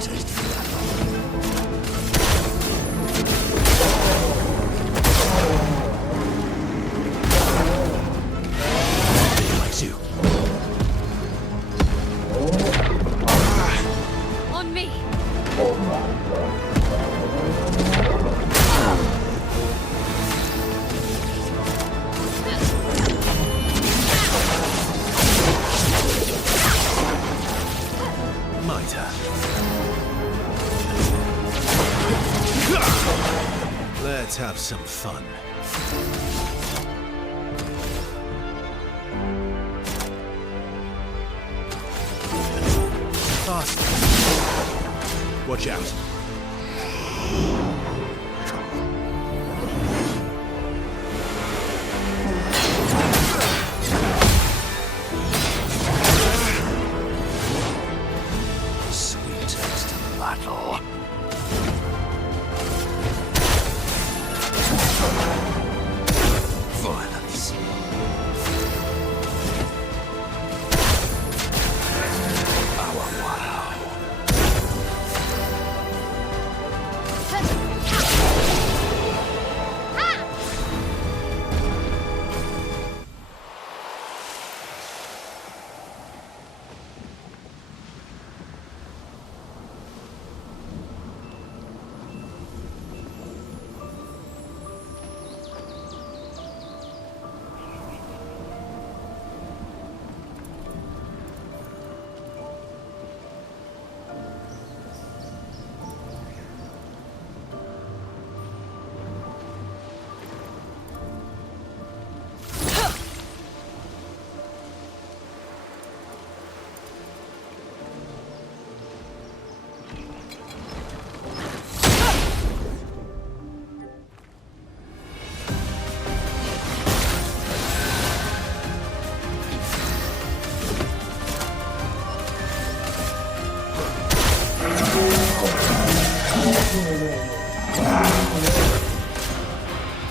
taste for that. He likes you. On me! My turn. Let's have some fun. Fast. Watch out. Sweet taste of battle. Violence. Wow.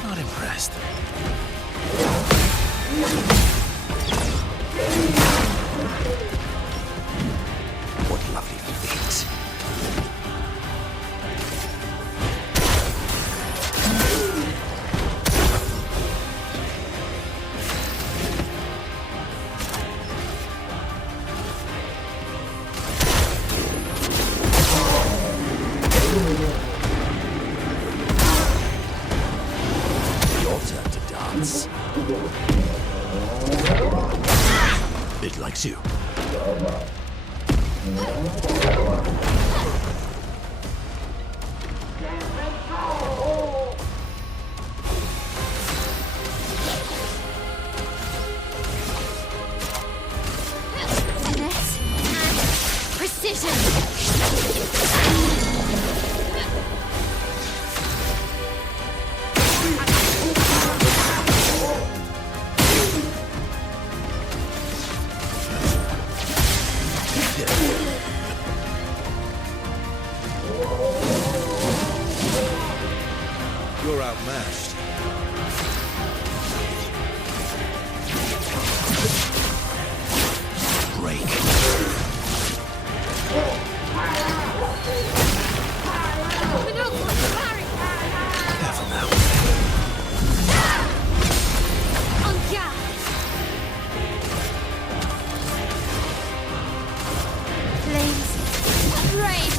Not impressed. What lovely feet. Your turn to dance. It likes you. Finesse and precision! You're outmatched. Break. Careful now. On guard! Flames! Rain!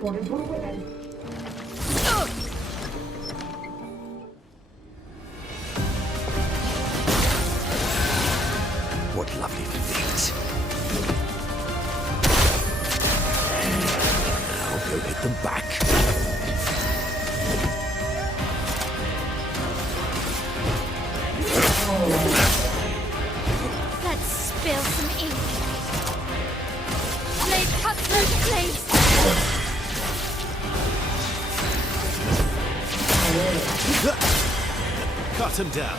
What lovely feet. Now go hit them back. Let's spill some ink. Blade cuts those blades. Cut him down.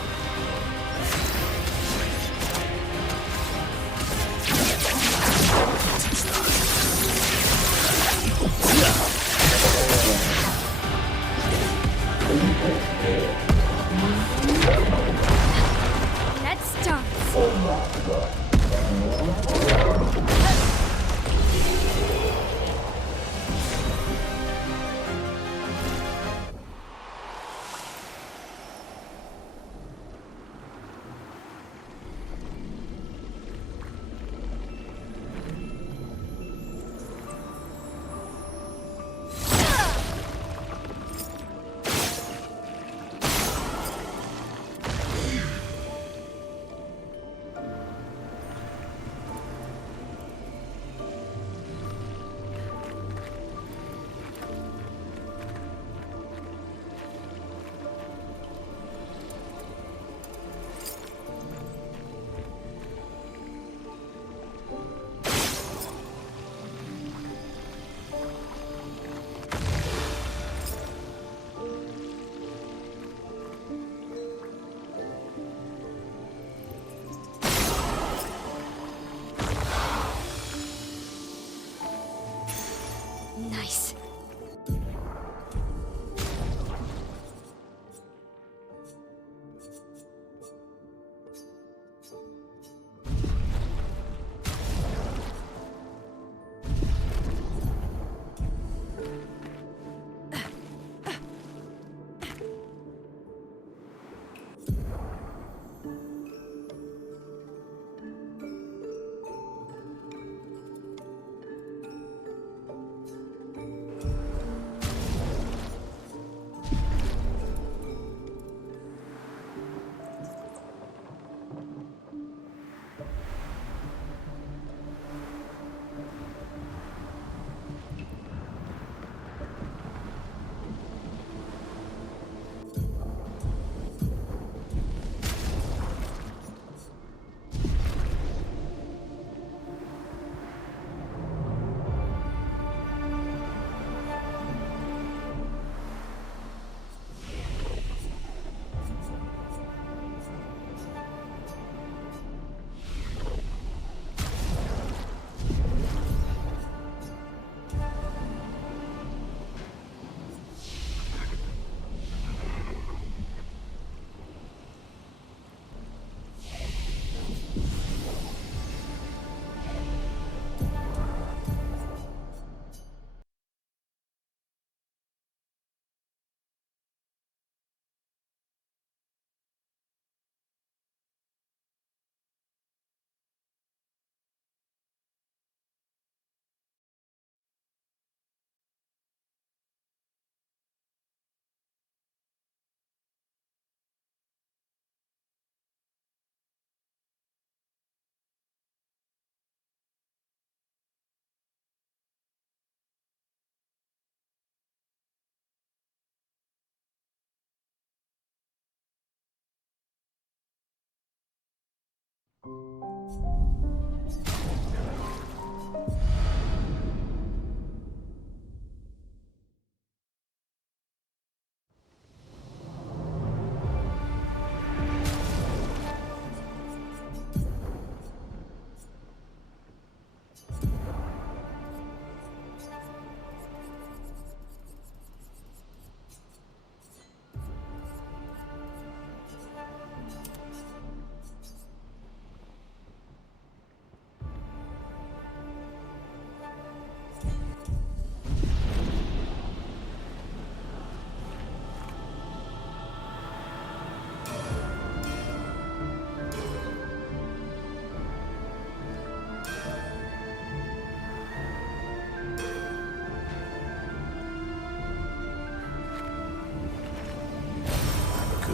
Let's dance. Nice.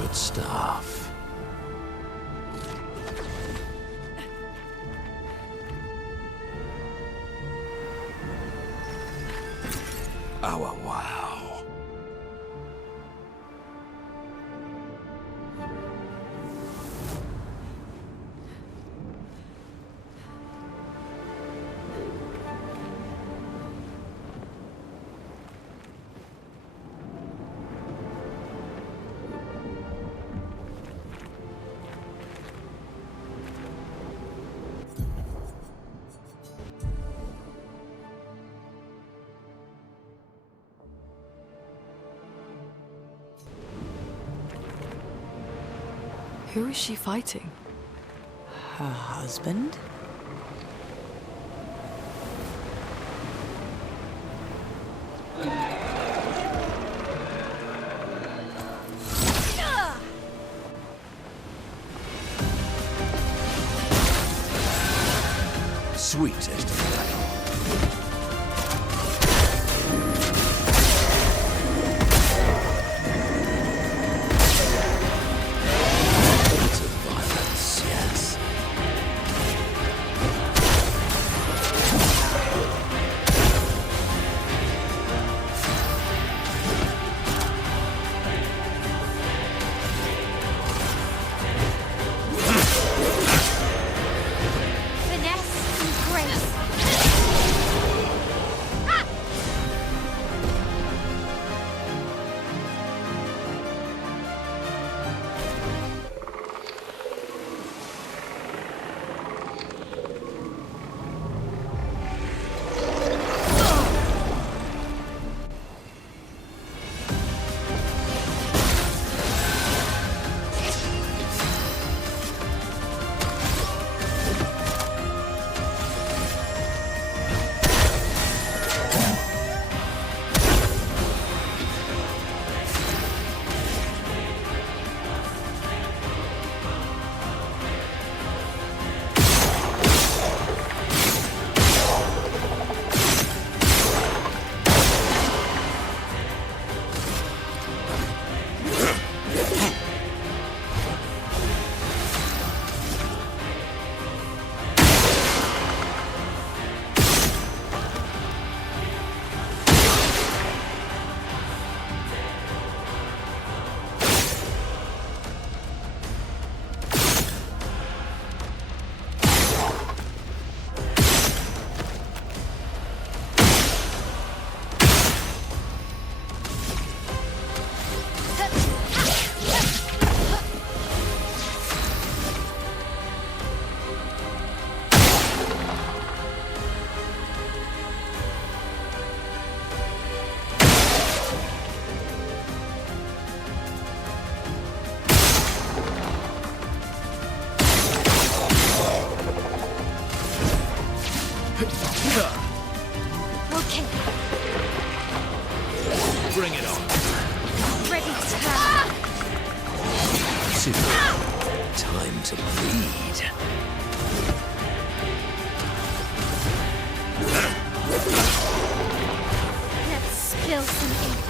good stuff. Oh, wow. Who is she fighting? Her husband? Sweet taste of battle. Lots of violence, yes. Finesse and grace. Okay, Bring it on. ready to go. Super. Time to bleed. Let's spill some ink.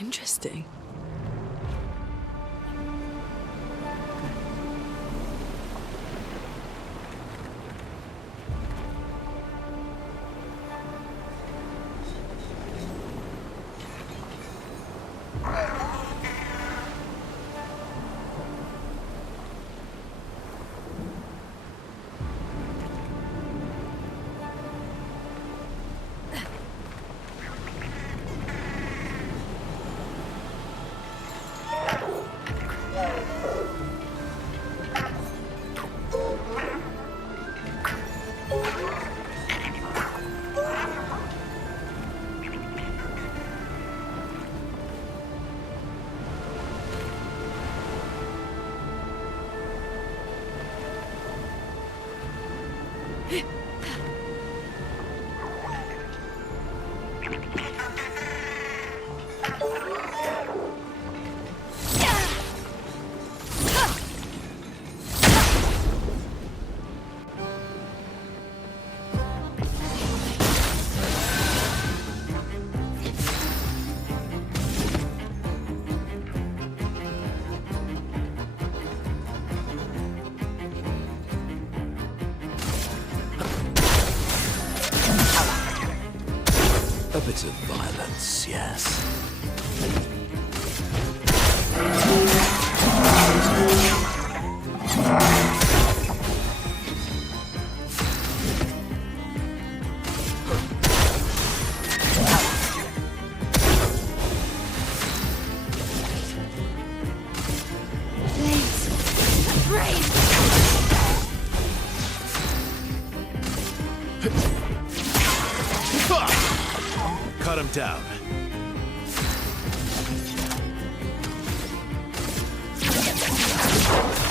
Interesting. bit of violence, yes. Flames. Rain. Cut him down.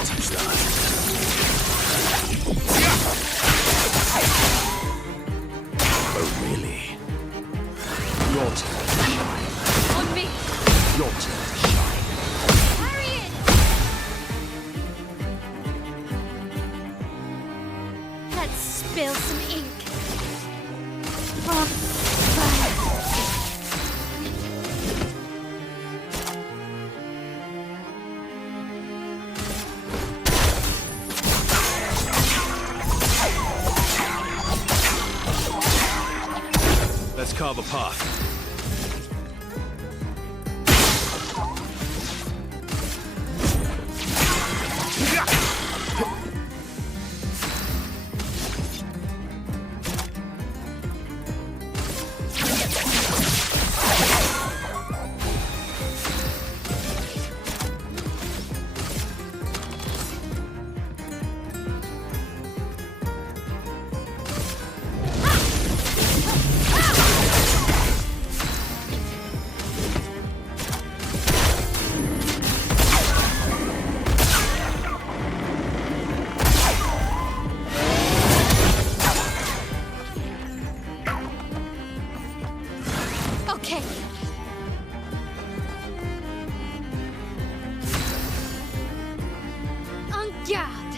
Touch that. Oh, really? Your turn to shine. On me. Your turn to shine. Harriet. Let's spill some ink. On fire. Let's carve a path. Okay. En garde.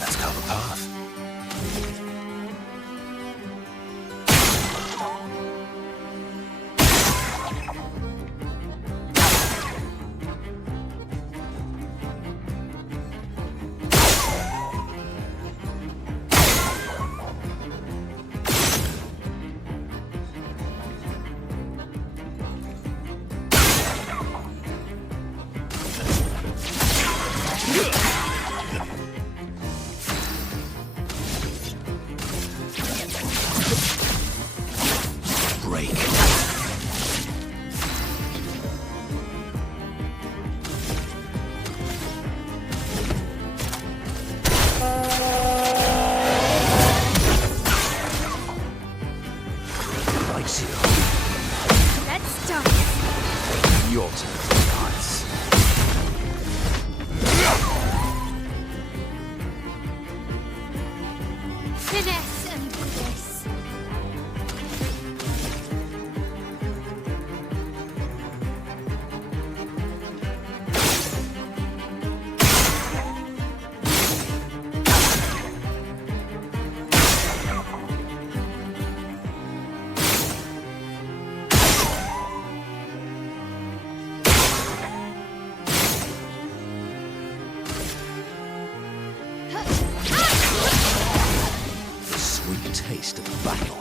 Let's carve a path. Break. Likes you. Let's dance. Your turn to dance. Finesse and grace. The sweet taste of battle.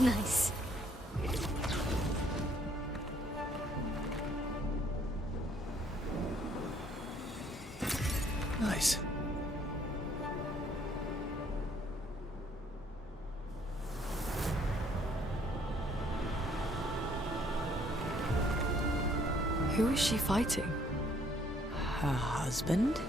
Nice. Nice. Who is she fighting? Her husband?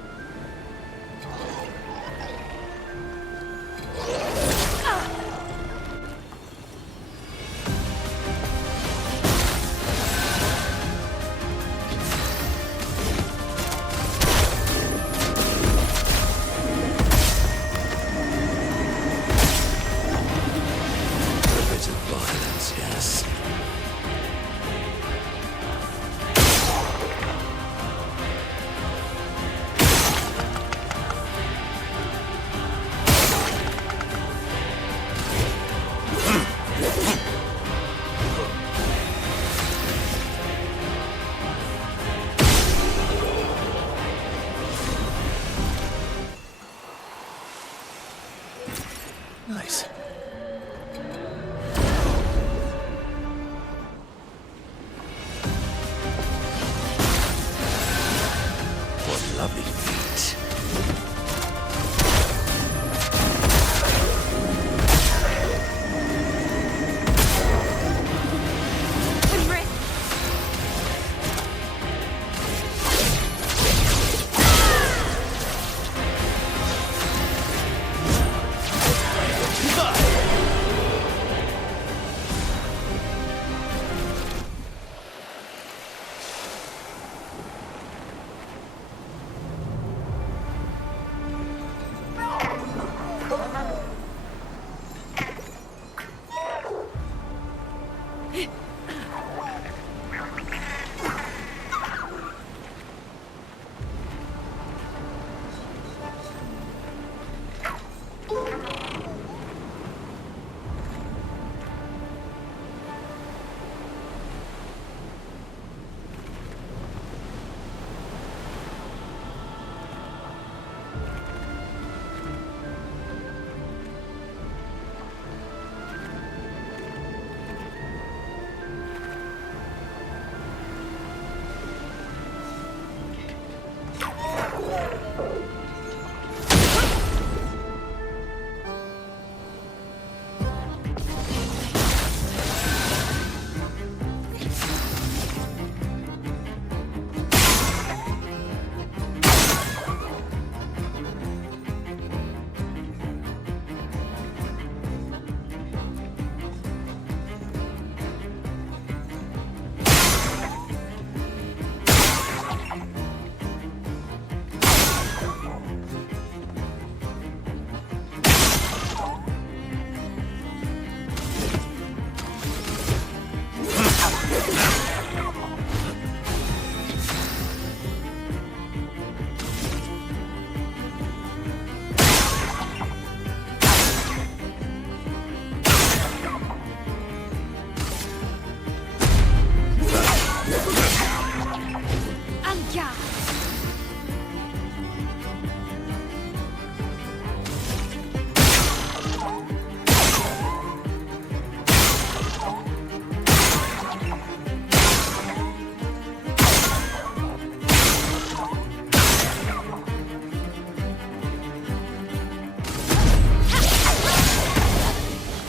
A bit of violence, yes. Nice. What lovely feet. I'm ready.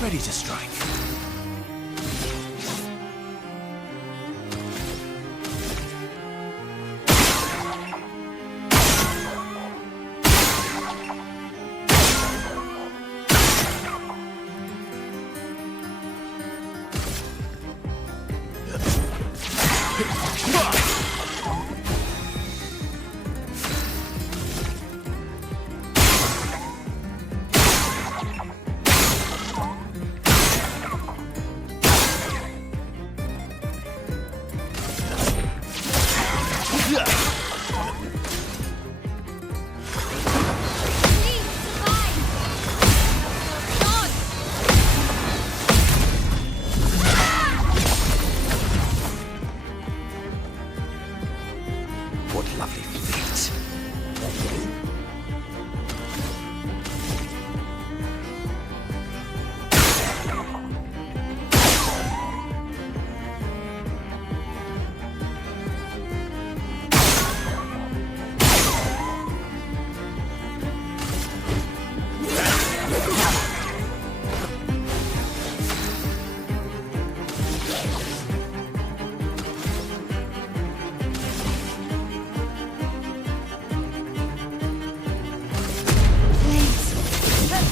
Ready to strike.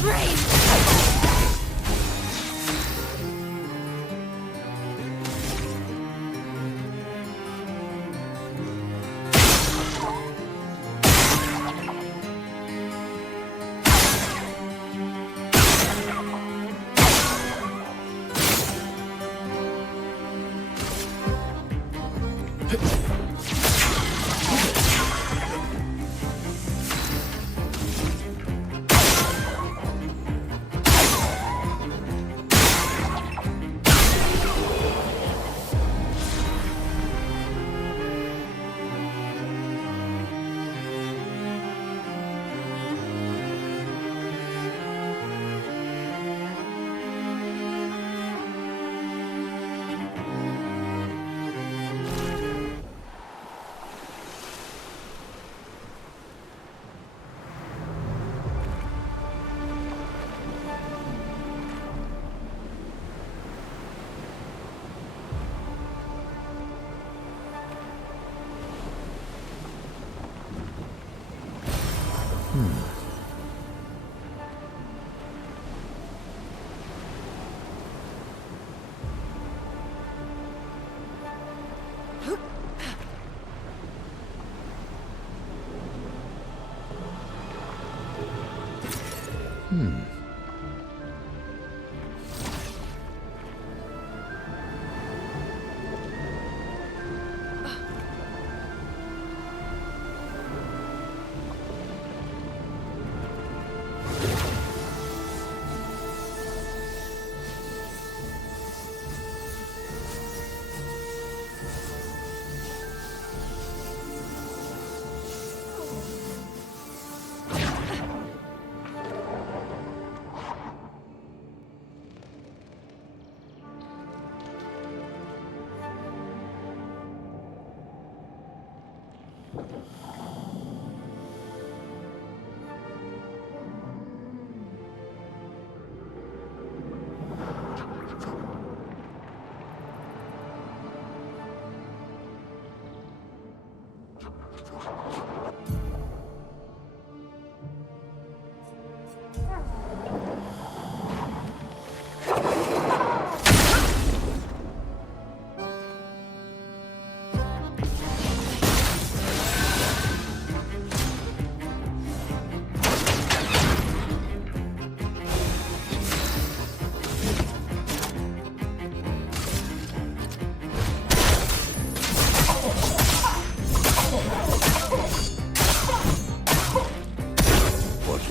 Brave!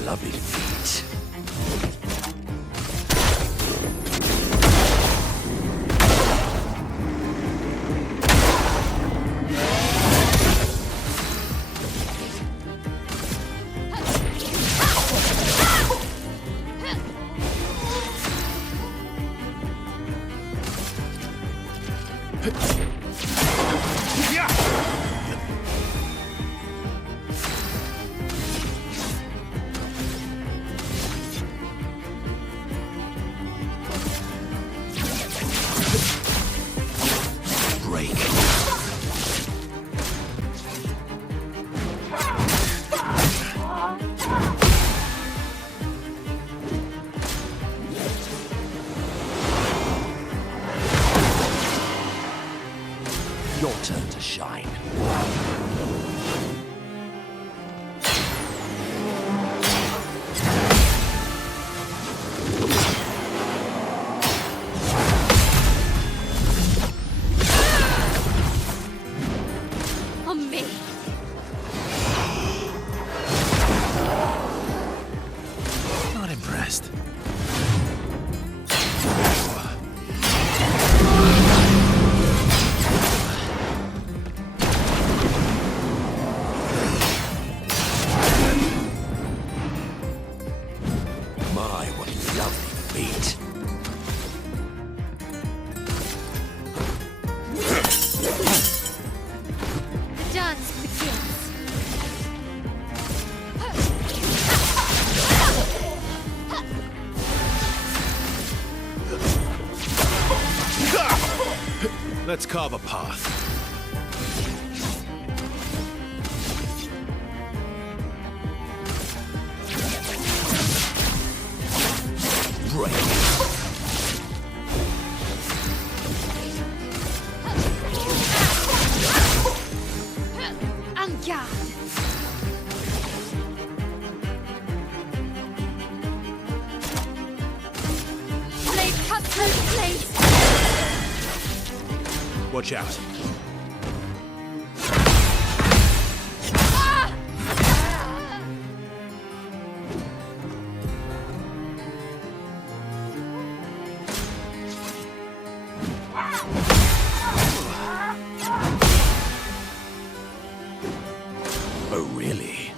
Lovely feet. Your turn to shine. On me. Not impressed. My, what lovely feet. The dance begins. Let's carve a path. Watch out. Oh, really?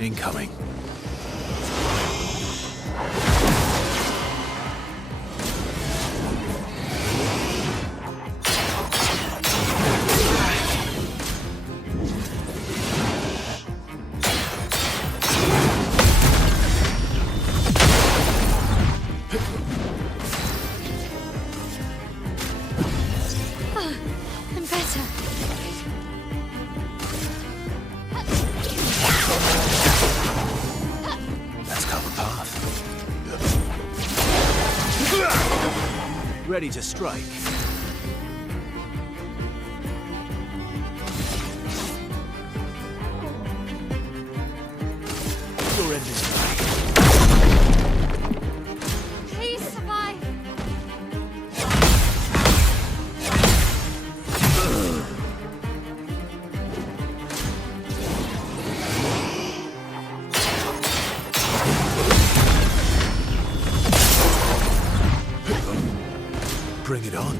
Incoming. I'm better. Let's carve a path. Ready to strike. Your end is nigh. Please survive. Bring it on.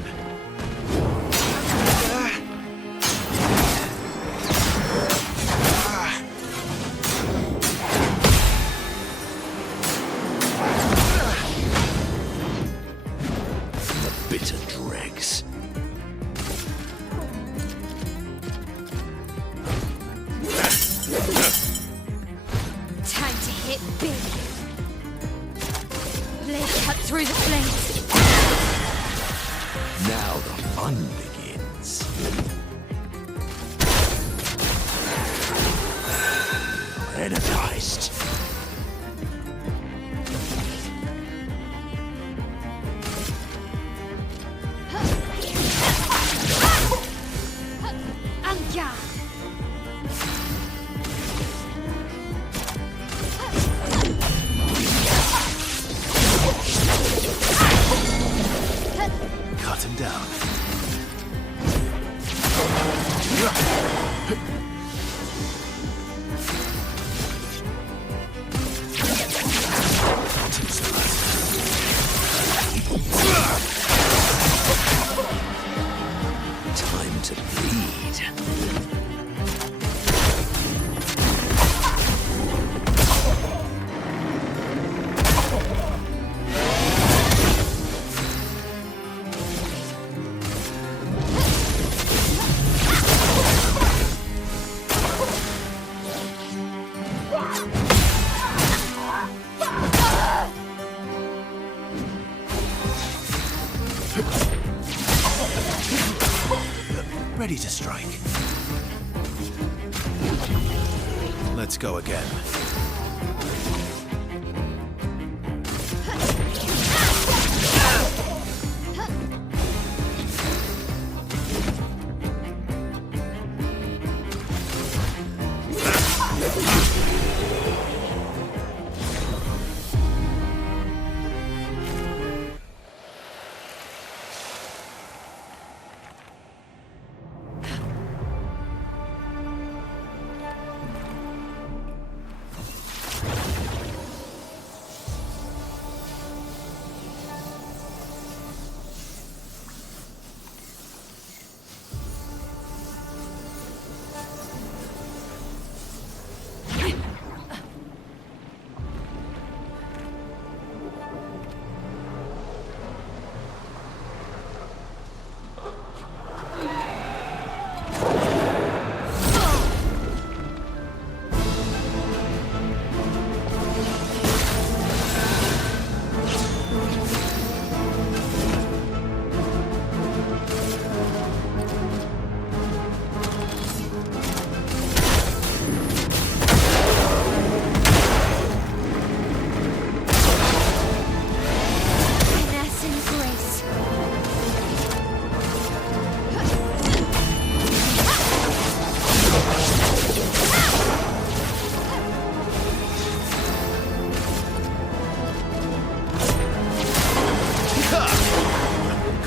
The bitter dregs. Time to hit big. Blade cut through the flames. Now the fun begins. Energized. Anja. Cut him down. Time to bleed. Ready to strike. Let's go again.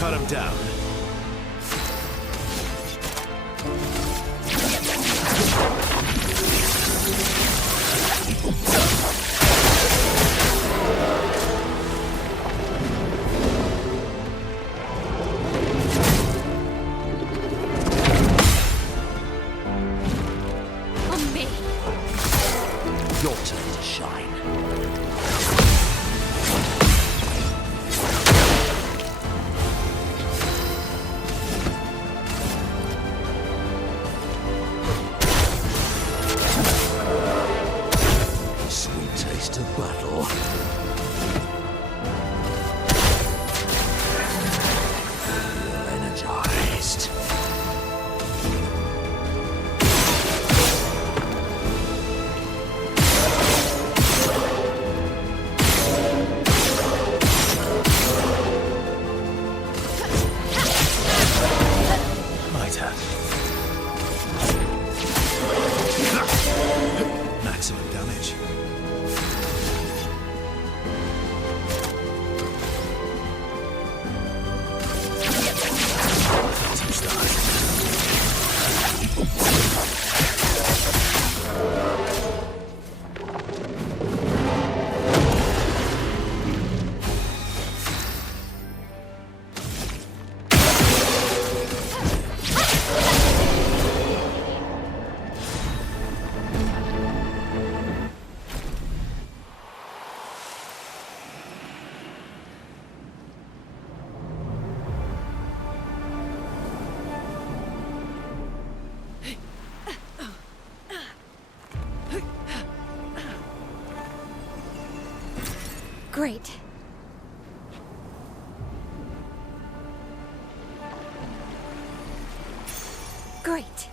Cut him down. On me. Your turn to shine. Sweet taste of battle. Feel energized. My turn. Maximum damage. Phantom start. Great. Great.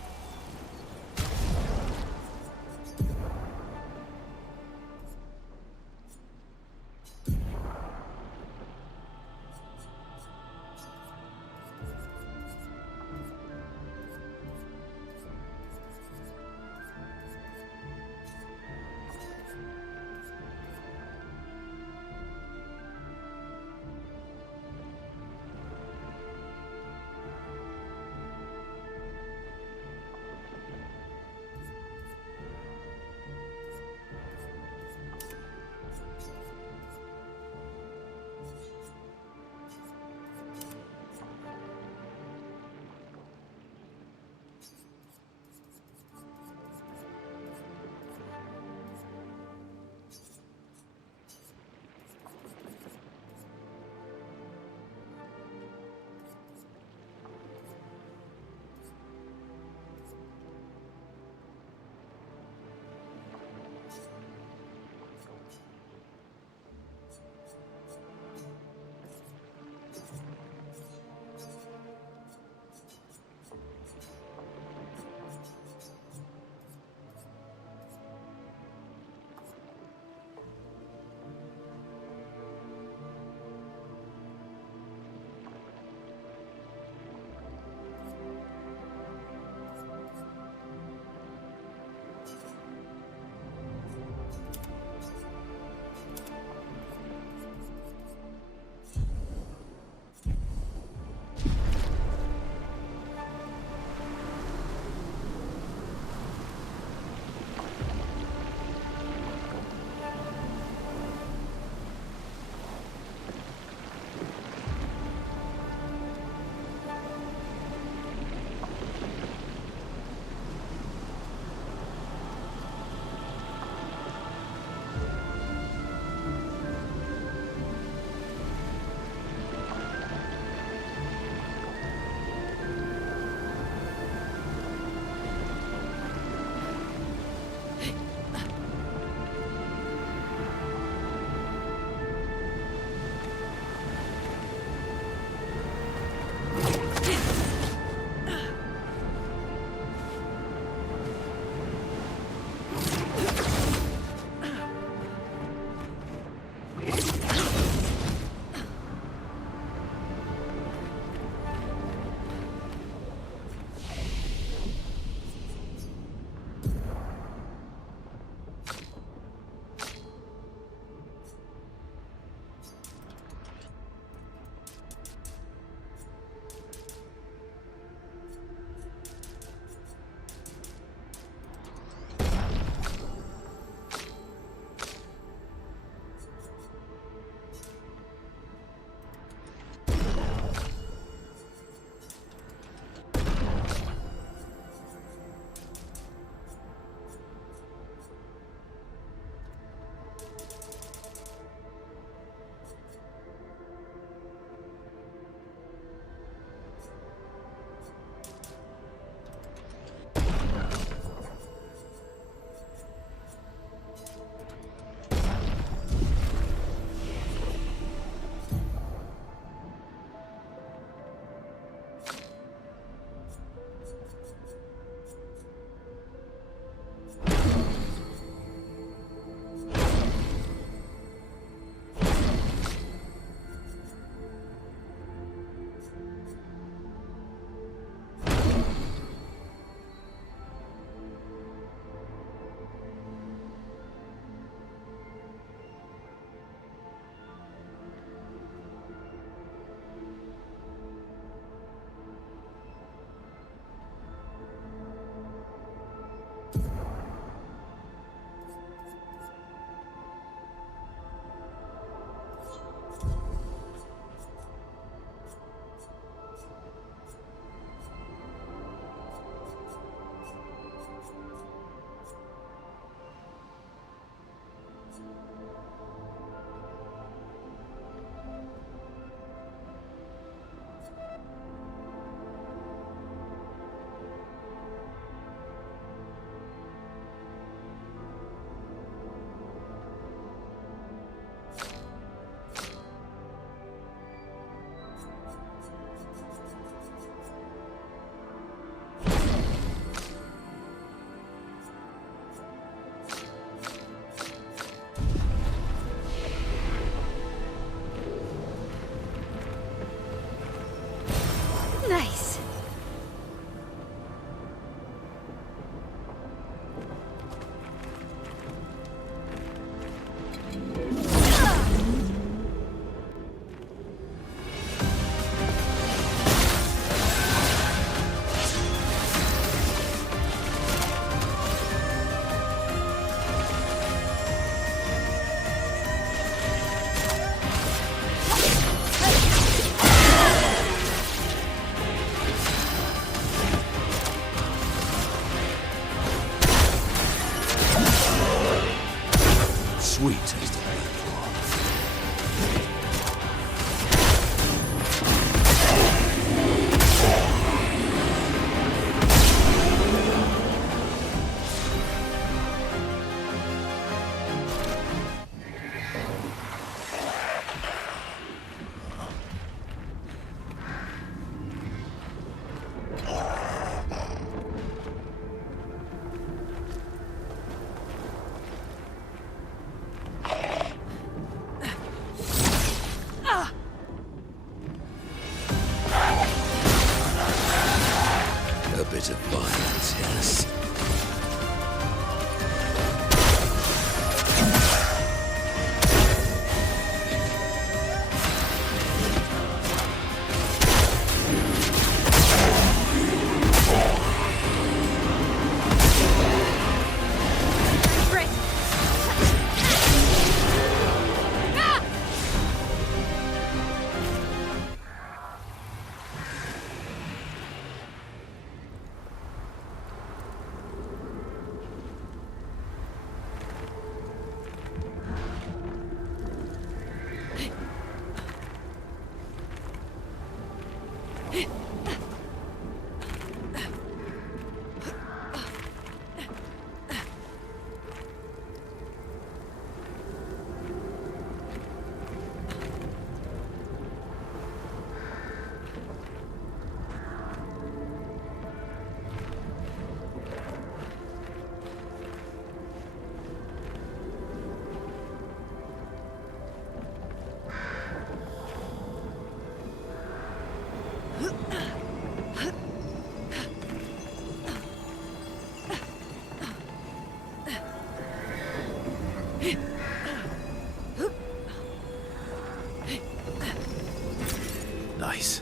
Nice.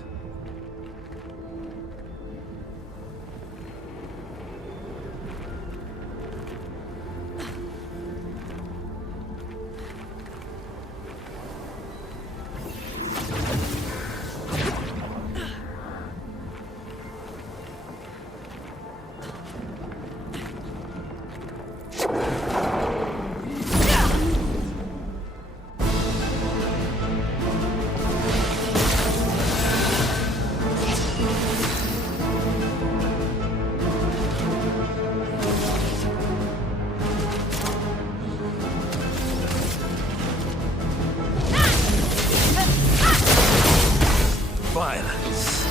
Violence.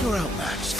You're outmatched.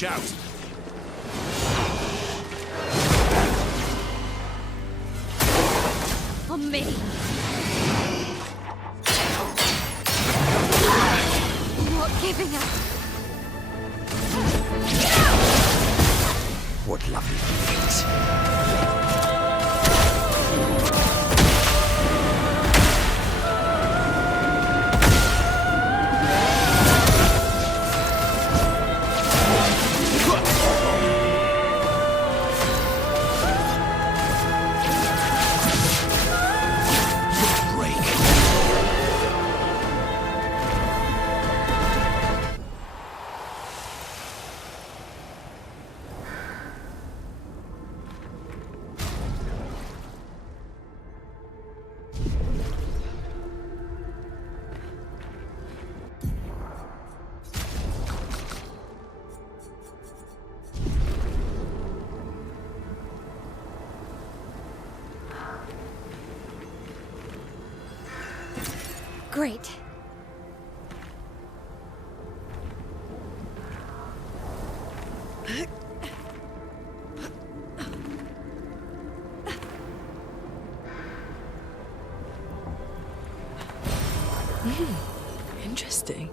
Watch out! On me. Not giving up. What lovely feet. Great. Interesting.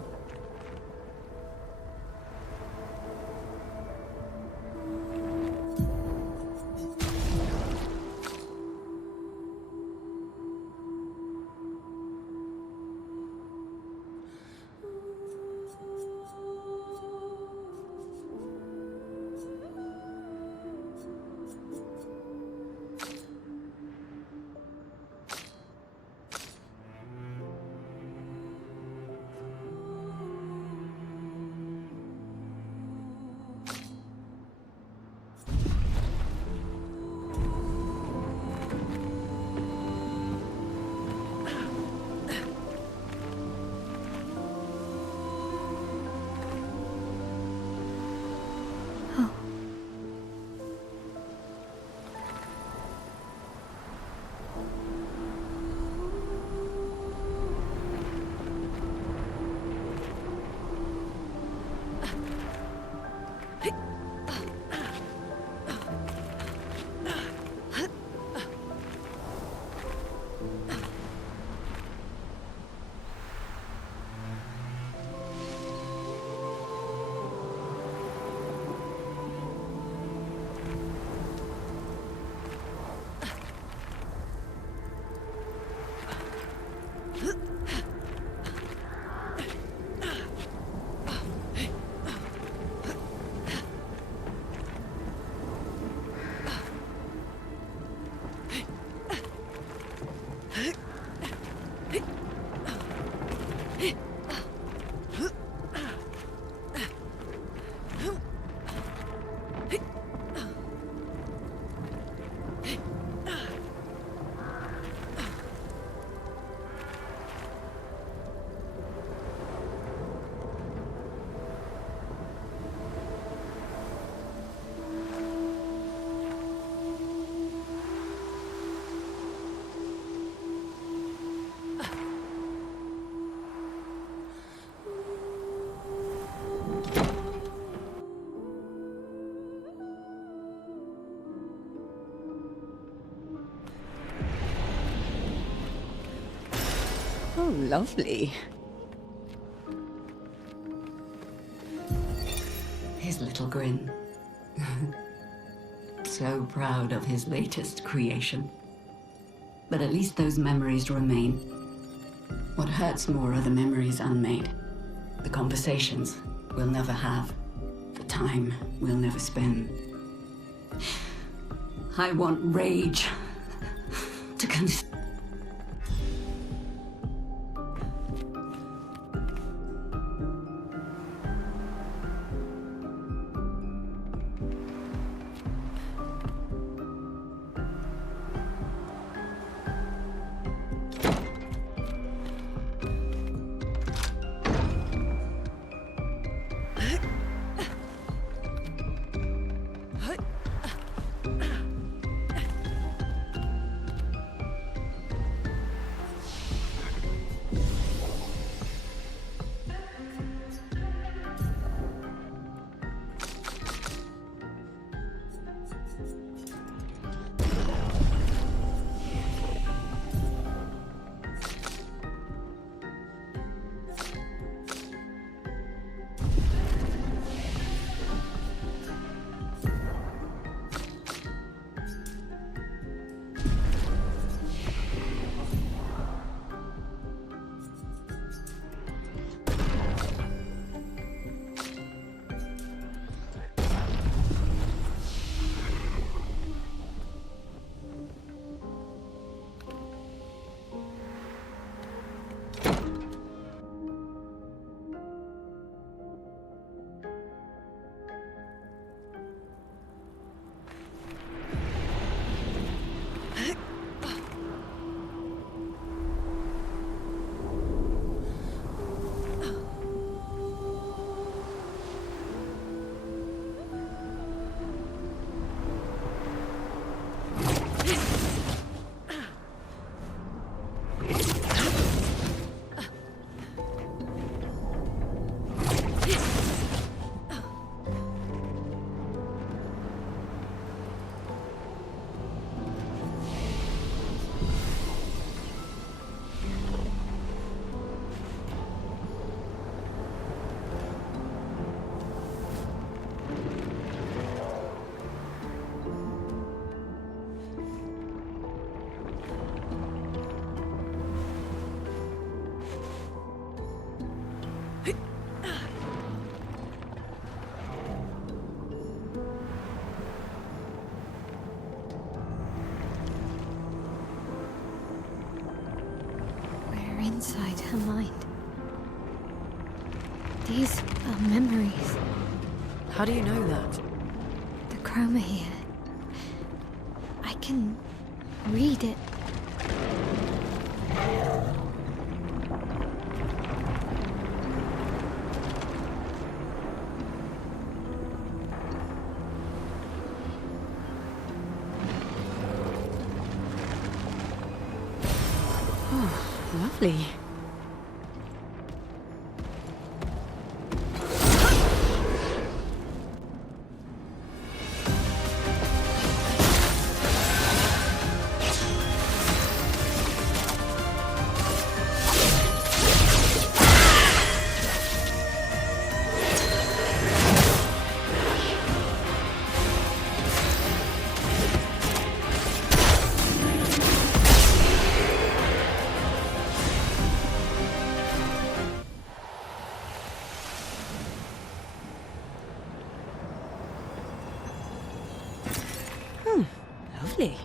Oh, lovely. His little grin. So proud of his latest creation. But at least those memories remain. What hurts more are the memories unmade. The conversations we'll never have. The time we'll never spend. I want rage to consume. inside her mind. These are memories. How do you know that? The chroma here. I can read it. Lovely. Lovely.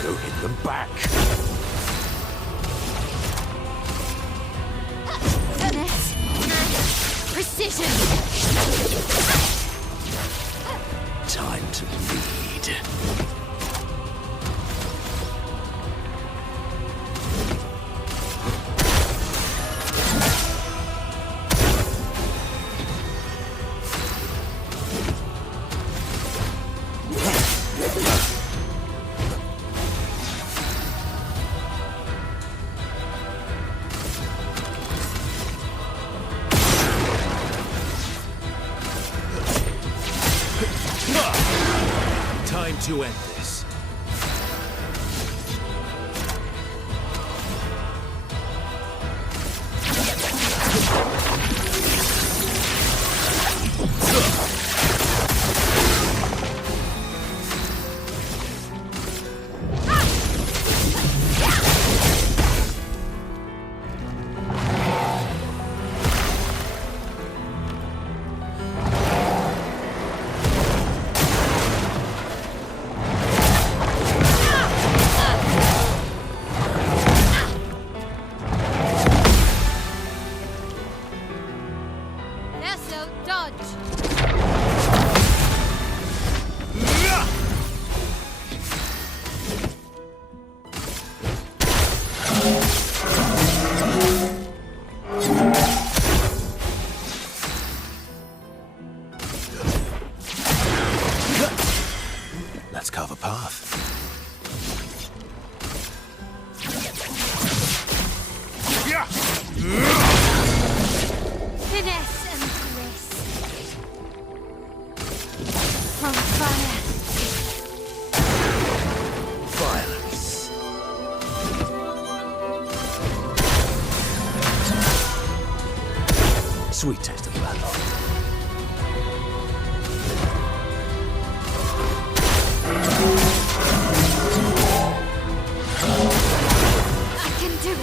Go hit them back. Finesse and precision. Time to bleed. Time to end this. Nesso, dodge. Let's carve a path. Finesse and grace. From fire. Violence. Sweet taste of blood. I can do it.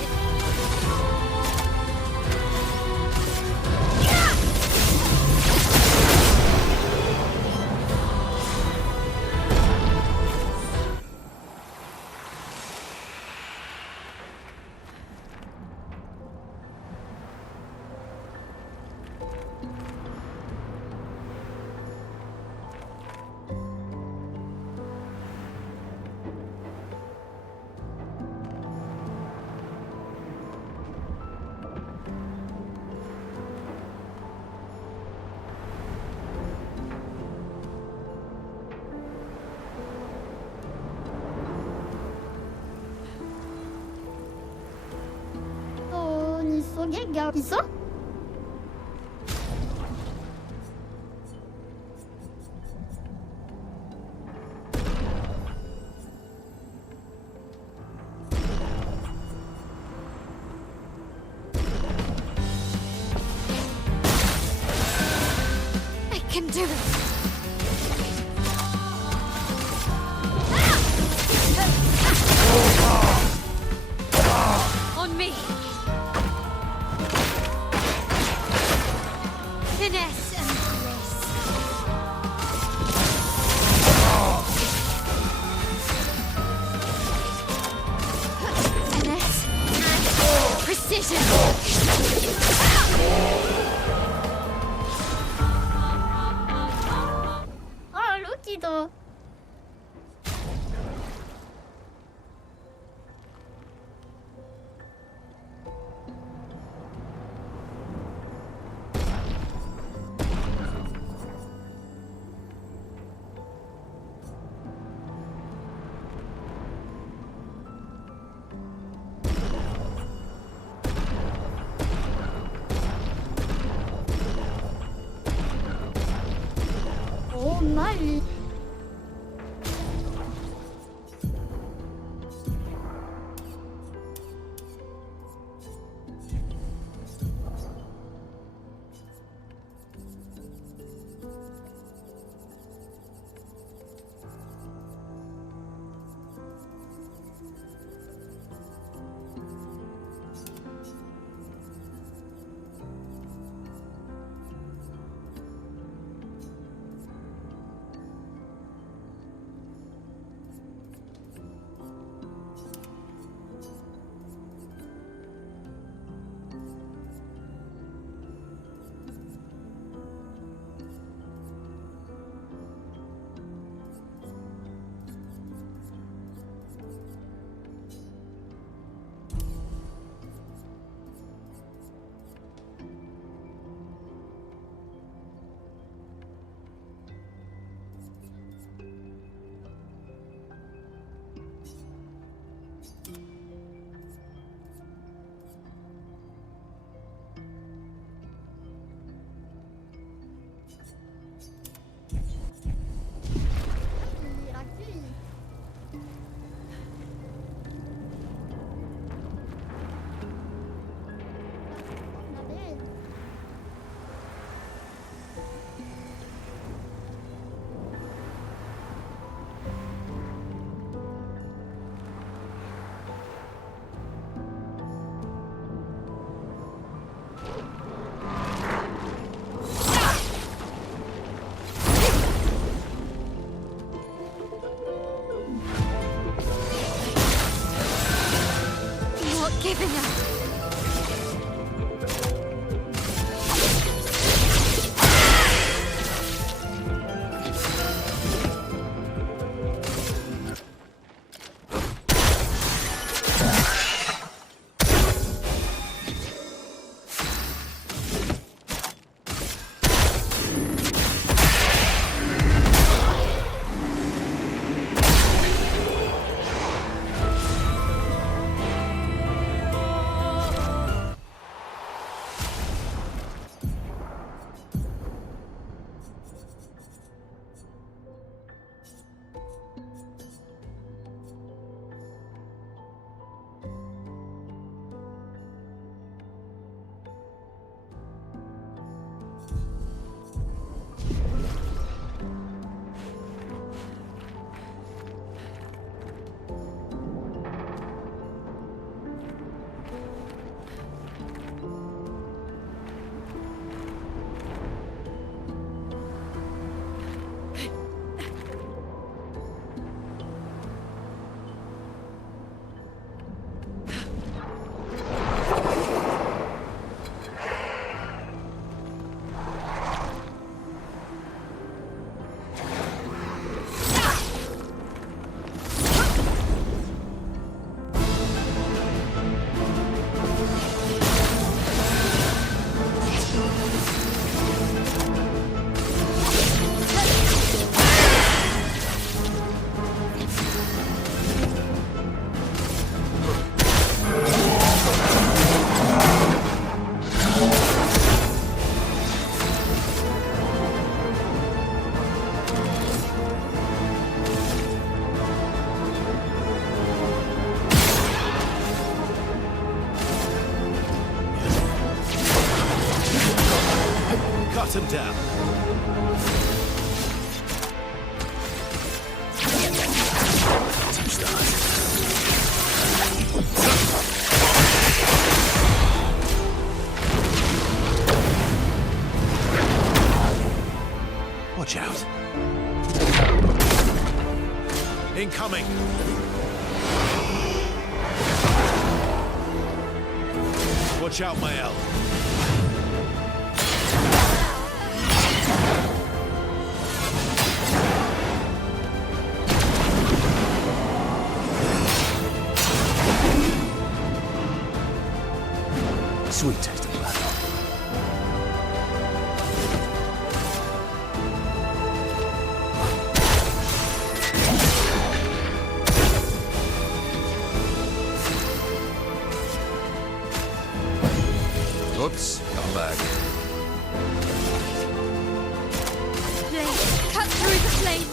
있어? can do it. On me. Finesse and grace. Finesse and precision. Ah, Loki da. Oh, nice. Giving up. Cut him down. incoming! Watch out, Mael. Sweet taste of blood. Oops, come back. Blade, cut through the flames.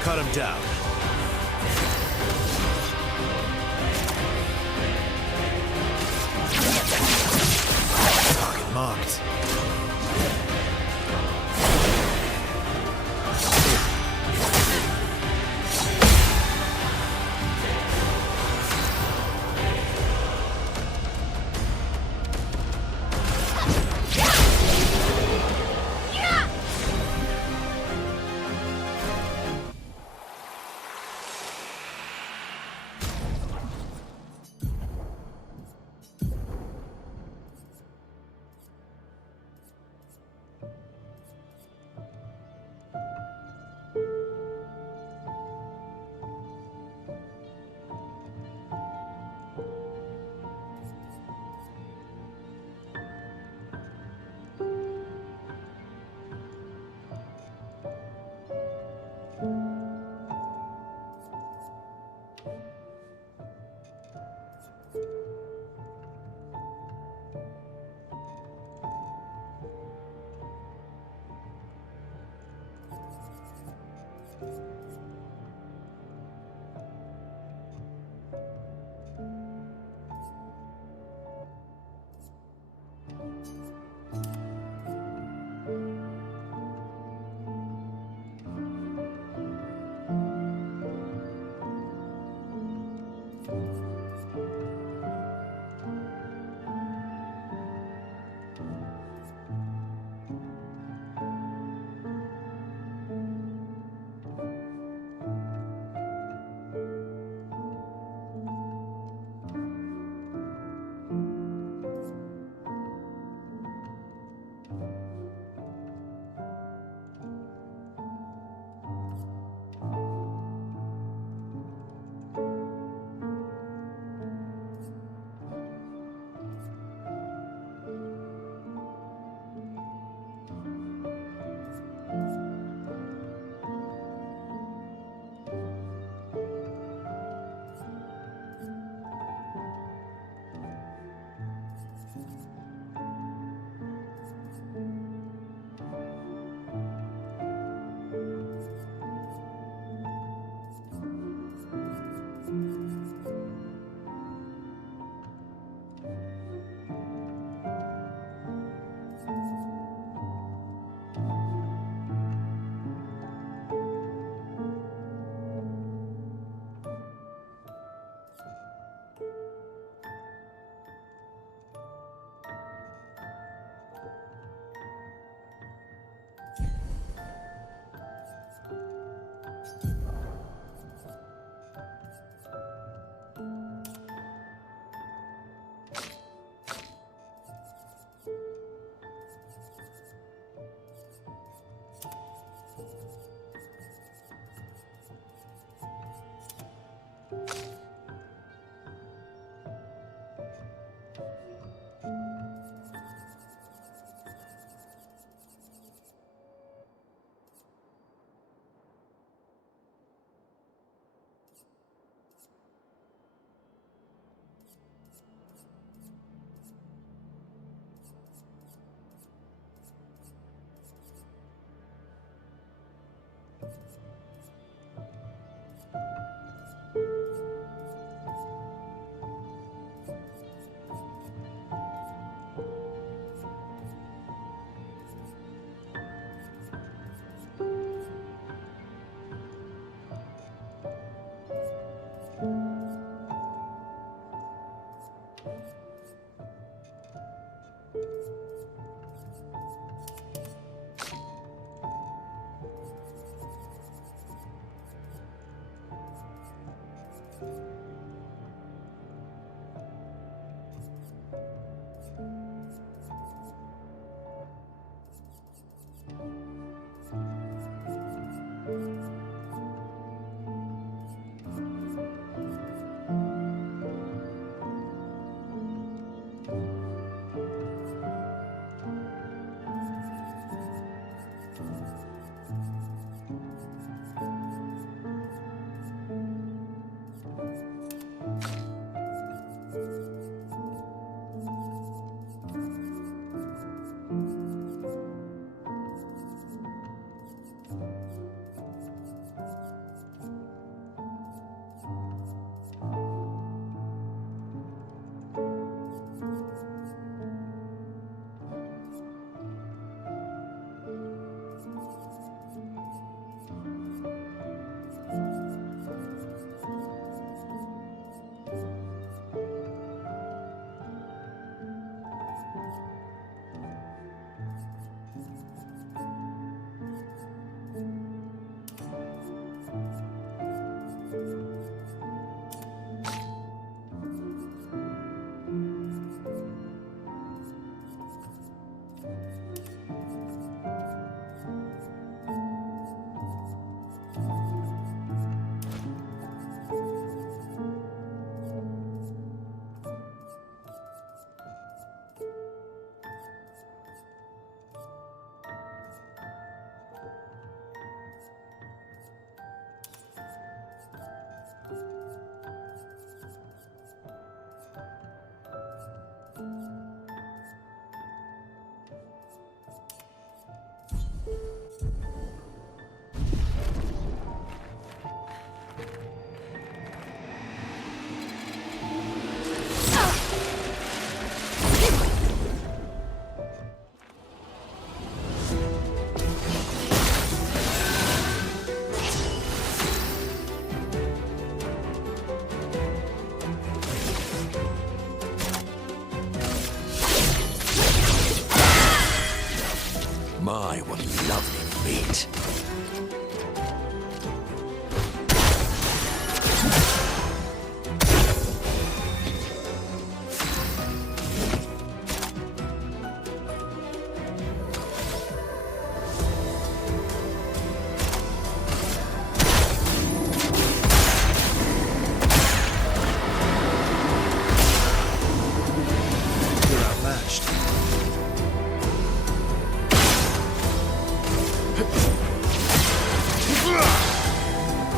Cut him down. Target marked.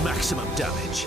maximum damage.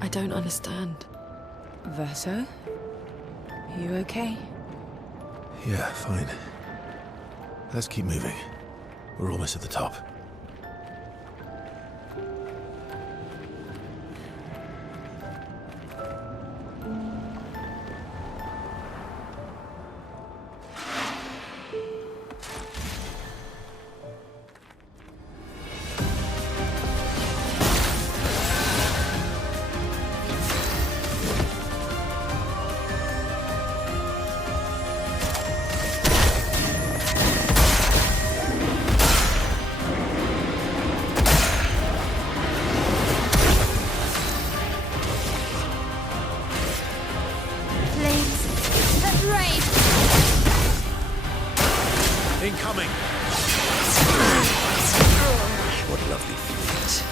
I don't understand. Verso? You okay? Yeah, fine. Let's keep moving. We're almost at the top. Flames that rave. Incoming! What lovely feelings.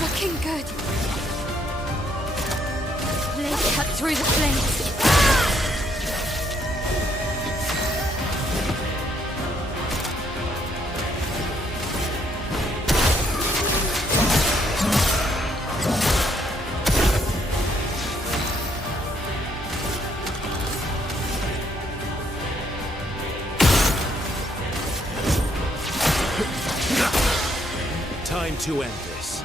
Looking good. Blade cut through the flames. Time to end this.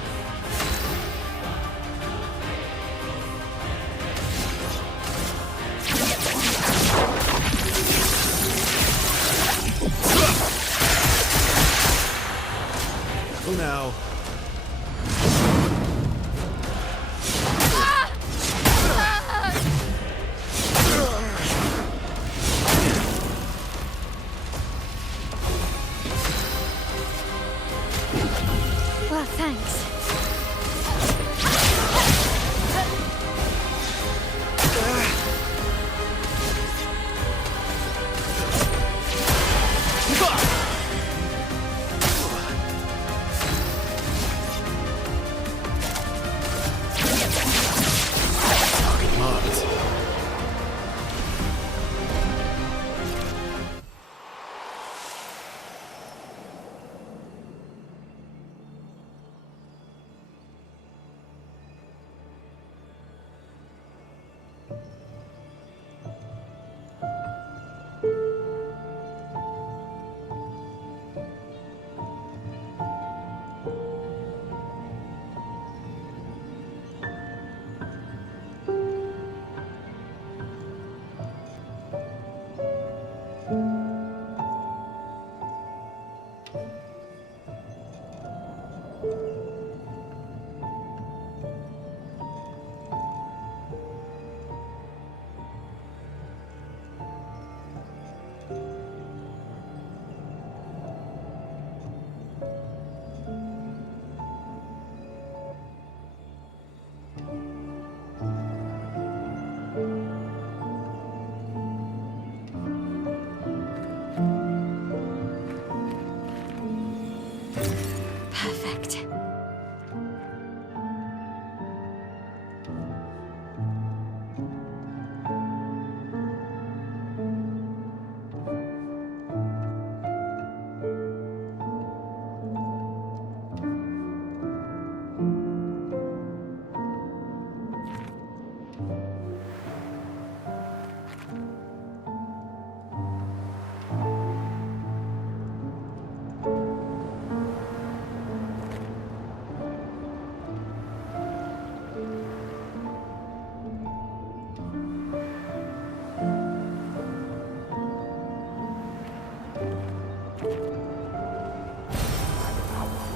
Oh, now. Well, thanks. Marked. Perfect.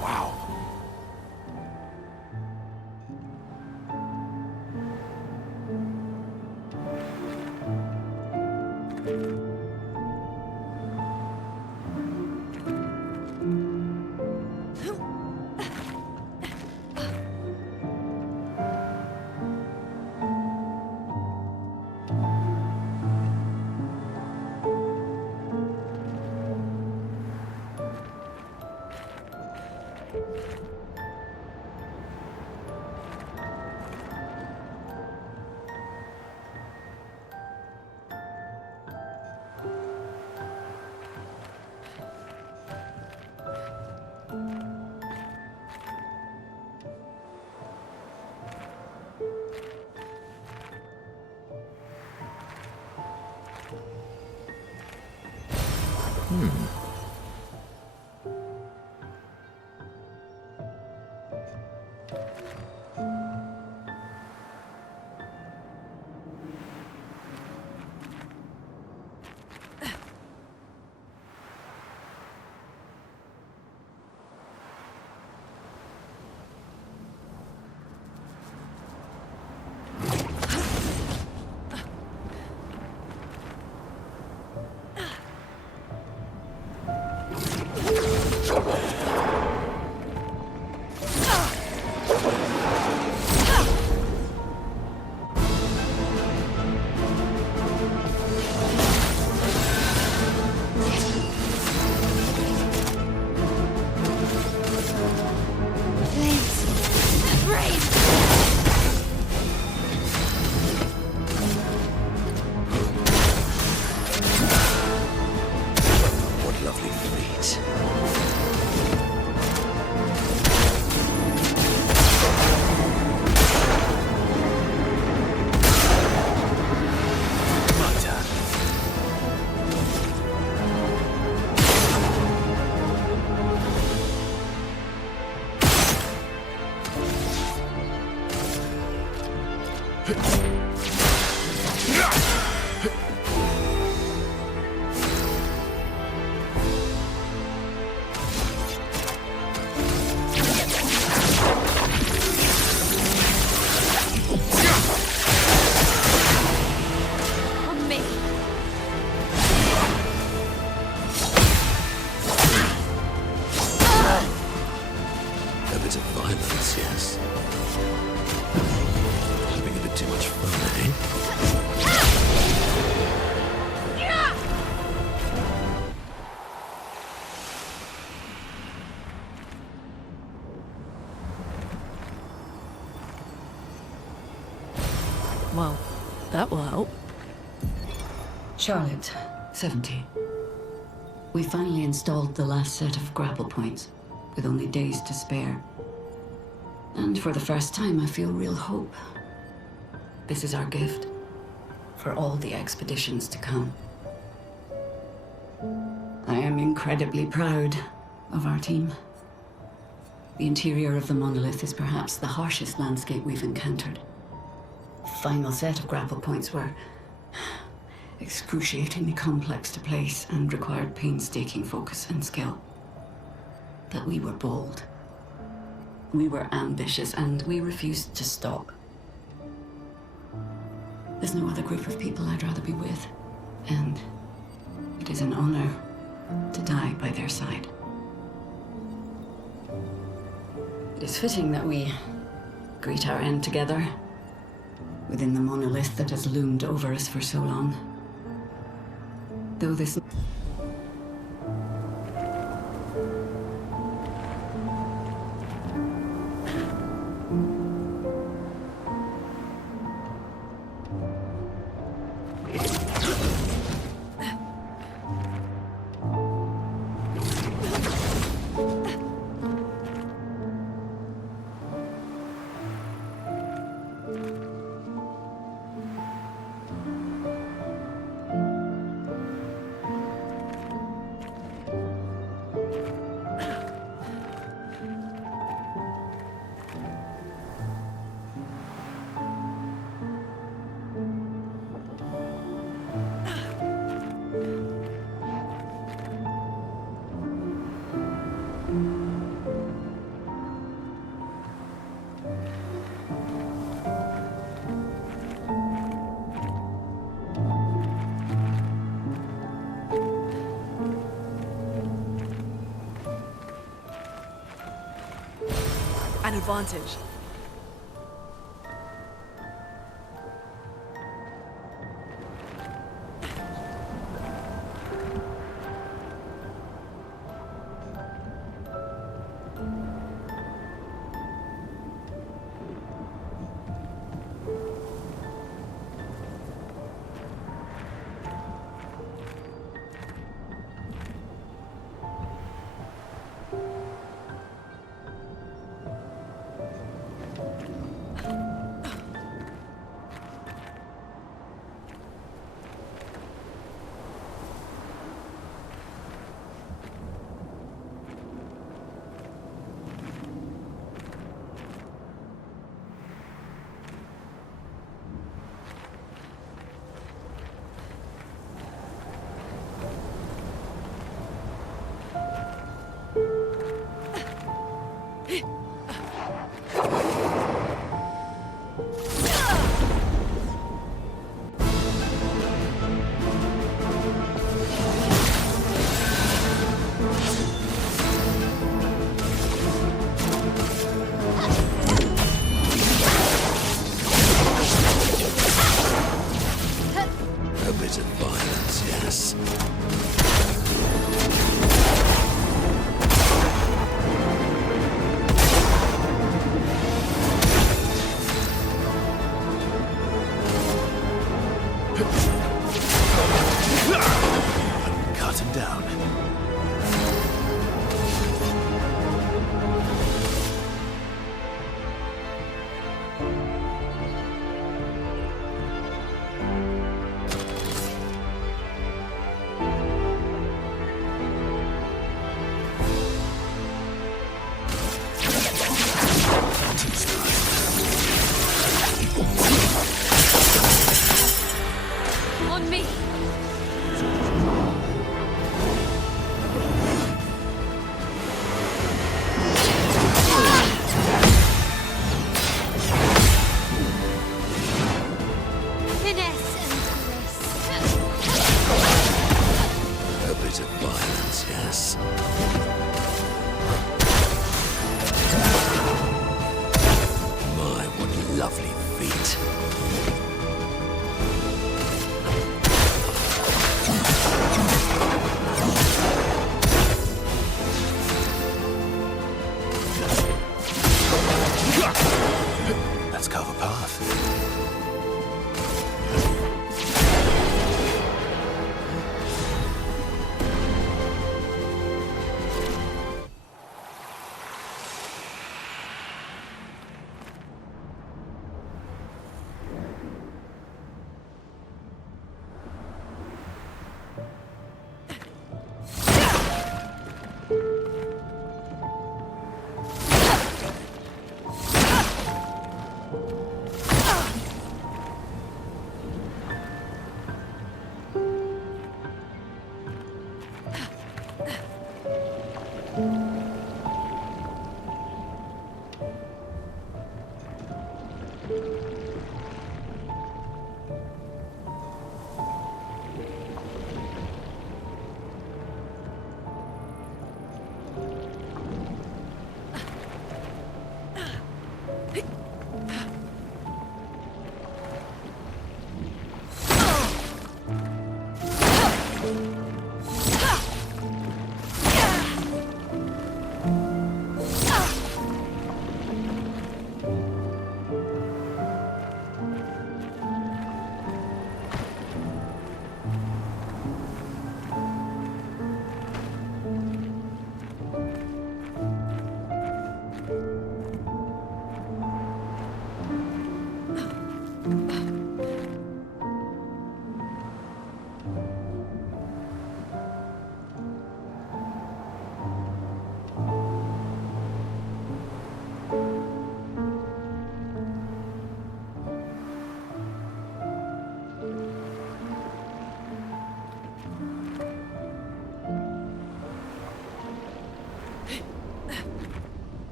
Wow. On me. A bit of violence, yes. Having a bit too much fun, eh? Well, that will help. Charlotte, 70. We finally installed the last set of grapple points, with only days to spare. And for the first time, I feel real hope. This is our gift for all the expeditions to come. I am incredibly proud of our team. The interior of the monolith is perhaps the harshest landscape we've encountered. Final set of grapple points were excruciatingly complex to place and required painstaking focus and skill. But we were bold. We were ambitious, and we refused to stop. There's no other group of people I'd rather be with, and it is an honor to die by their side. It is fitting that we greet our end together within the monolith that has loomed over us for so long. Though this... An advantage.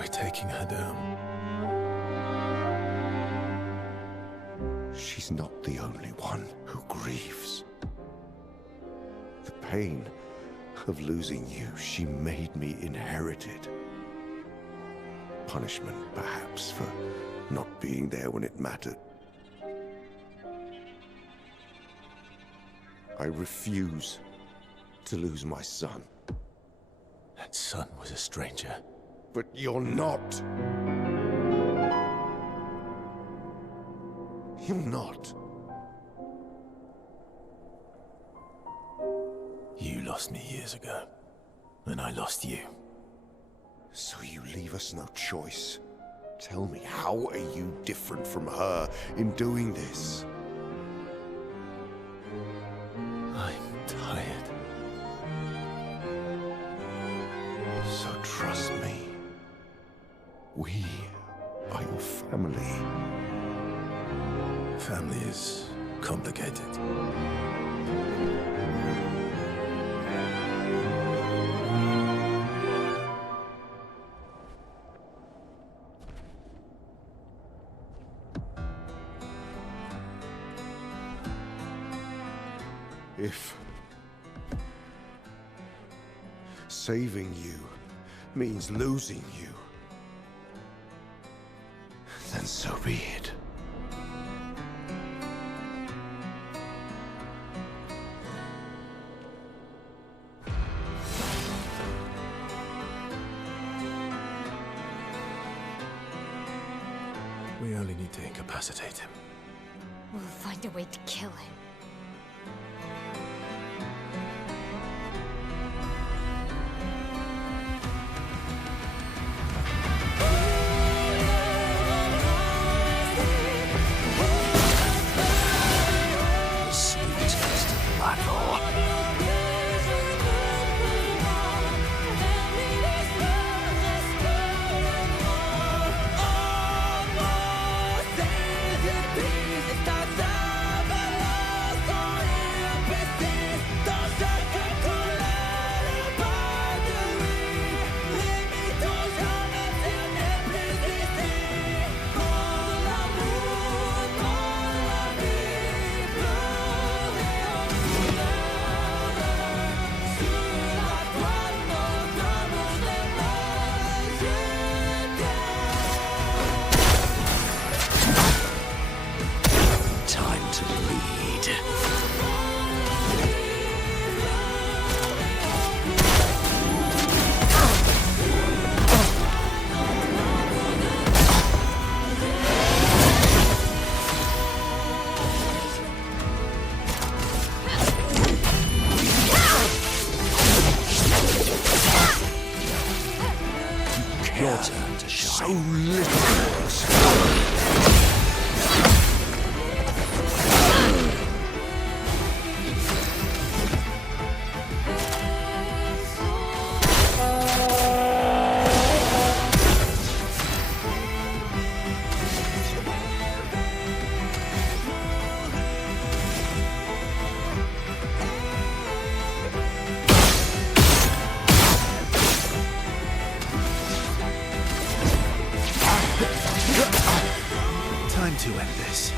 We're taking her down. She's not the only one who grieves. The pain of losing you, she made me inherit it. Punishment, perhaps, for not being there when it mattered. I refuse to lose my son. That son was a stranger. But you're not. You're not. You lost me years ago, and I lost you. So you leave us no choice. Tell me, how are you different from her in doing this? I'm tired. So trust me. We are your family. Family is complicated. If saving you means losing you, then so be it. We only need to incapacitate him. We'll find a way to kill him. Your turn to shine. So little. Time to end this.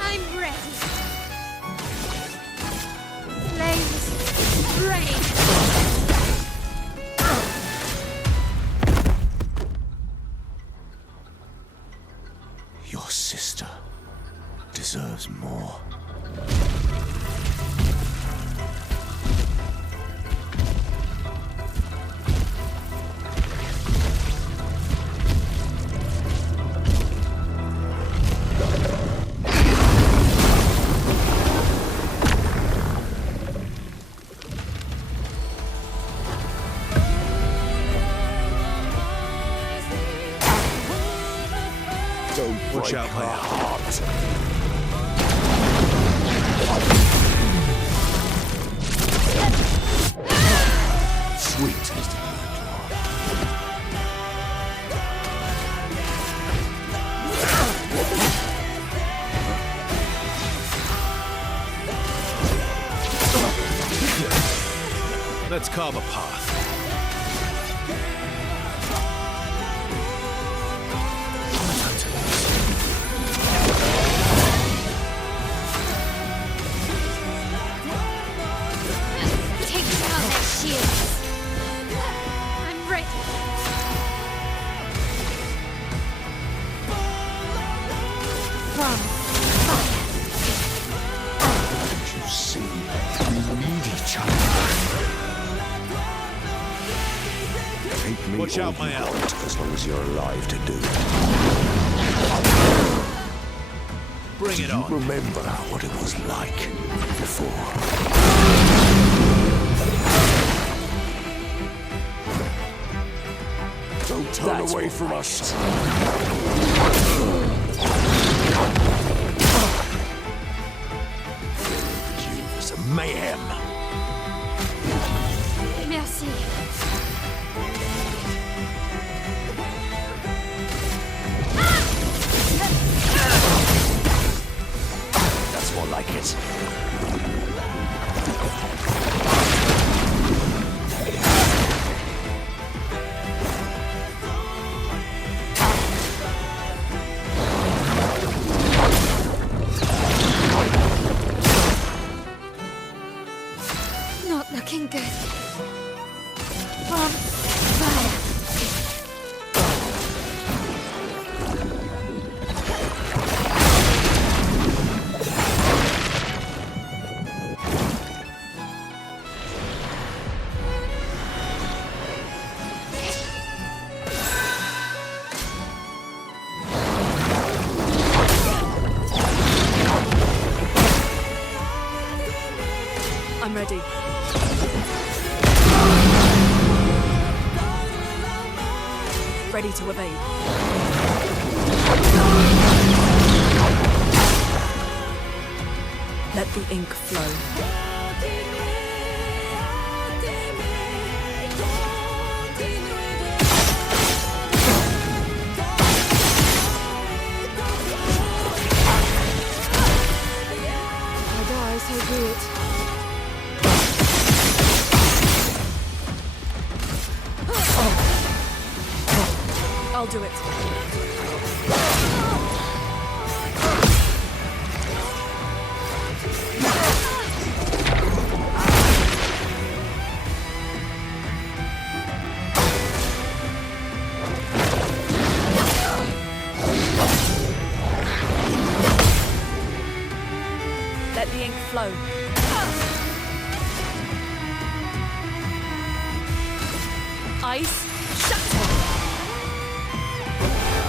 I'm ready. Flames, rain. Your sister deserves more. Don't Watch break out, her mate. heart. Let's carve a path. Take down their shields. I'm ready. From You see, we need each other. Take me Watch all out, my you elf. want, as long as you're alive to do it. Bring it You on. remember what it was like before. Don't turn away from us. You was a mayhem. Merci. That's more like it. Not looking good. From fire. I'm ready. Ready to evade. Let the ink flow. I die, so be it. I'll do it. Let the ink flow. Ice, shatter.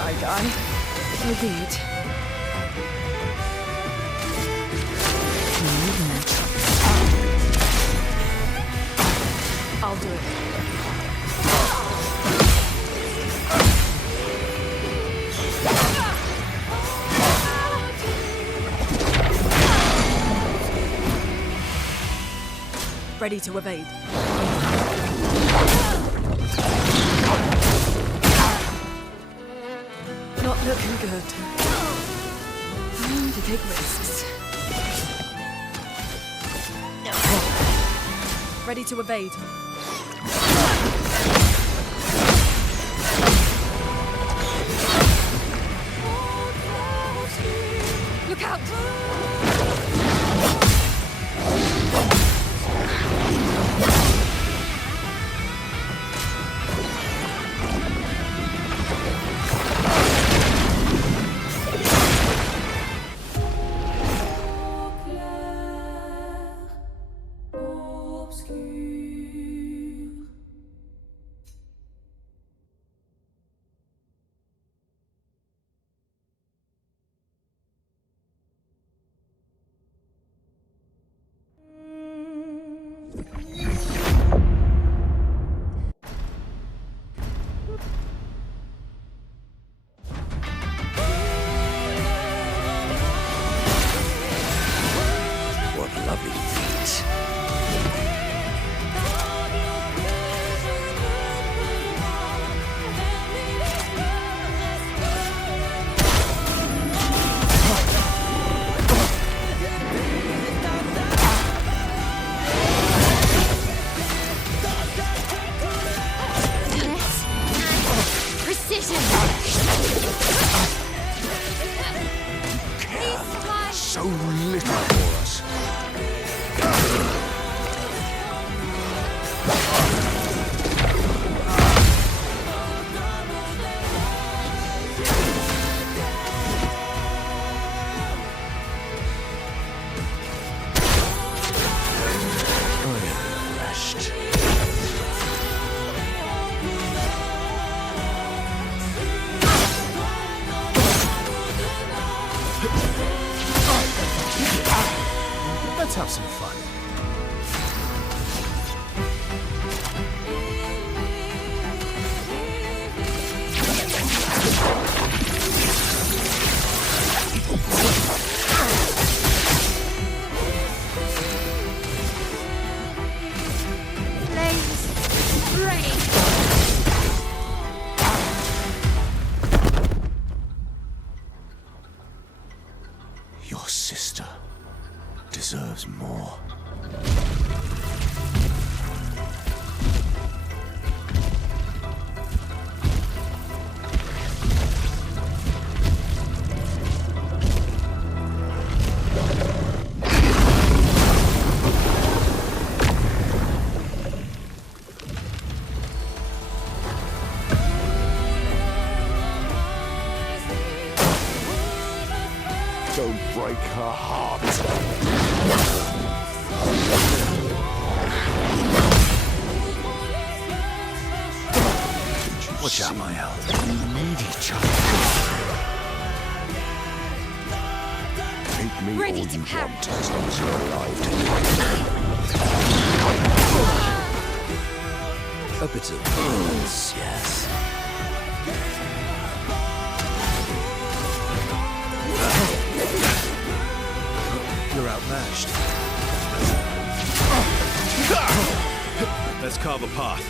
I die, so be it. I'll do it. Ready to evade. Not looking good. Time to take risks. Ready to evade. Look out! What lovely feet. Flames, rain. Your sister deserves more. Don't break her heart. Watch out, Mael. We need each other. Take me Ready all to you pounce. want as long as you're alive to A bit of buzz, yes. You're outmatched. Let's carve a path.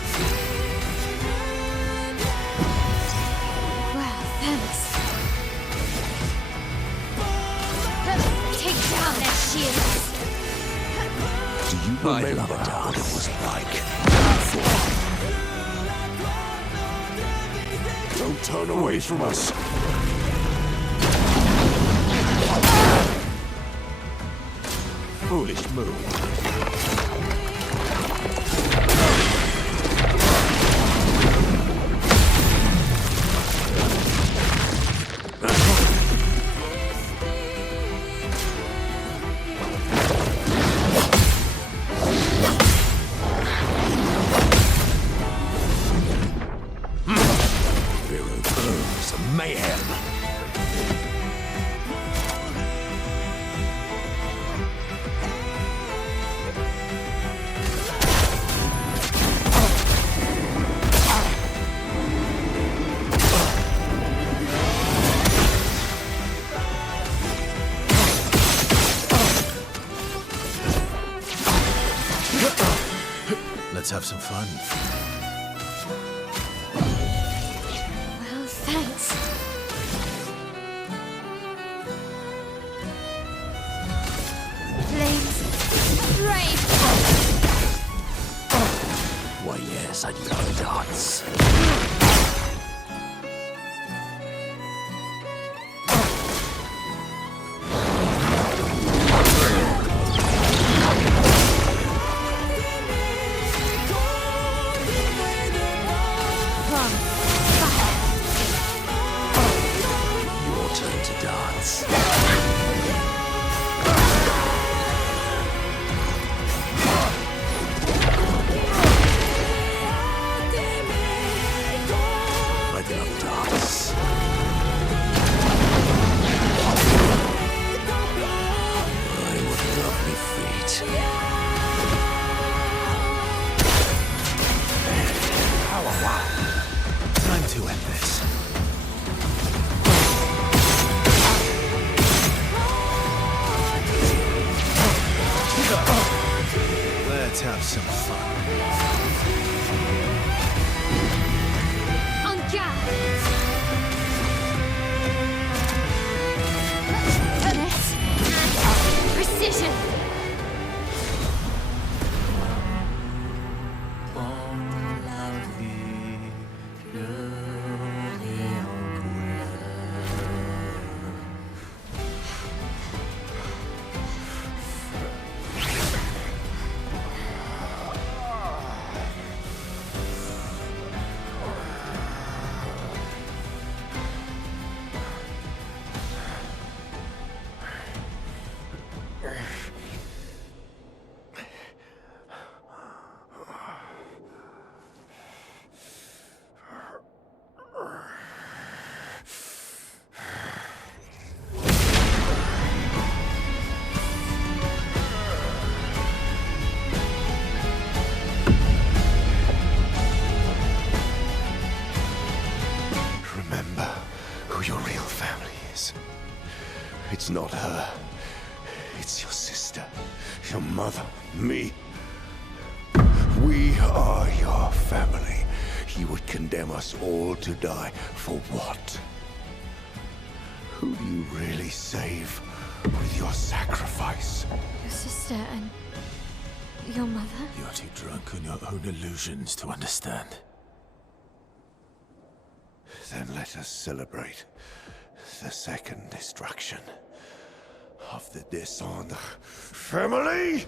Well, thanks. Take down their shields. Do you I remember love it. what it was like? Don't turn away from us. Foolish move. Mayhem. Let's have some fun. Well, thanks. Flames, rain. Why, yes, I love darts. From Your turn to dance. I love darts. My, what a lovely feat. Time to end this. Let's have some fun. En garde. Finesse. Precision. It's not her. It's your sister, your mother, me. We are your family. You would condemn us all to die for what? Who do you really save with your sacrifice? Your sister and your mother? You're too drunk on your own illusions to understand. Then let us celebrate the second destruction of the Descendre family!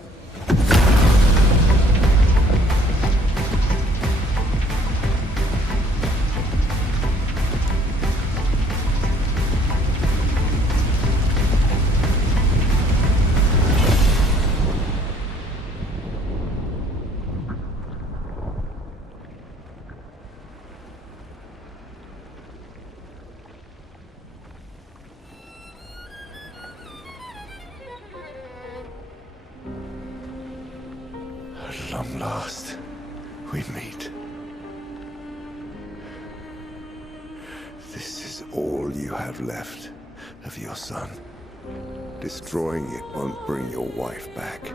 At long last, we meet. This is all you have left of your son. Destroying it won't bring your wife back.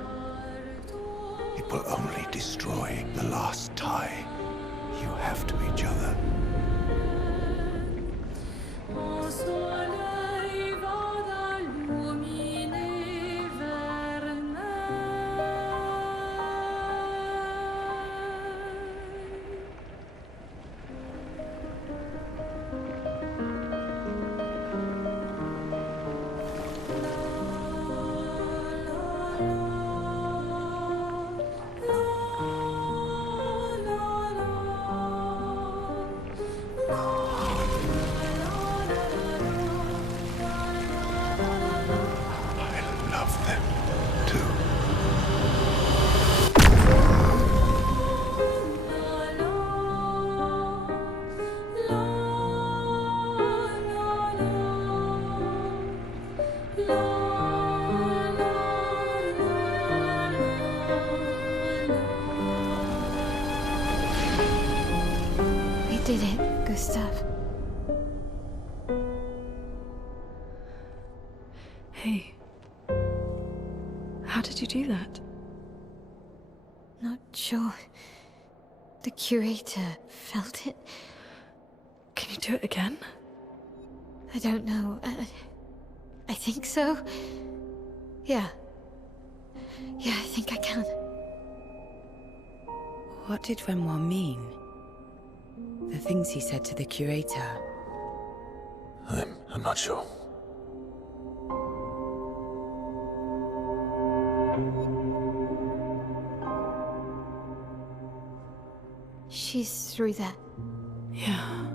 It will only destroy the last tie you have to each other. I love them too. We did it, Gustav. Hey. How did you do that? Not sure. The curator felt it. Can you do it again? I don't know. I think so. Yeah. Yeah, I think I can. What did Renoir mean? The things he said to the curator. I'm not sure. She's through there. Yeah.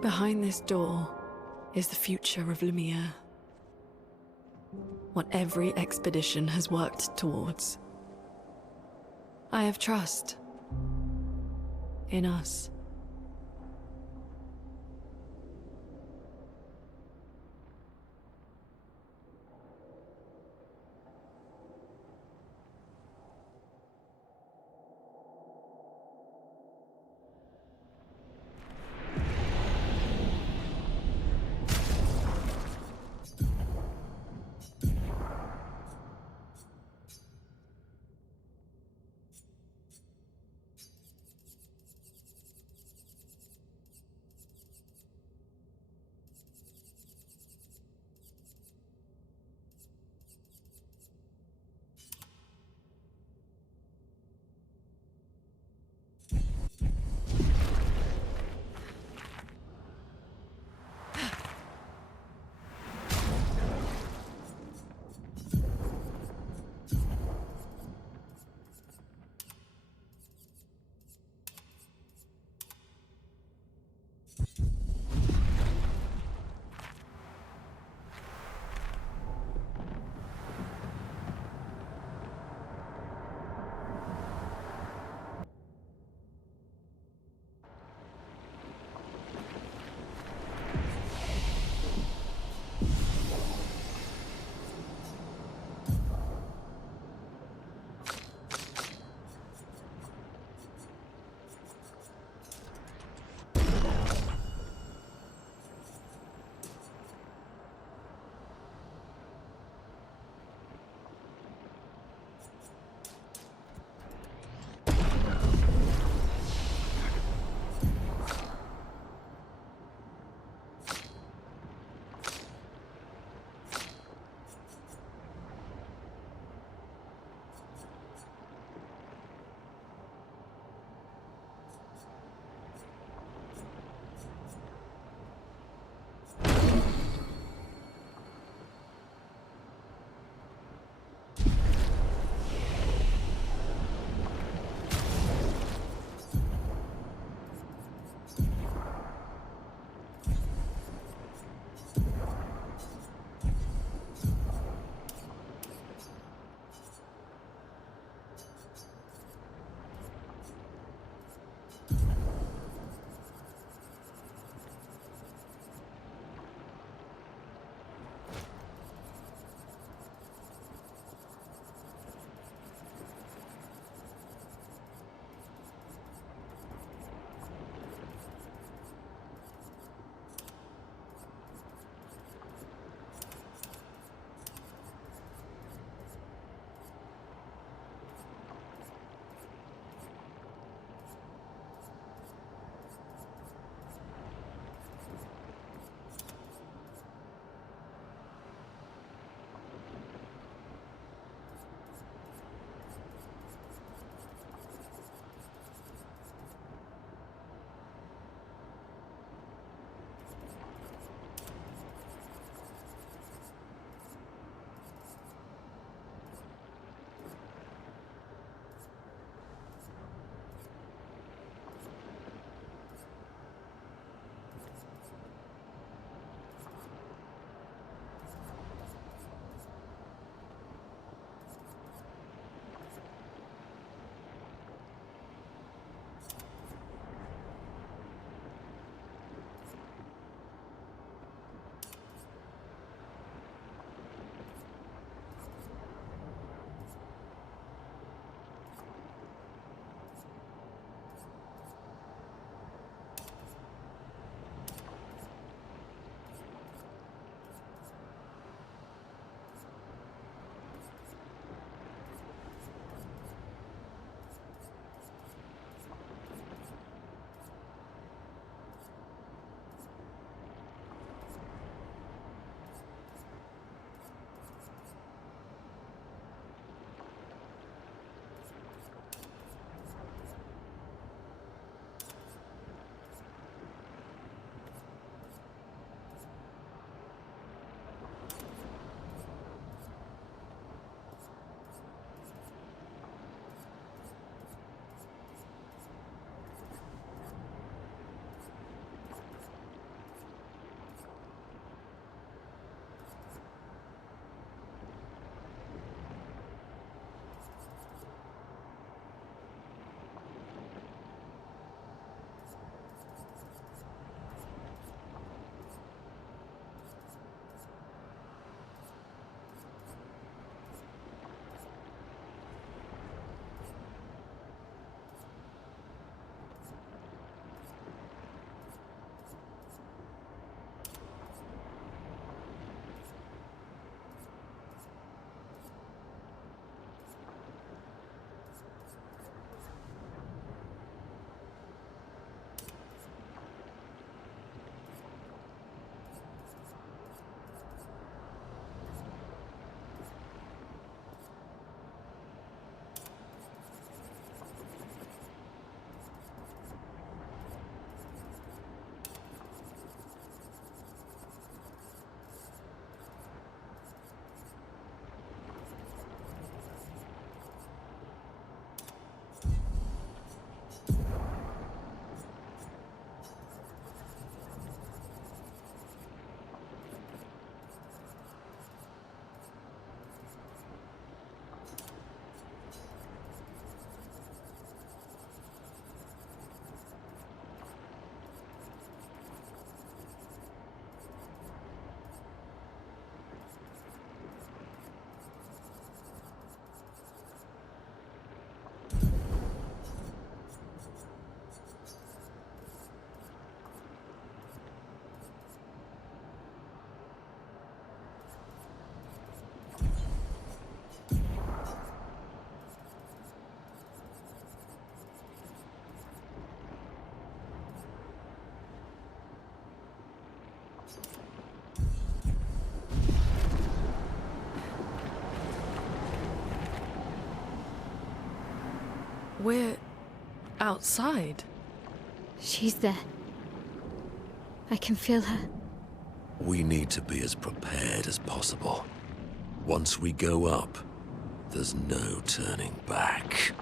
Behind this door is the future of Lumiere. What every expedition has worked towards. I have trust in us. We're outside. She's there. I can feel her. We need to be as prepared as possible. Once we go up, there's no turning back.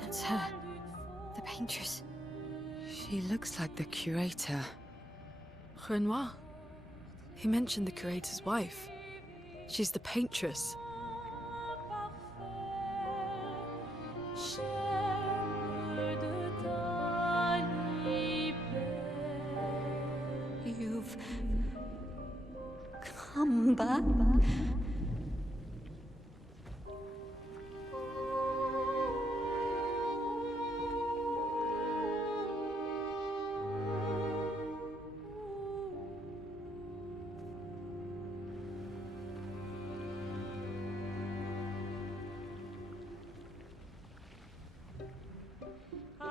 That's her. The paintress. She looks like the curator. Renoir. He mentioned the curator's wife. She's the paintress. You've come back.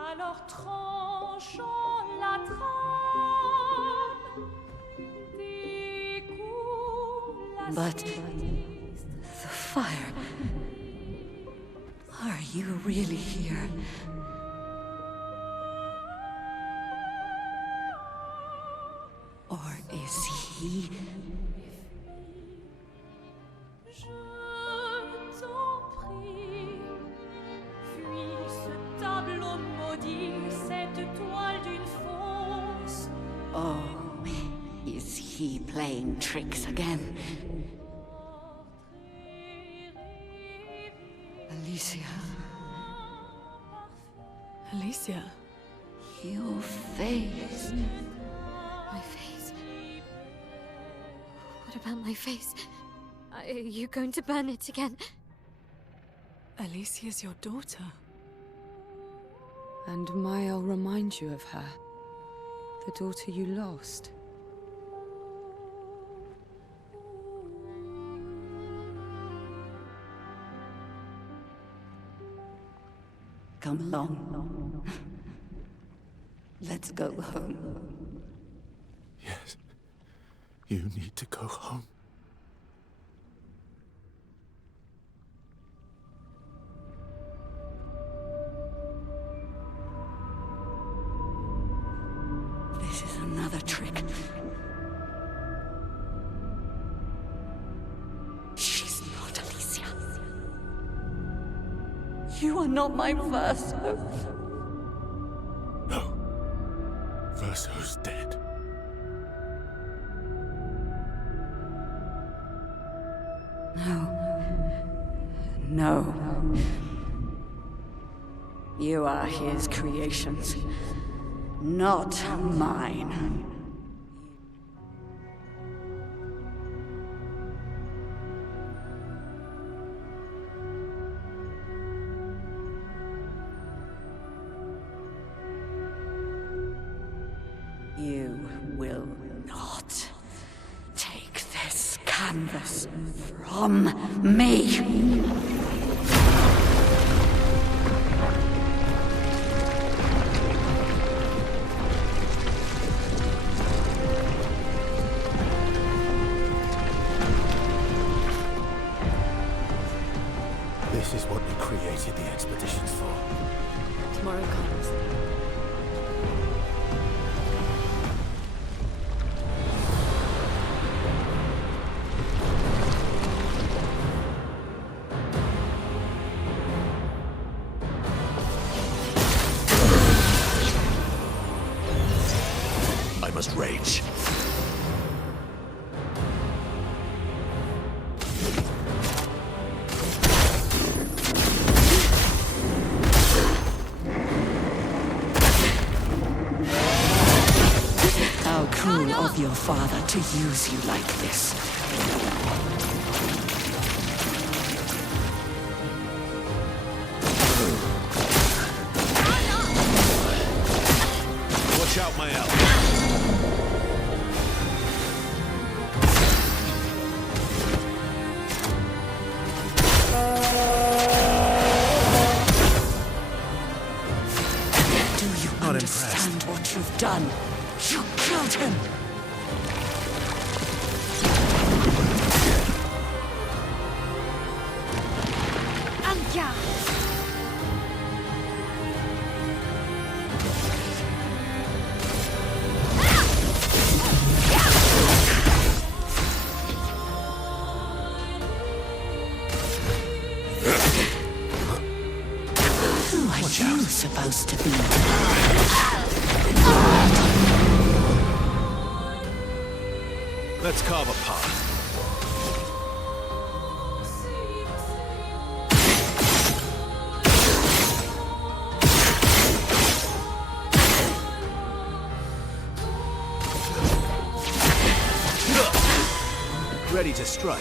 Alors tranchons la trame, découle la But the fire. Are you really here? Or is he? Je t'en prie, fuis ce tableau maudit, cette toile d'une fausse. Oh, is he playing tricks again? Alicia, Alicia. your face. My face. What about my face? Are you going to burn it again? Alicia's your daughter. And Mayel reminds you of her. The daughter you lost. Come along. Let's go home. Yes. You need to go home. This is another trick. She's not Alicia. You are not my Verso. No. Verso's dead. No. You are his creations, not mine. You will not take this canvas from me. This is what we created the expeditions for. Tomorrow comes. I must rage. your father to use you like this. Watch out, my elf. Do you understand what you've done? You killed him! Anka! Who are you supposed to be? Let's carve a path. Ready to strike.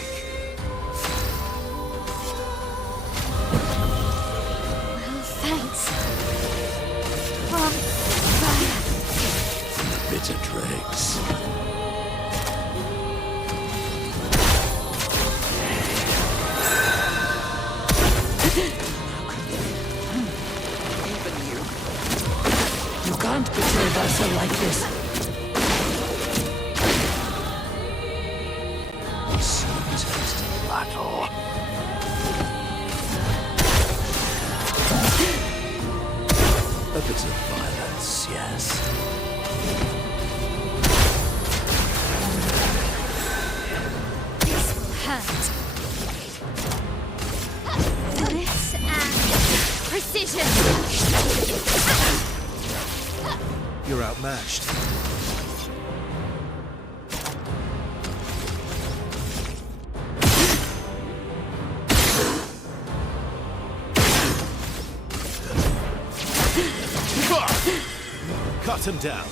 Well, thanks. Bitter dregs. Even you. You can't betray Vassal like this. Sweetest battle. A bit of violence, yes. This will hurt. This and precision. You're outmatched. Cut him down.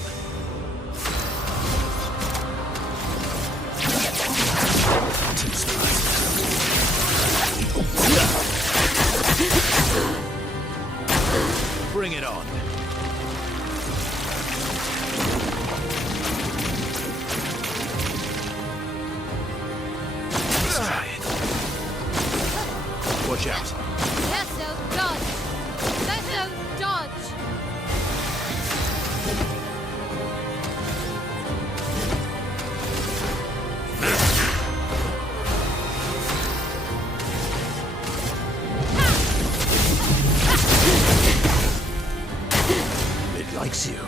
Bring it on. Let's try it. Watch out. Verso, dodge. Verso, dodge. It likes you.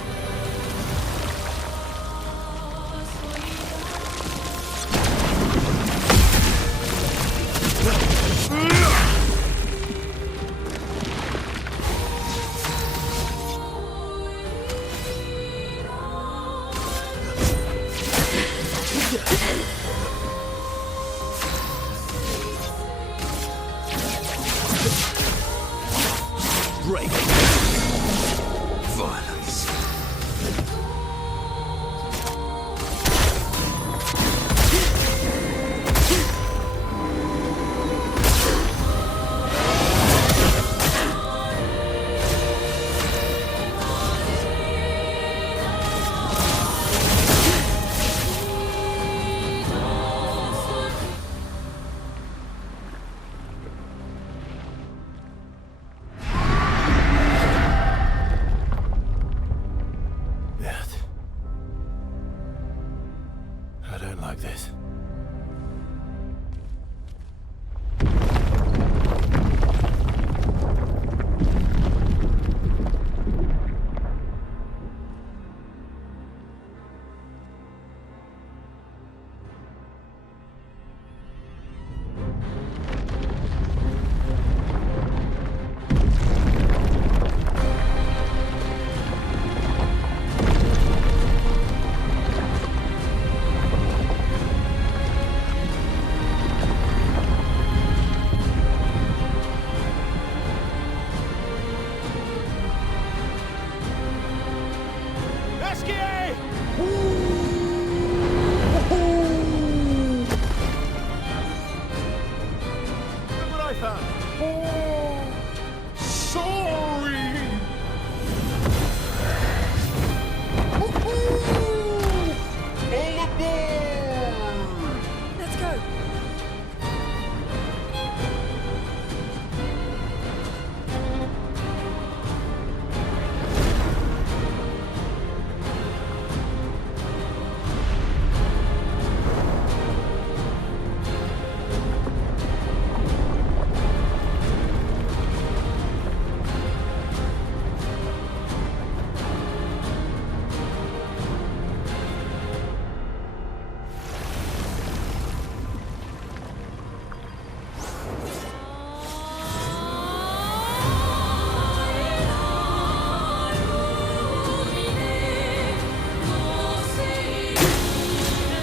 Sorry! All aboard! Let's go.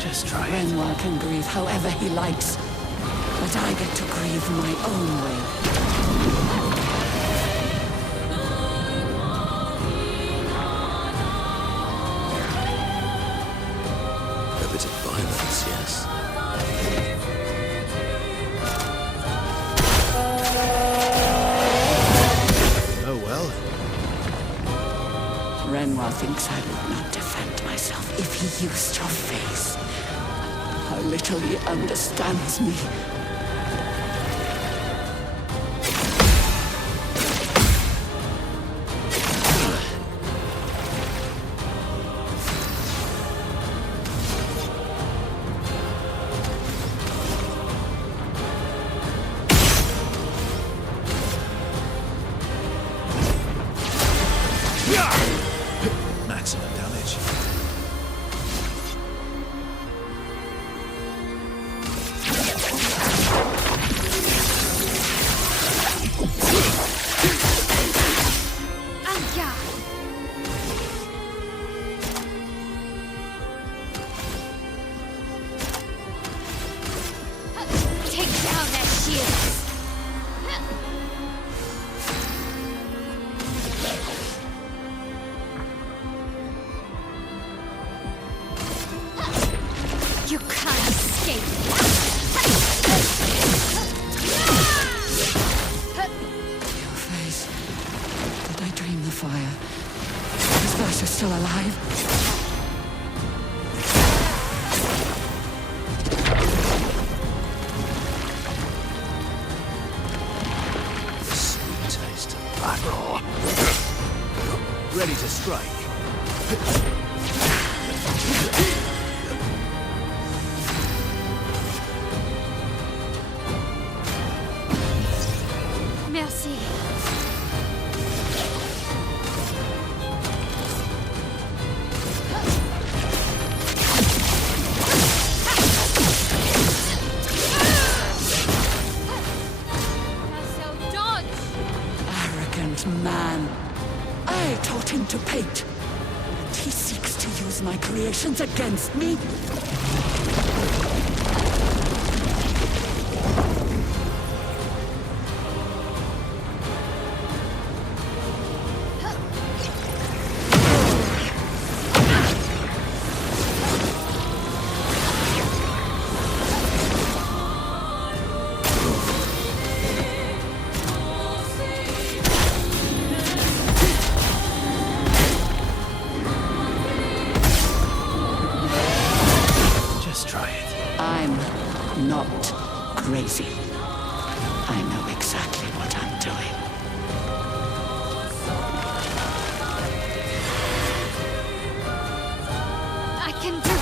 Just try it. Renoir can grieve however he likes, but I get to grieve my own way. A bit of violence, yes. Oh well. Renoir thinks I would not defend myself if he used your face. How little he understands me. Maximum damage. Anya! Take down their shields! You can't escape! Your face. Did I dream the fire? Is Versa still alive? The sweet taste of battle. Ready to strike. Merci. So dodge! Arrogant man. I taught him to paint. And he seeks to use my creations against me? Just try it. I'm not crazy. I know exactly what I'm doing. I can do it!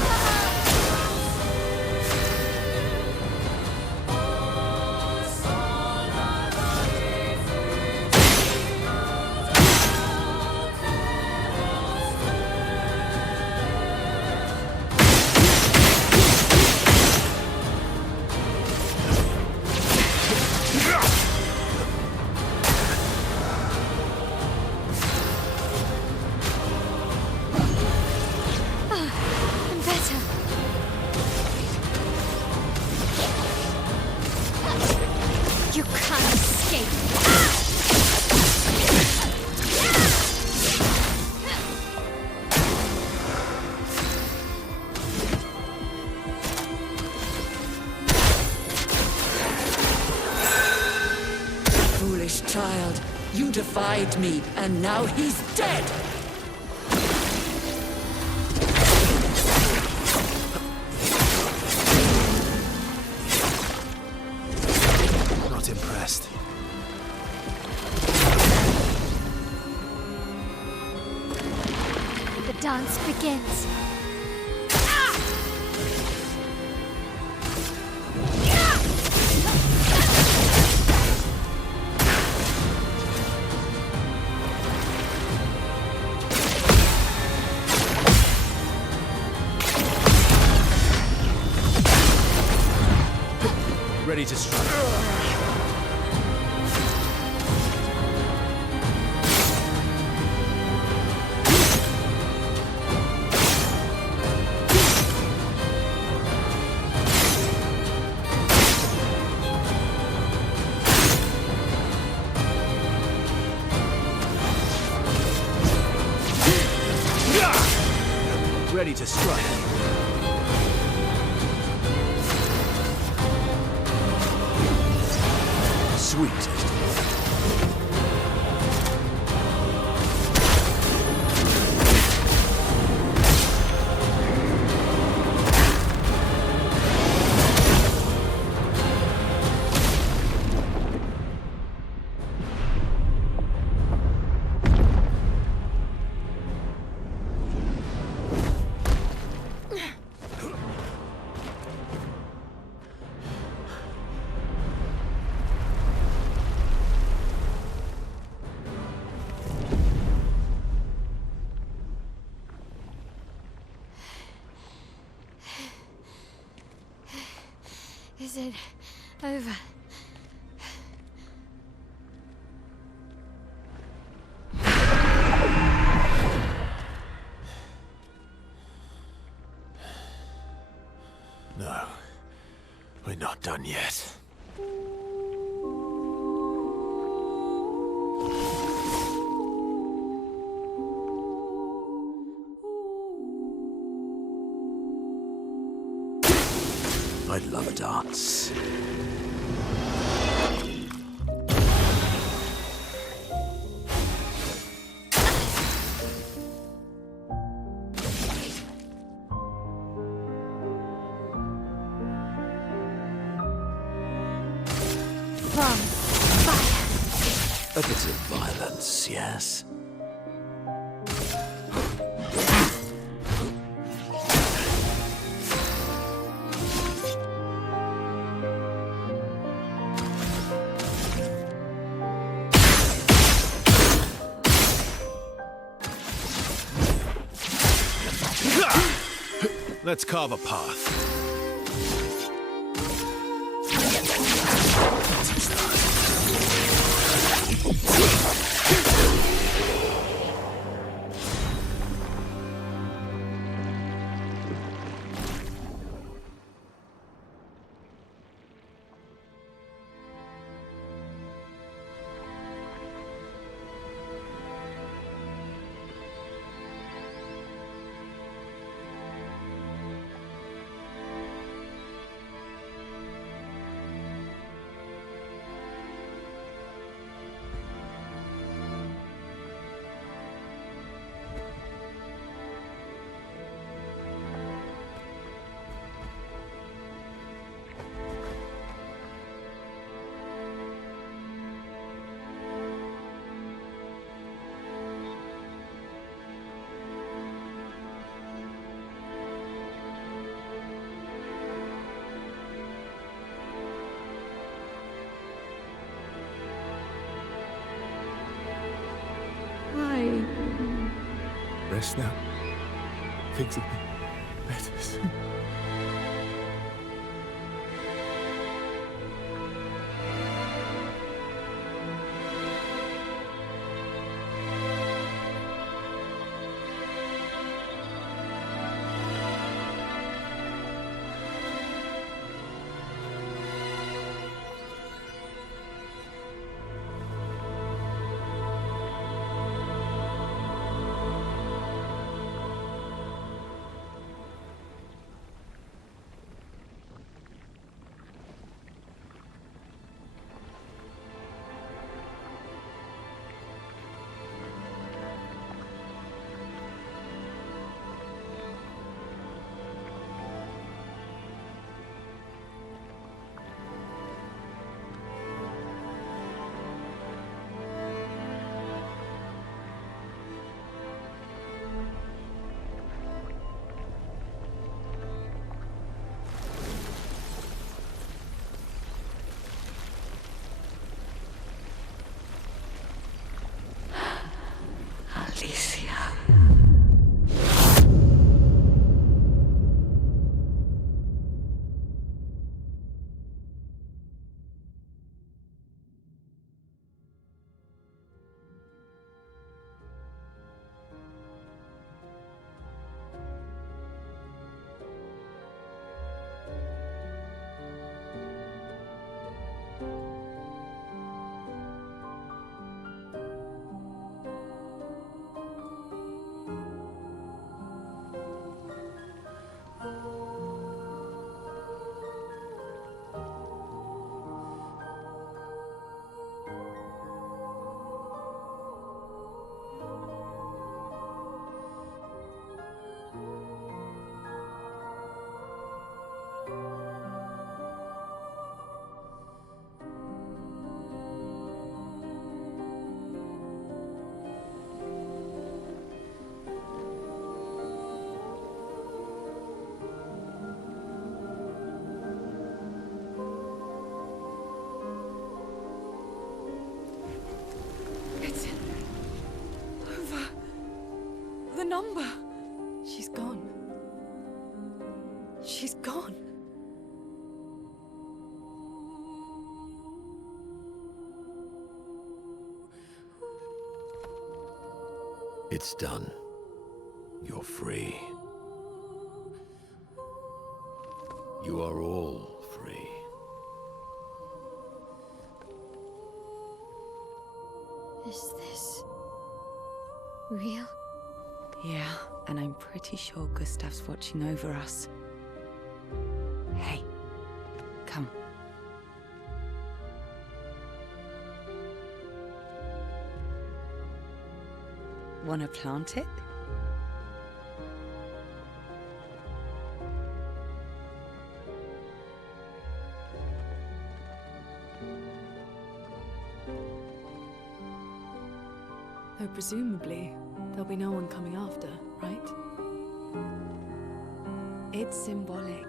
I'm better. You can't escape. foolish child. You defied me, and now he's dead! Not impressed. The dance begins. Ready to strike. Ready to strike. Sweet. Is it over? No, we're not done yet. I'd love a dance. From fire. A bit of violence, yes. Let's carve a path. Rest now. Things will be better soon. Umber! She's gone. She's gone. It's done. You're free. You are all free. Is this real? Yeah, and I'm pretty sure Gustav's watching over us. Hey, come. Wanna plant it? Though presumably, there'll be no one coming after, right? It's symbolic.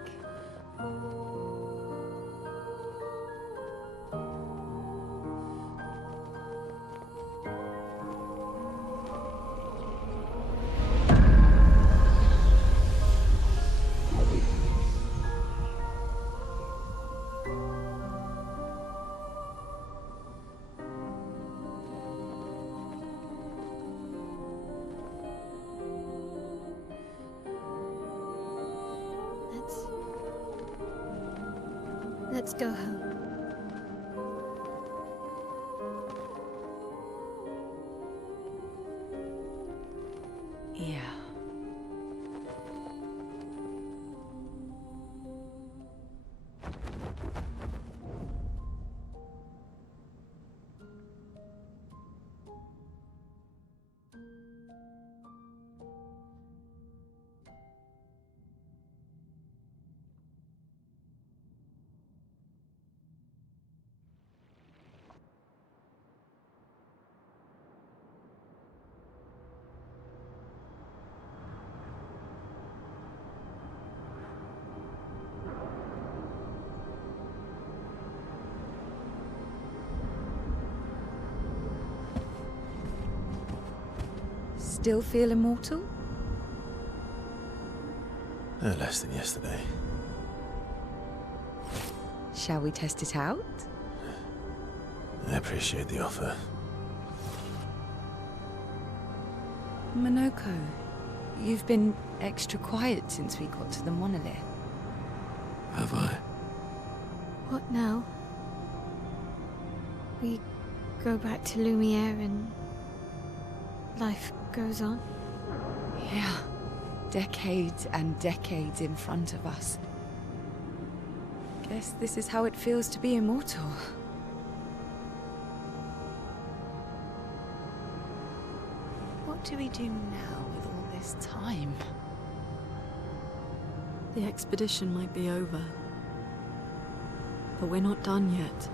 Let's go home. Yeah. Still feel immortal? No less than yesterday. Shall we test it out? I appreciate the offer. Monoko, you've been extra quiet since we got to the monolith. Have I? What now? We go back to Lumiere and life goes on? Yeah. Decades and decades in front of us. Guess this is how it feels to be immortal. What do we do now with all this time? The expedition might be over. But we're not done yet.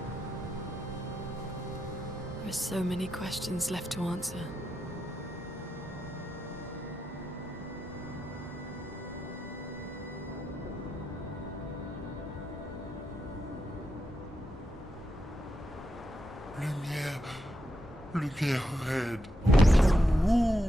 There are so many questions left to answer. Lumiere. Lumiere ahead. Ooh.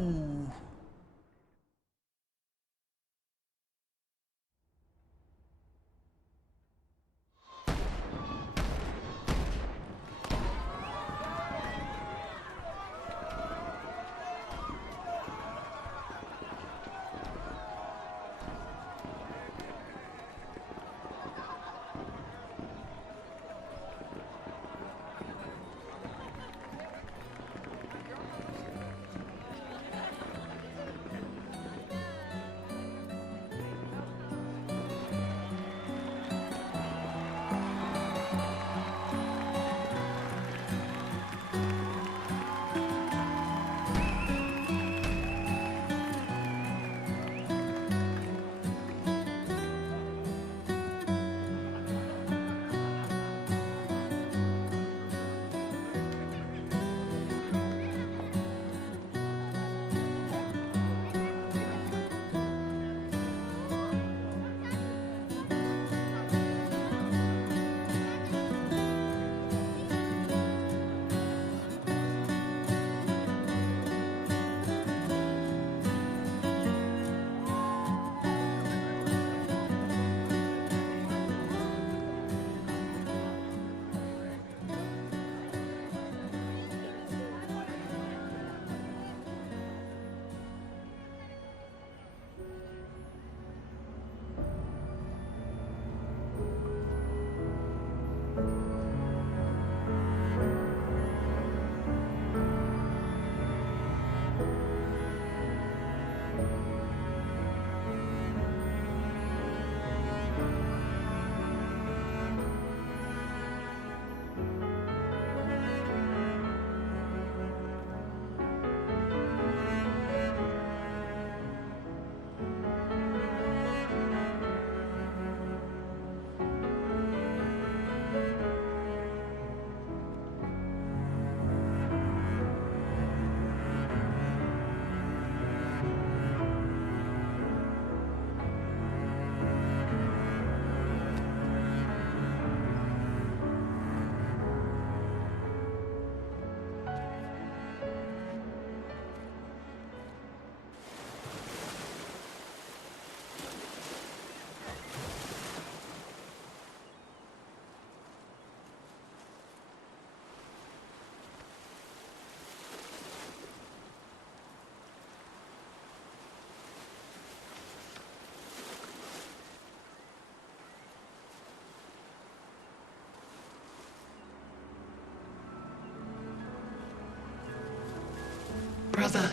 brother.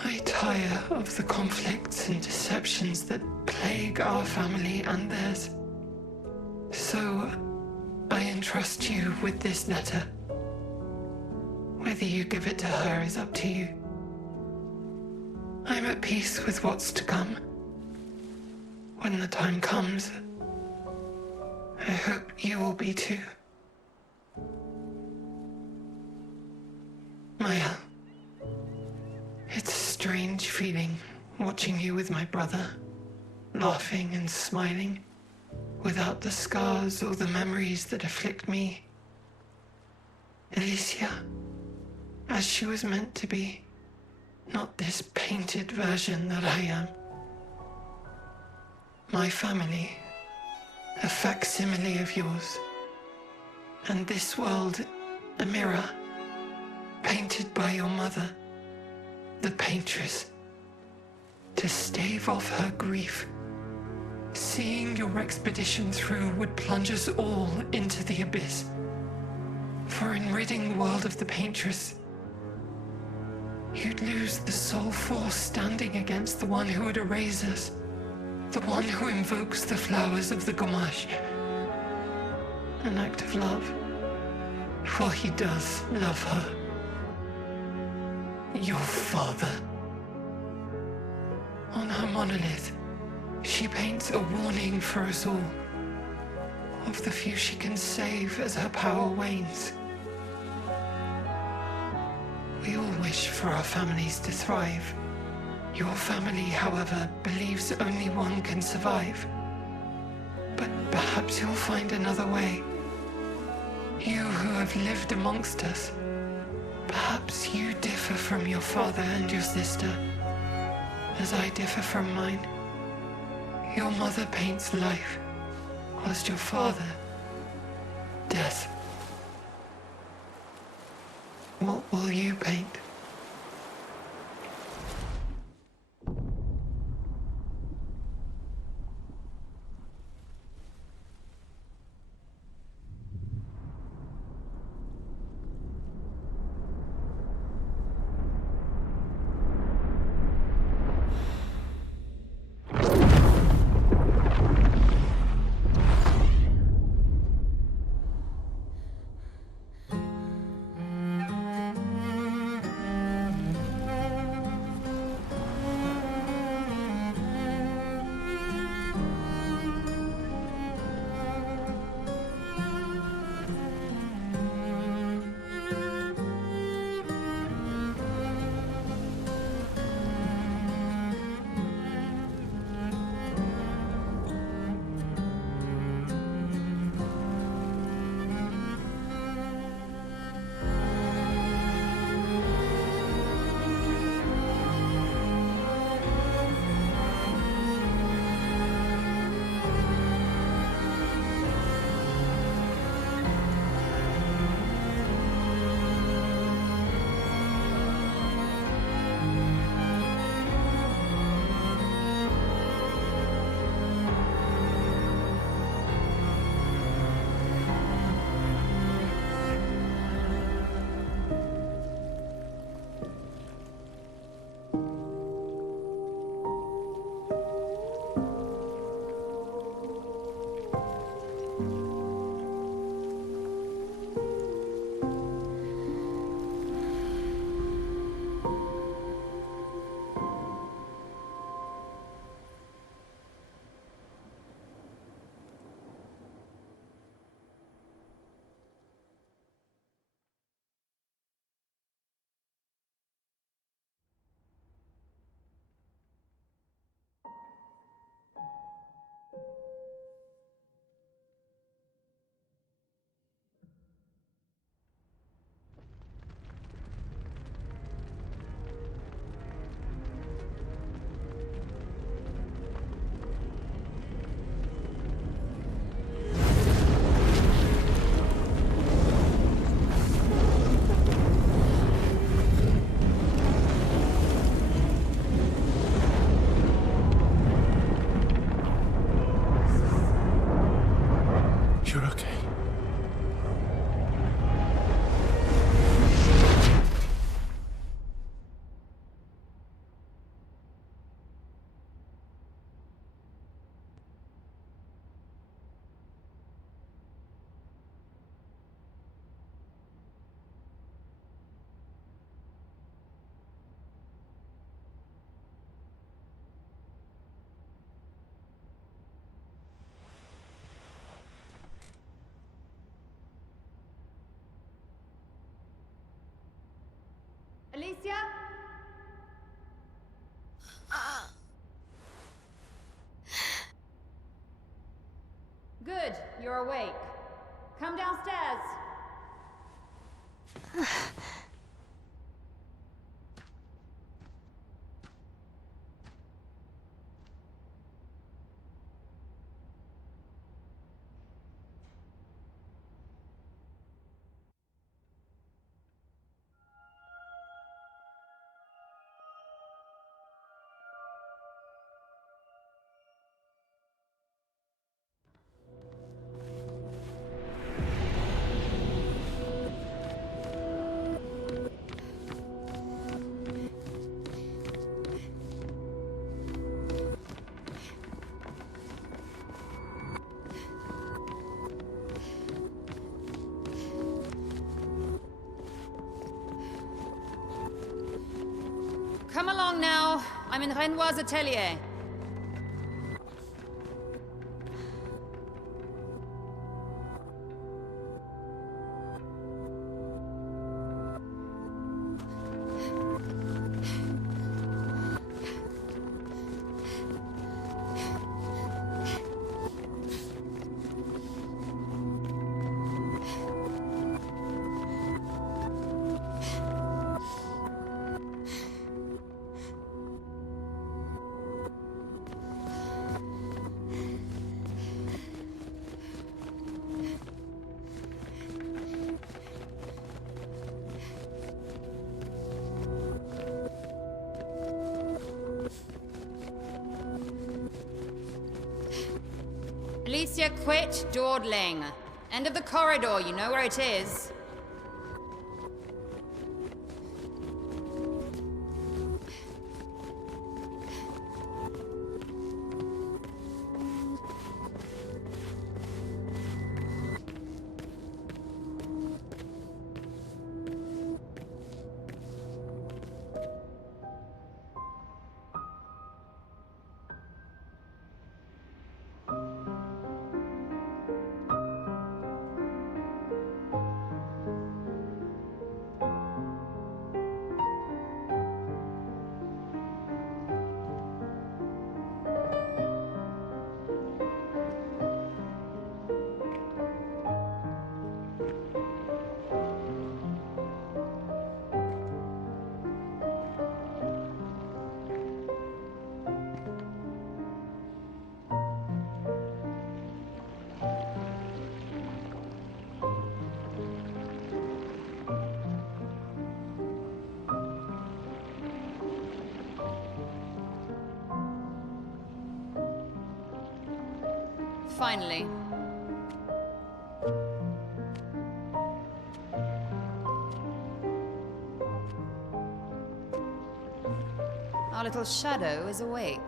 I tire of the conflicts and deceptions that plague our family and theirs. So, I entrust you with this letter. Whether you give it to her is up to you. I'm at peace with what's to come. When the time comes, I hope you will be too. Maya, it's a strange feeling watching you with my brother, laughing and smiling, without the scars or the memories that afflict me. Alicia, as she was meant to be, not this painted version that I am. My family, a facsimile of yours, and this world, a mirror, painted by your mother, the paintress, to stave off her grief. Seeing your expedition through would plunge us all into the abyss. For in ridding the world of the paintress, you'd lose the sole force standing against the one who would erase us, the one who invokes the flowers of the Gamash. An act of love, for he does love her. Your father. On her monolith, she paints a warning for us all, of the few she can save as her power wanes. We all wish for our families to thrive. Your family, however, believes only one can survive. But perhaps you'll find another way. You who have lived amongst us, perhaps you differ from your father and your sister, as I differ from mine. Your mother paints life, whilst your father, death. What will you paint? Alicia? Good, you're awake. Come downstairs. Come along now. I'm in Renoir's atelier. Alicia, quit dawdling. End of the corridor, you know where it is. Finally. Our little shadow is awake.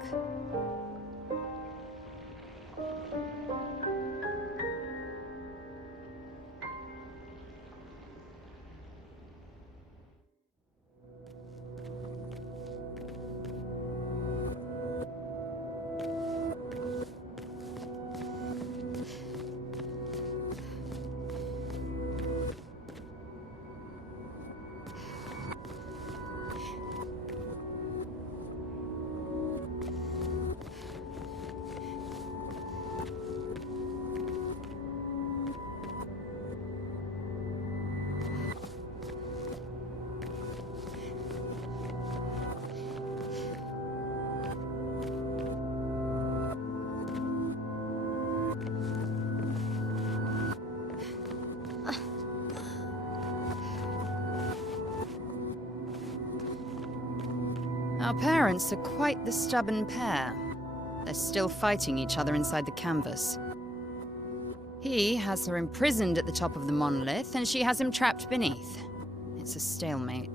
Our parents are quite the stubborn pair. They're still fighting each other inside the canvas. He has her imprisoned at the top of the monolith, and she has him trapped beneath. It's a stalemate.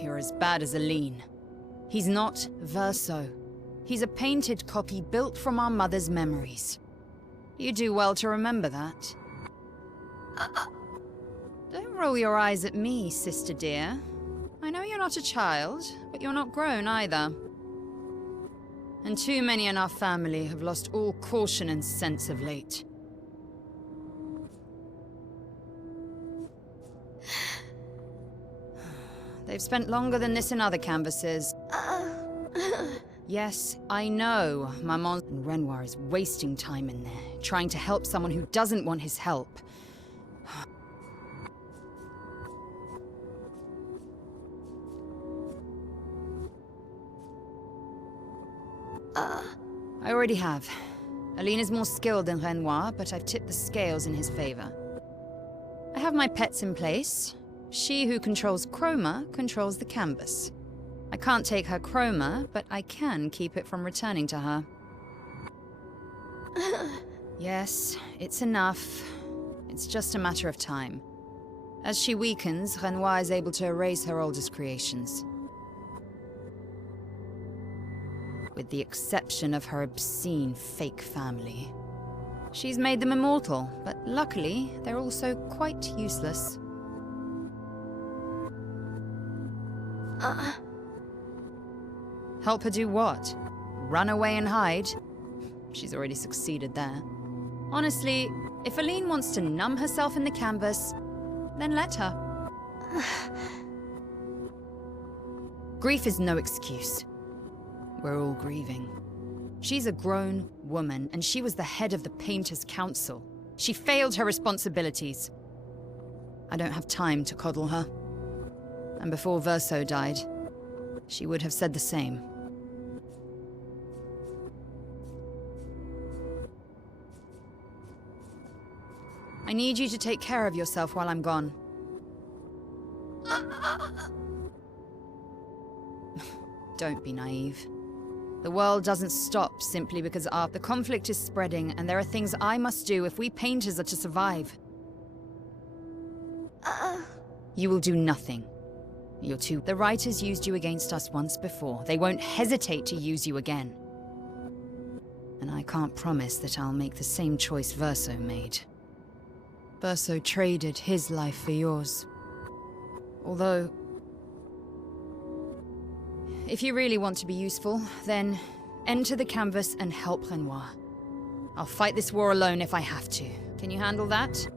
You're as bad as Aline. He's not Verso. He's a painted copy built from our mother's memories. You do well to remember that. Don't roll your eyes at me, sister dear. I know you're not a child, but you're not grown either. And too many in our family have lost all caution and sense of late. They've spent longer than this in other canvases. Yes, I know. Maman and Renoir is wasting time in there, trying to help someone who doesn't want his help. I already have. Aline is more skilled than Renoir, but I've tipped the scales in his favor. I have my pets in place. She who controls Chroma controls the canvas. I can't take her Chroma, but I can keep it from returning to her. Yes, it's enough. It's just a matter of time. As she weakens, Renoir is able to erase her oldest creations. With the exception of her obscene fake family. She's made them immortal, but luckily, they're also quite useless. Help her do what? Run away and hide? She's already succeeded there. Honestly, if Aline wants to numb herself in the canvas, then let her. Grief is no excuse. We're all grieving. She's a grown woman, and she was the head of the Painters' Council. She failed her responsibilities. I don't have time to coddle her. And before Verso died, she would have said the same. I need you to take care of yourself while I'm gone. Don't be naive. The world doesn't stop simply because the conflict is spreading, and there are things I must do if we painters are to survive. You will do nothing. You're too... The writers used you against us once before. They won't hesitate to use you again. And I can't promise that I'll make the same choice Verso made. Verso traded his life for yours. Although... if you really want to be useful, then enter the canvas and help Renoir. I'll fight this war alone if I have to. Can you handle that?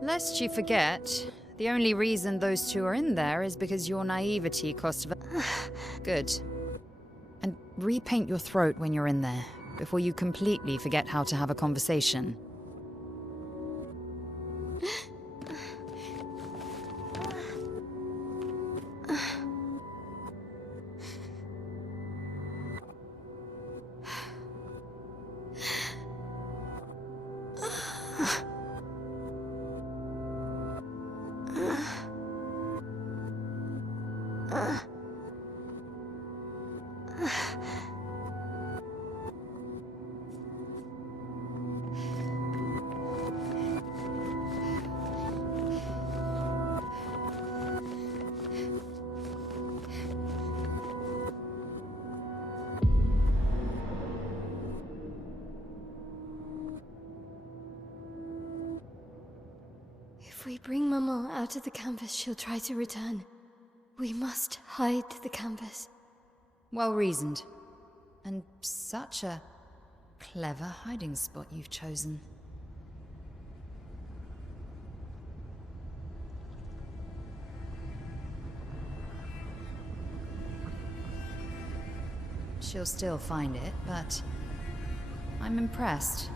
Lest you forget, the only reason those two are in there is because your naivety cost... Good. And repaint your throat when you're in there, before you completely forget how to have a conversation. If we bring Maman out of the canvas, she'll try to return. We must hide the canvas. Well reasoned. And such a clever hiding spot you've chosen. She'll still find it, but I'm impressed.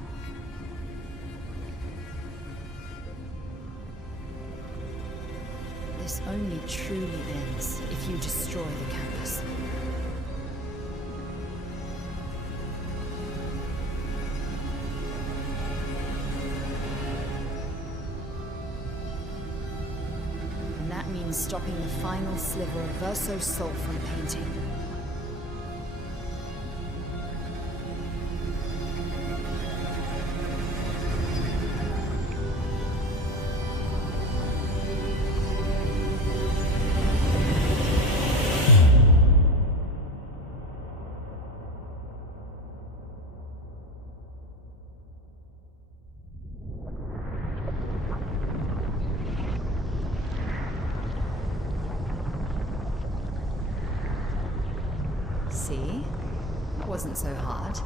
This only truly ends if you destroy the canvas. And that means stopping the final sliver of Verso's soul from painting. See? Wasn't so hard.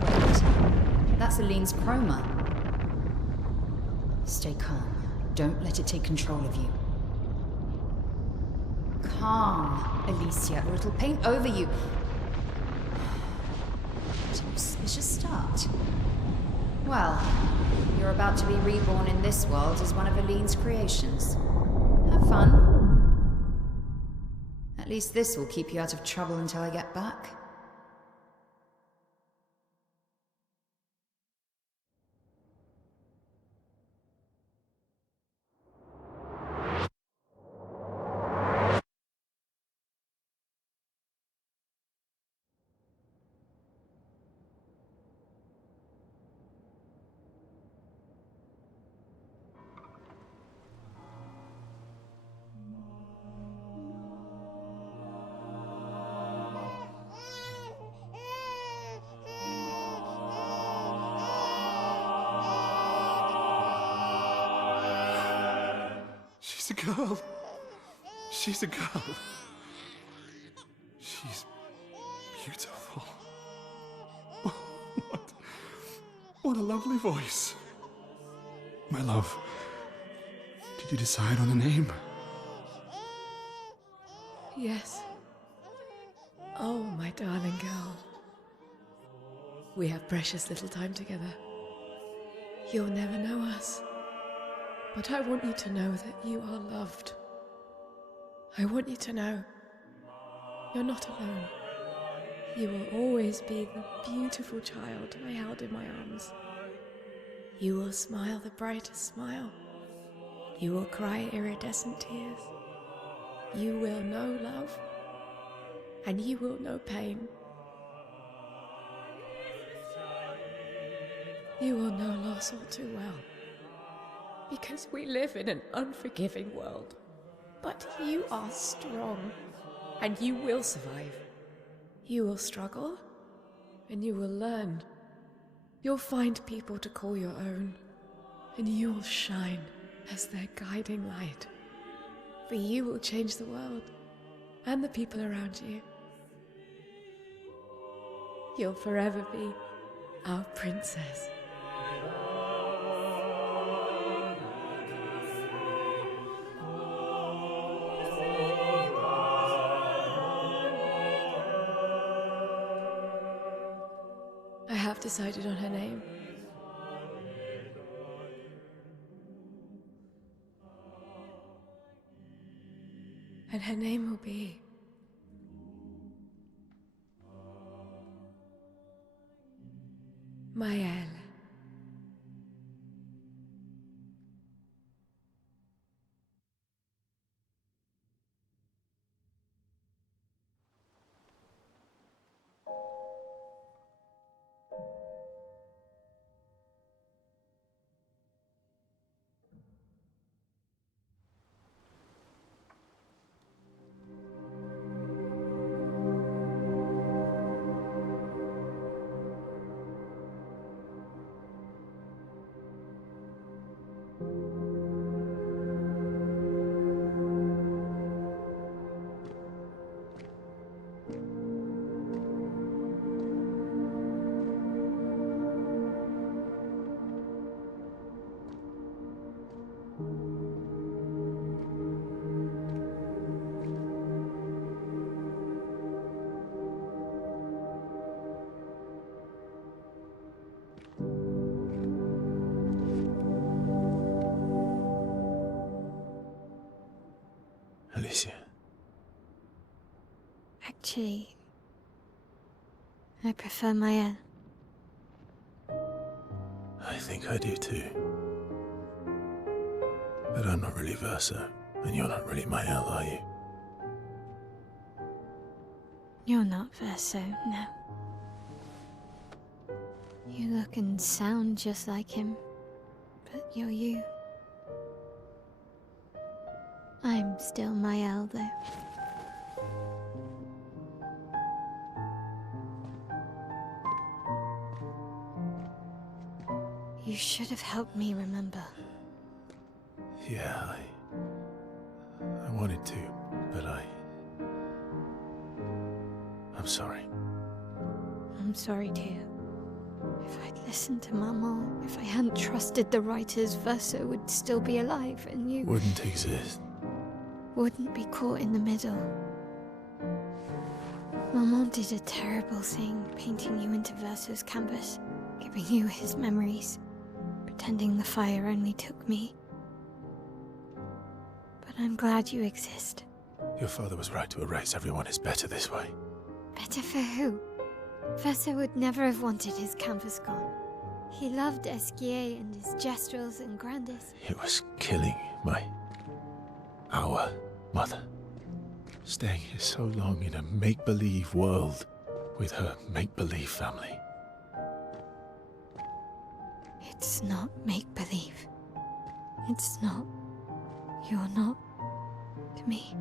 Wait, that's Aline's chroma. Stay calm. Don't let it take control of you. Calm, Alicia, or it'll paint over you. What an auspicious start. Well, you're about to be reborn in this world as one of Aline's creations. Have fun. At least this will keep you out of trouble until I get back. She's a girl. She's a girl. She's beautiful. What a lovely voice. My love, did you decide on a name? Yes. Oh, my darling girl. We have precious little time together. You'll never know us. But I want you to know that you are loved. I want you to know you're not alone. You will always be the beautiful child I held in my arms. You will smile the brightest smile. You will cry iridescent tears. You will know love, and you will know pain. You will know loss all too well. Because we live in an unforgiving world. But you are strong, and you will survive. You will struggle, and you will learn. You'll find people to call your own, and you will shine as their guiding light. For you will change the world, and the people around you. You'll forever be our princess. I have decided on her name. And her name will be... Maëlle. Alicia. Actually, I prefer Maëlle. I think I do too. But I'm not really Verso, and you're not really Maëlle, are you? You're not Verso, no. You look and sound just like him, but you're you. I'm still Maëlle, though. You should have helped me remember. Yeah, I wanted to, but I'm sorry. I'm sorry too. If I'd listened to Maman, if I hadn't trusted the writers, Verso would still be alive and you Wouldn't exist. wouldn't be caught in the middle. Maman did a terrible thing, painting you into Verso's canvas, giving you his memories, pretending the fire only took me. But I'm glad you exist. Your father was right to erase everyone. It's better this way. Better for who? Verso would never have wanted his canvas gone. He loved Esquier and his gestrels and Grandis. It was killing our mother. Staying here so long in a make-believe world with her make-believe family. It's not make-believe. It's not. You're not to me.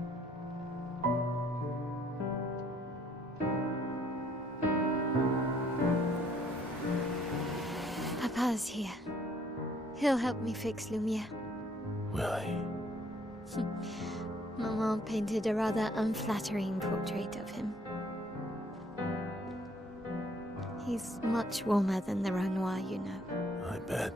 Papa's here. He'll help me fix Lumiere. Will he? Maman painted a rather unflattering portrait of him. He's much warmer than the Renoir, you know. I bet.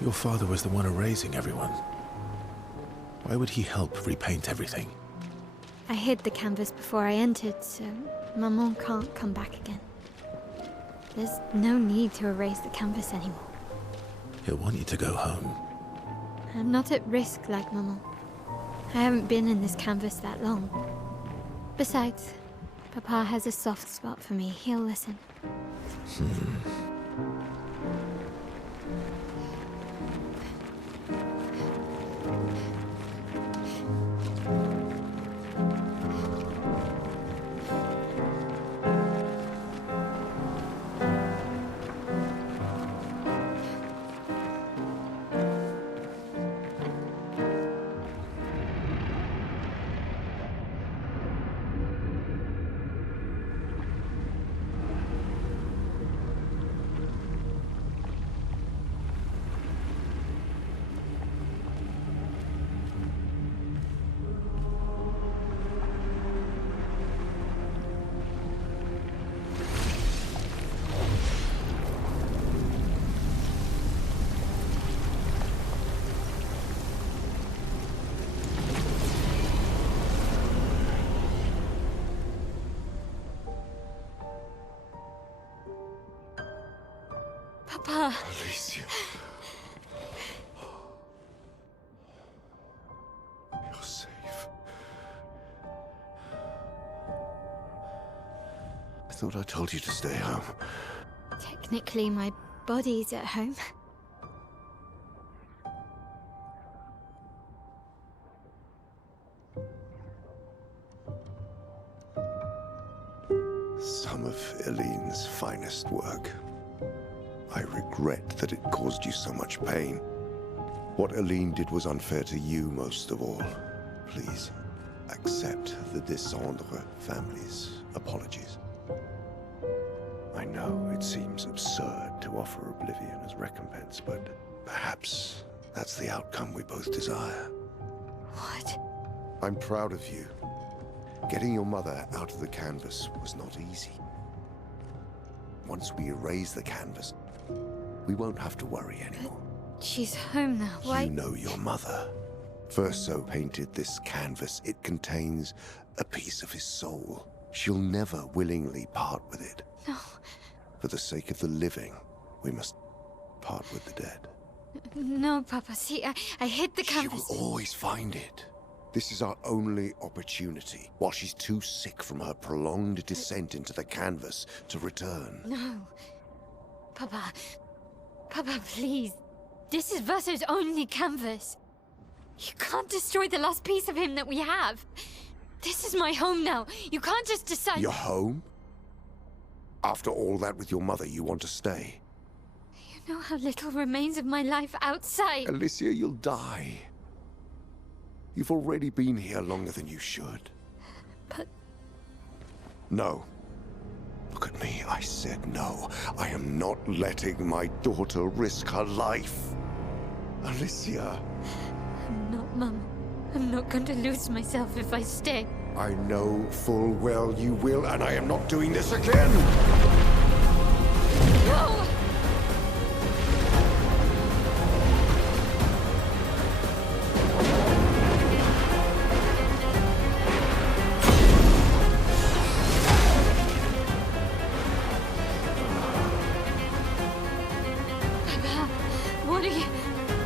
Your father was the one erasing everyone. Why would he help repaint everything? I hid the canvas before I entered, so Maman can't come back again. There's no need to erase the canvas anymore. He'll want you to go home. I'm not at risk like Maman. I haven't been in this canvas that long. Besides, Papa has a soft spot for me. He'll listen. Papa. Alicia. You're safe. I thought I told you to stay home. Technically, my body's at home. Some of Elene's finest work. I regret that it caused you so much pain. What Elene did was unfair to you most of all. Please, accept the Descendre family's apologies. I know it seems absurd to offer oblivion as recompense, but perhaps that's the outcome we both desire. What? I'm proud of you. Getting your mother out of the canvas was not easy. Once we erase the canvas, we won't have to worry anymore. She's home now. Why? You know your mother. Verso painted this canvas. It contains a piece of his soul. She'll never willingly part with it. No. For the sake of the living, we must part with the dead. No, Papa. See, I hid the canvas. She will always find it. This is our only opportunity, while she's too sick from her prolonged descent into the canvas to return. No. Papa. Papa, please. This is Verso's only canvas. You can't destroy the last piece of him that we have. This is my home now. You can't just decide... Your home? After all that with your mother, you want to stay? You know how little remains of my life outside. Alicia, you'll die. You've already been here longer than you should. But... No. Look at me, I said no. I am not letting my daughter risk her life. Alicia. I'm not, Mum. I'm not going to lose myself if I stay. I know full well you will, and I am not doing this again! No!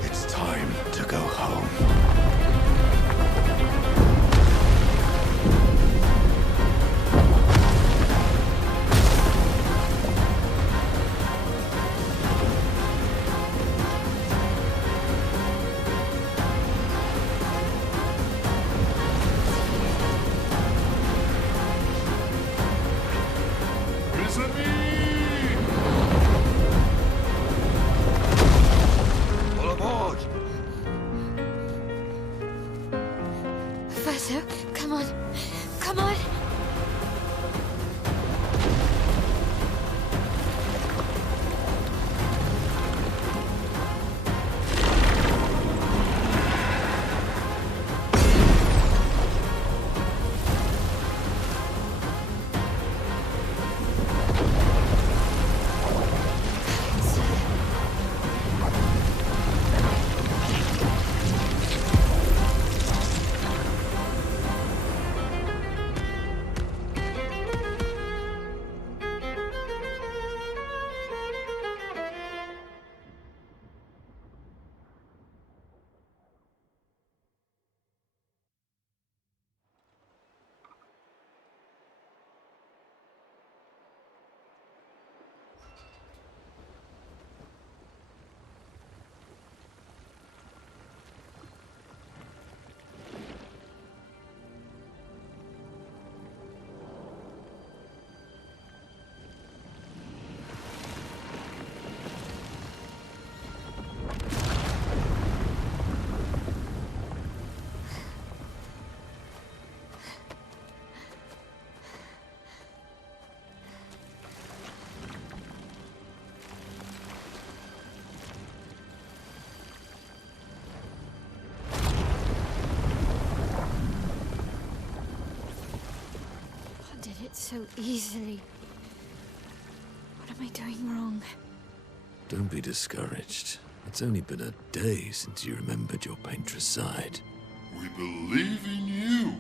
It's time to go home. Verso, come on. Come on. forget so easily. What am I doing wrong? Don't be discouraged. It's only been a day since you remembered your paintress side. We believe in you.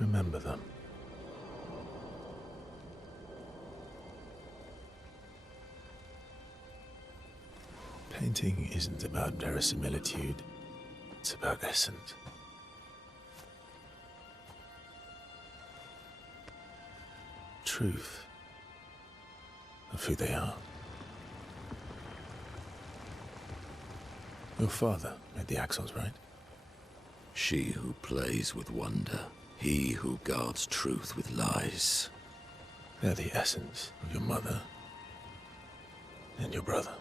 Remember them. Painting isn't about verisimilitude. It's about essence. Truth of who they are. Your father made the axles, right? She who plays with wonder. He who guards truth with lies. They're the essence of your mother and your brother.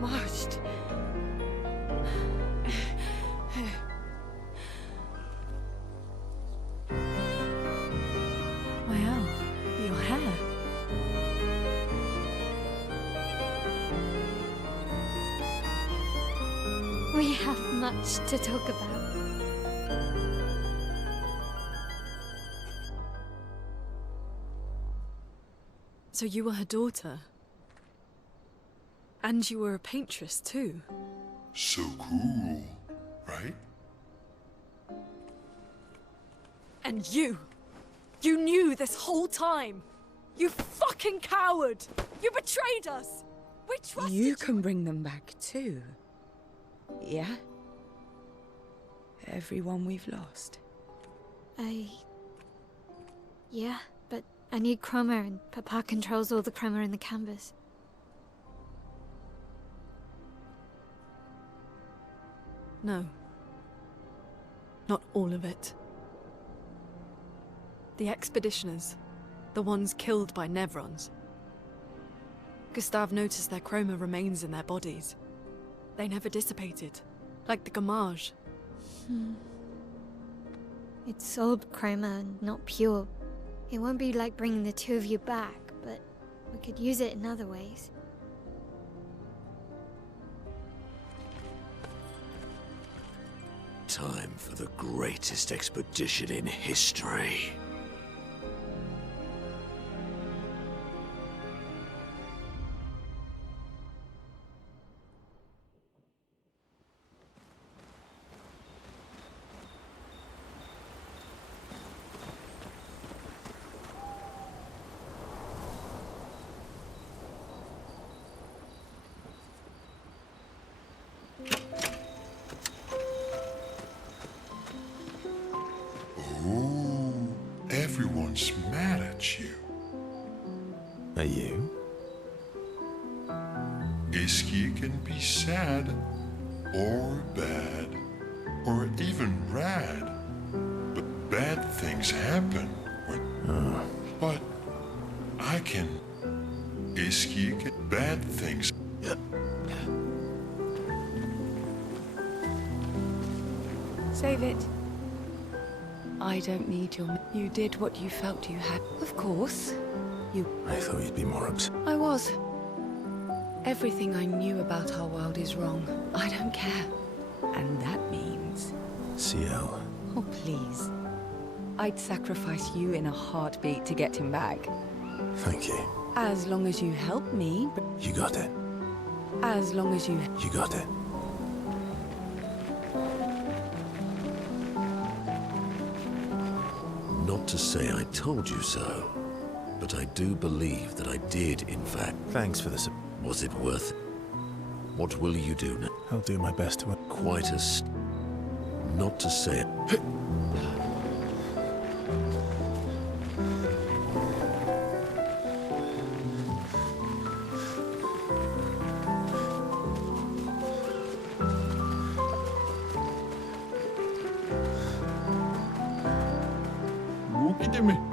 Marched. Wow, your hair. We have much to talk about. So you were her daughter? And you were a paintress too? So cool, right? And you knew this whole time! You fucking coward! You betrayed us! We trusted You can bring them back too. Yeah? Everyone we've lost. Yeah, but I need chroma and Papa controls all the chroma in the canvas. No. Not all of it. The expeditioners. The ones killed by Nevrons. Gustave noticed their chroma remains in their bodies. They never dissipated, like the Gamage. It's sold chroma and not pure. It won't be like bringing the two of you back, but we could use it in other ways. Time for the greatest expedition in history. Everyone's mad at you. Are you? Iskia can be sad, or bad, or even rad. But bad things happen when... But I can... Iskia can... Bad things... Save it. I don't need your... You did what you felt you had. Of course. I thought you'd be more upset. I was. Everything I knew about our world is wrong. I don't care. And that means... CL. Oh, please. I'd sacrifice you in a heartbeat to get him back. Thank you. As long as you help me... You got it. As long as you... You got it. Not to say I told you so, but I do believe that I did, in fact. Thanks for this. Was it worth it? What will you do now? I'll do my best to... Quite a... Not to say it. Forgive me.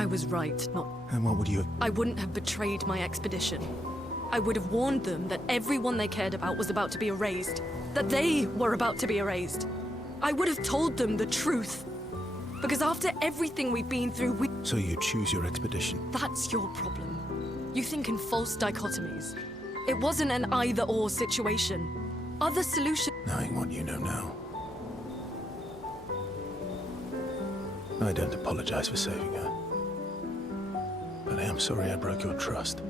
I was right, not... And what would you have... I wouldn't have betrayed my expedition. I would have warned them that everyone they cared about was about to be erased. That they were about to be erased. I would have told them the truth. Because after everything we've been through, we... So you choose your expedition? That's your problem. You think in false dichotomies. It wasn't an either-or situation. Other solutions... Knowing what you know now. I don't apologize for saving her. But I am sorry I broke your trust.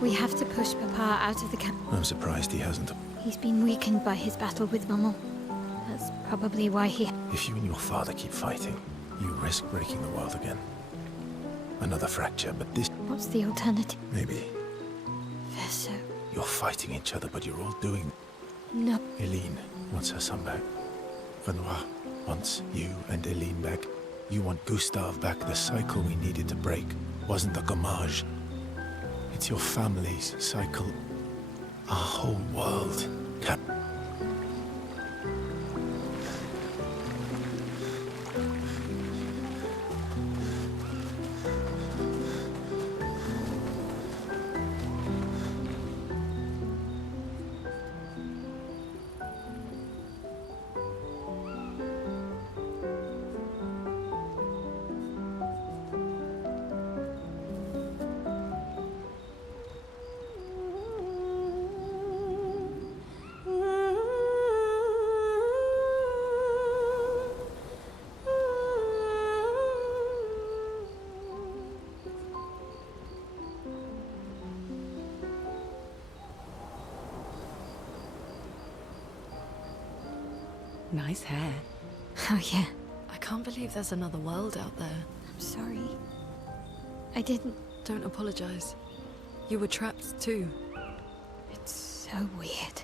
We have to push Papa out of the camp. I'm surprised he hasn't. He's been weakened by his battle with Maman. That's probably why he... If you and your father keep fighting, you risk breaking the world again. Another fracture, but this... What's the alternative? Maybe. Verso. You're fighting each other, but you're all doing... No. Eileen wants her son back. Renoir wants you and Eileen back. You want Gustave back. The cycle we needed to break wasn't the Gommage. It's your family's cycle. Our whole world. Nice hair. Oh, yeah. I can't believe there's another world out there. I'm sorry. I didn't... Don't apologize. You were trapped too. It's so weird.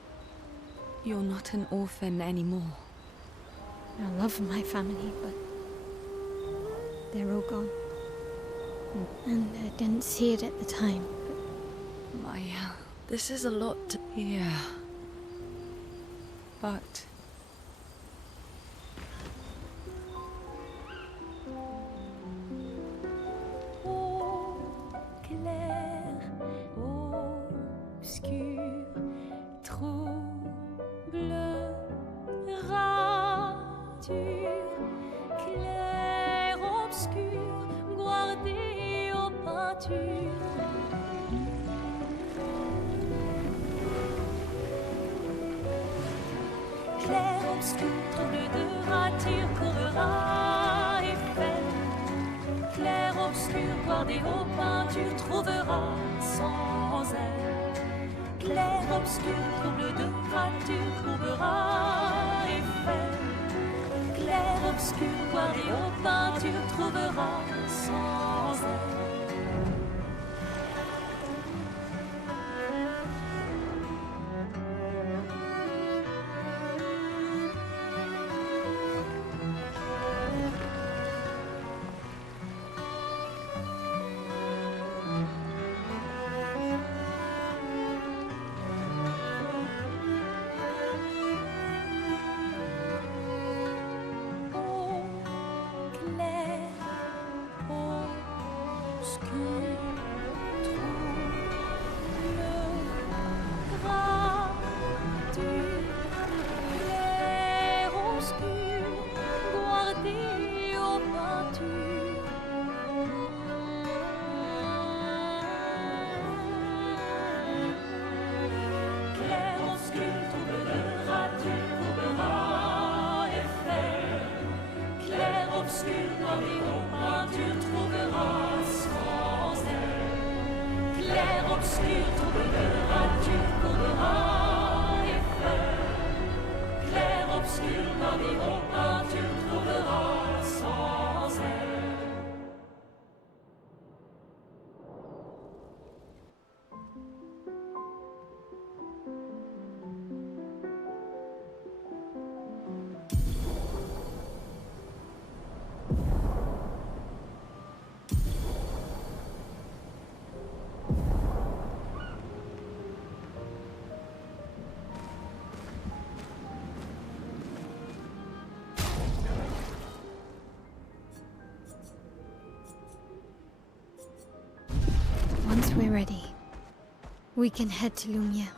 You're not an orphan anymore. I love my family, but... they're all gone. And I didn't see it at the time, but... Maya, this is a lot to... Yeah. But... Clair-obscur, trouble de rature, courera et fait. Clair-obscur, voir des hauts peintures, trouvera sans elle. Clair-obscur, trouble de rature, trouvera et fait. Clair-obscur, voir des hauts peintures, trouvera sans elle. Once we're ready, we can head to Lumiere.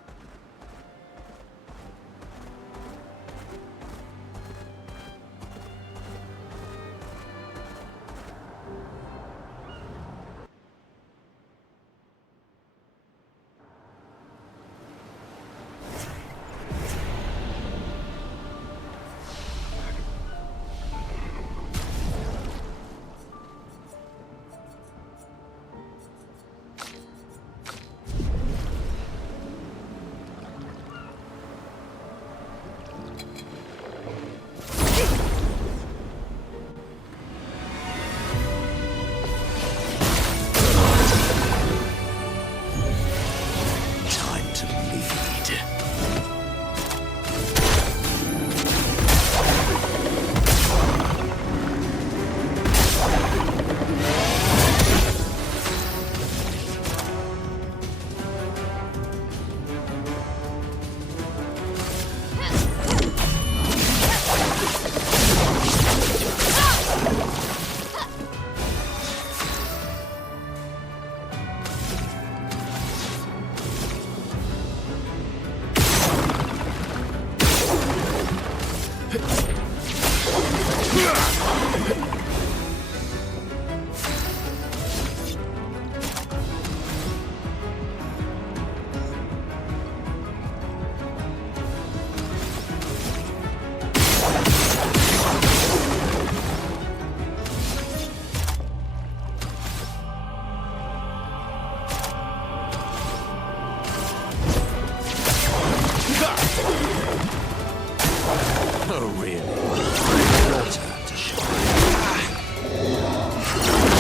Oh, really? Your turn to shine.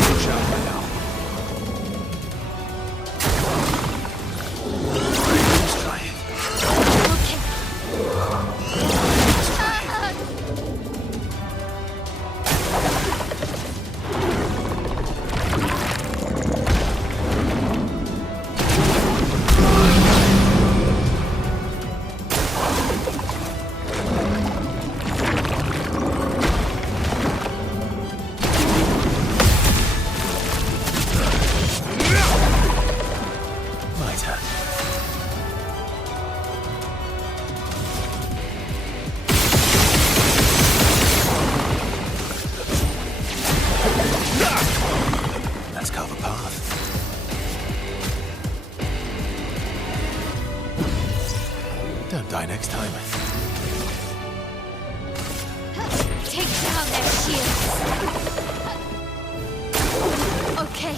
Watch out now. Let's try it. Let's carve a path. Don't die next time. Take down their shields. Okay.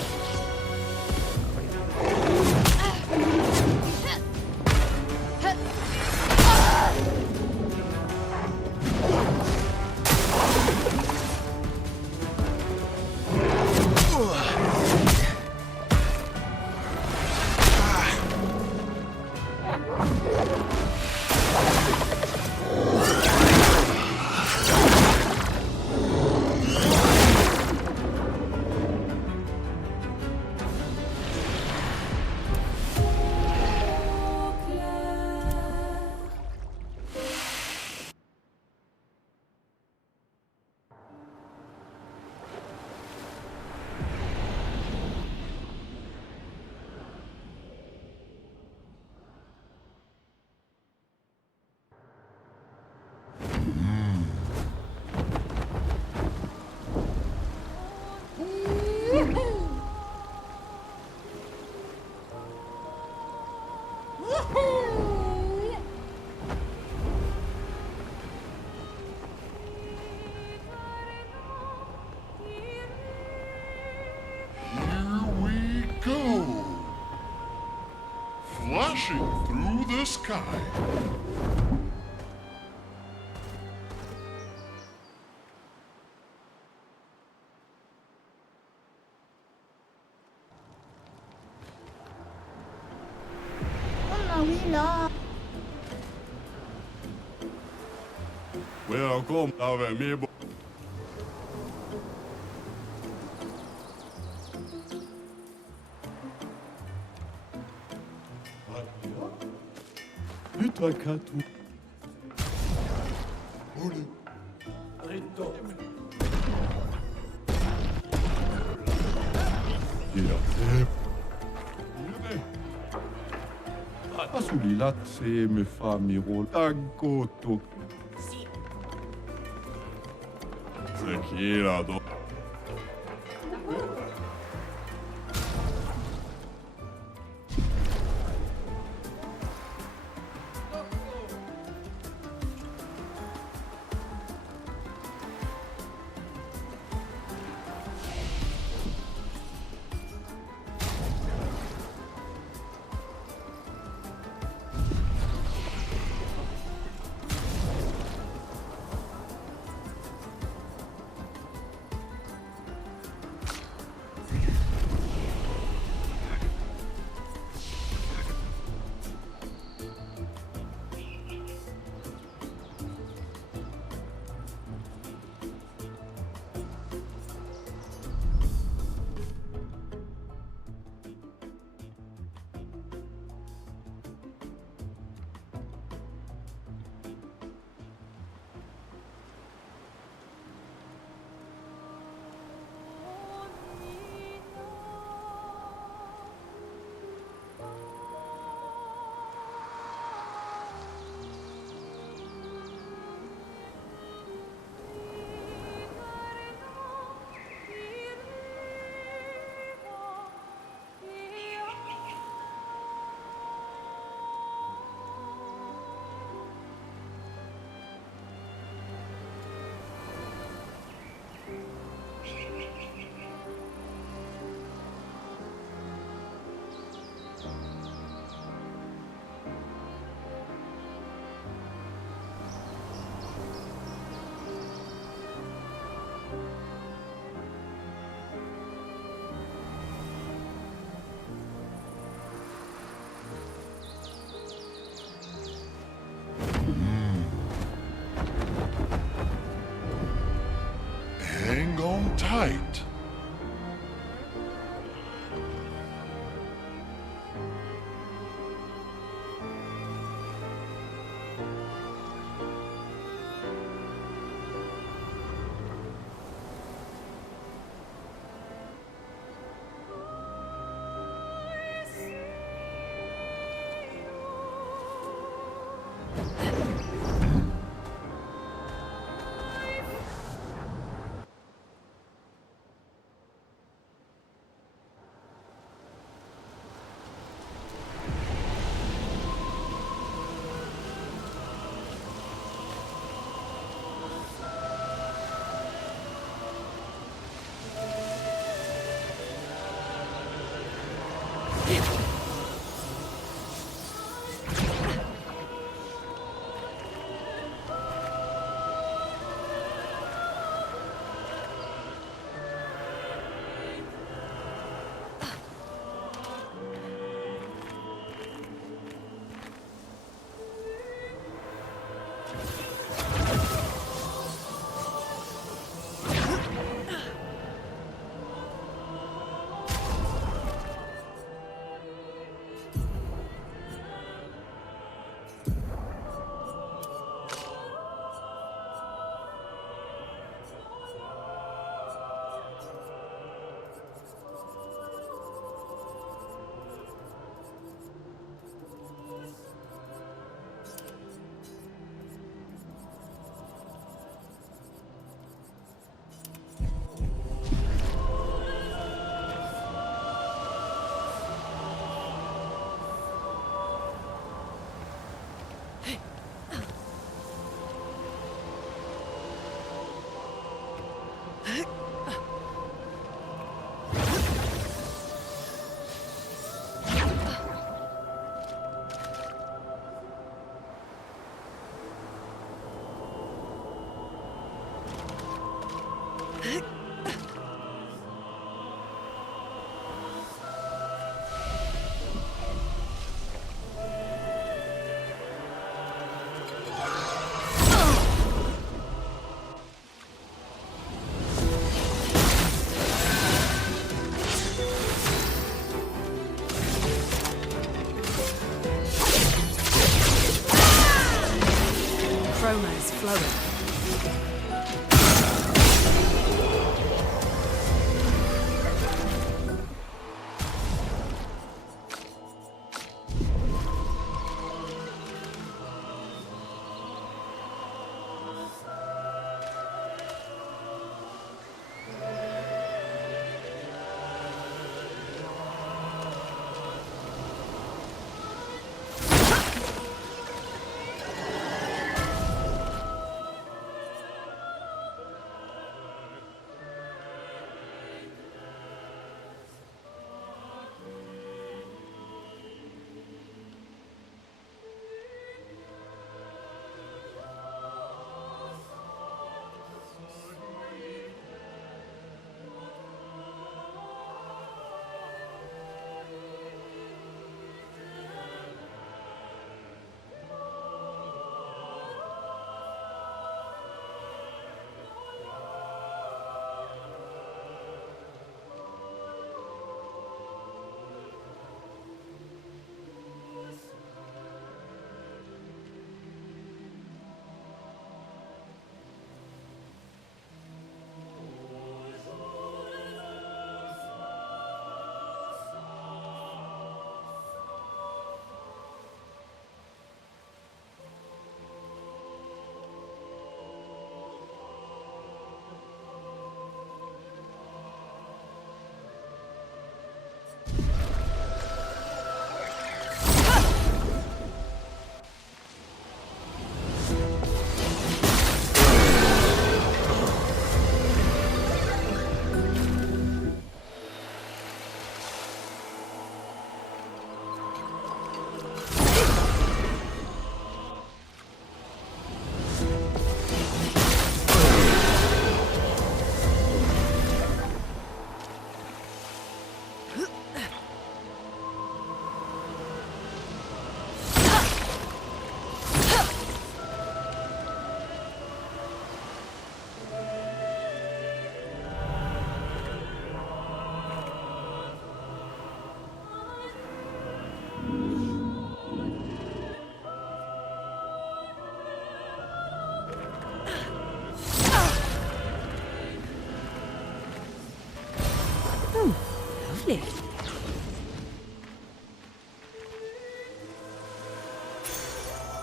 Flashing through the sky. Welcome, amiibo. Itakatu. Ole. Ritto. Asulilatse me famiro agoto. Sekira do. tight. Chroma is flowing.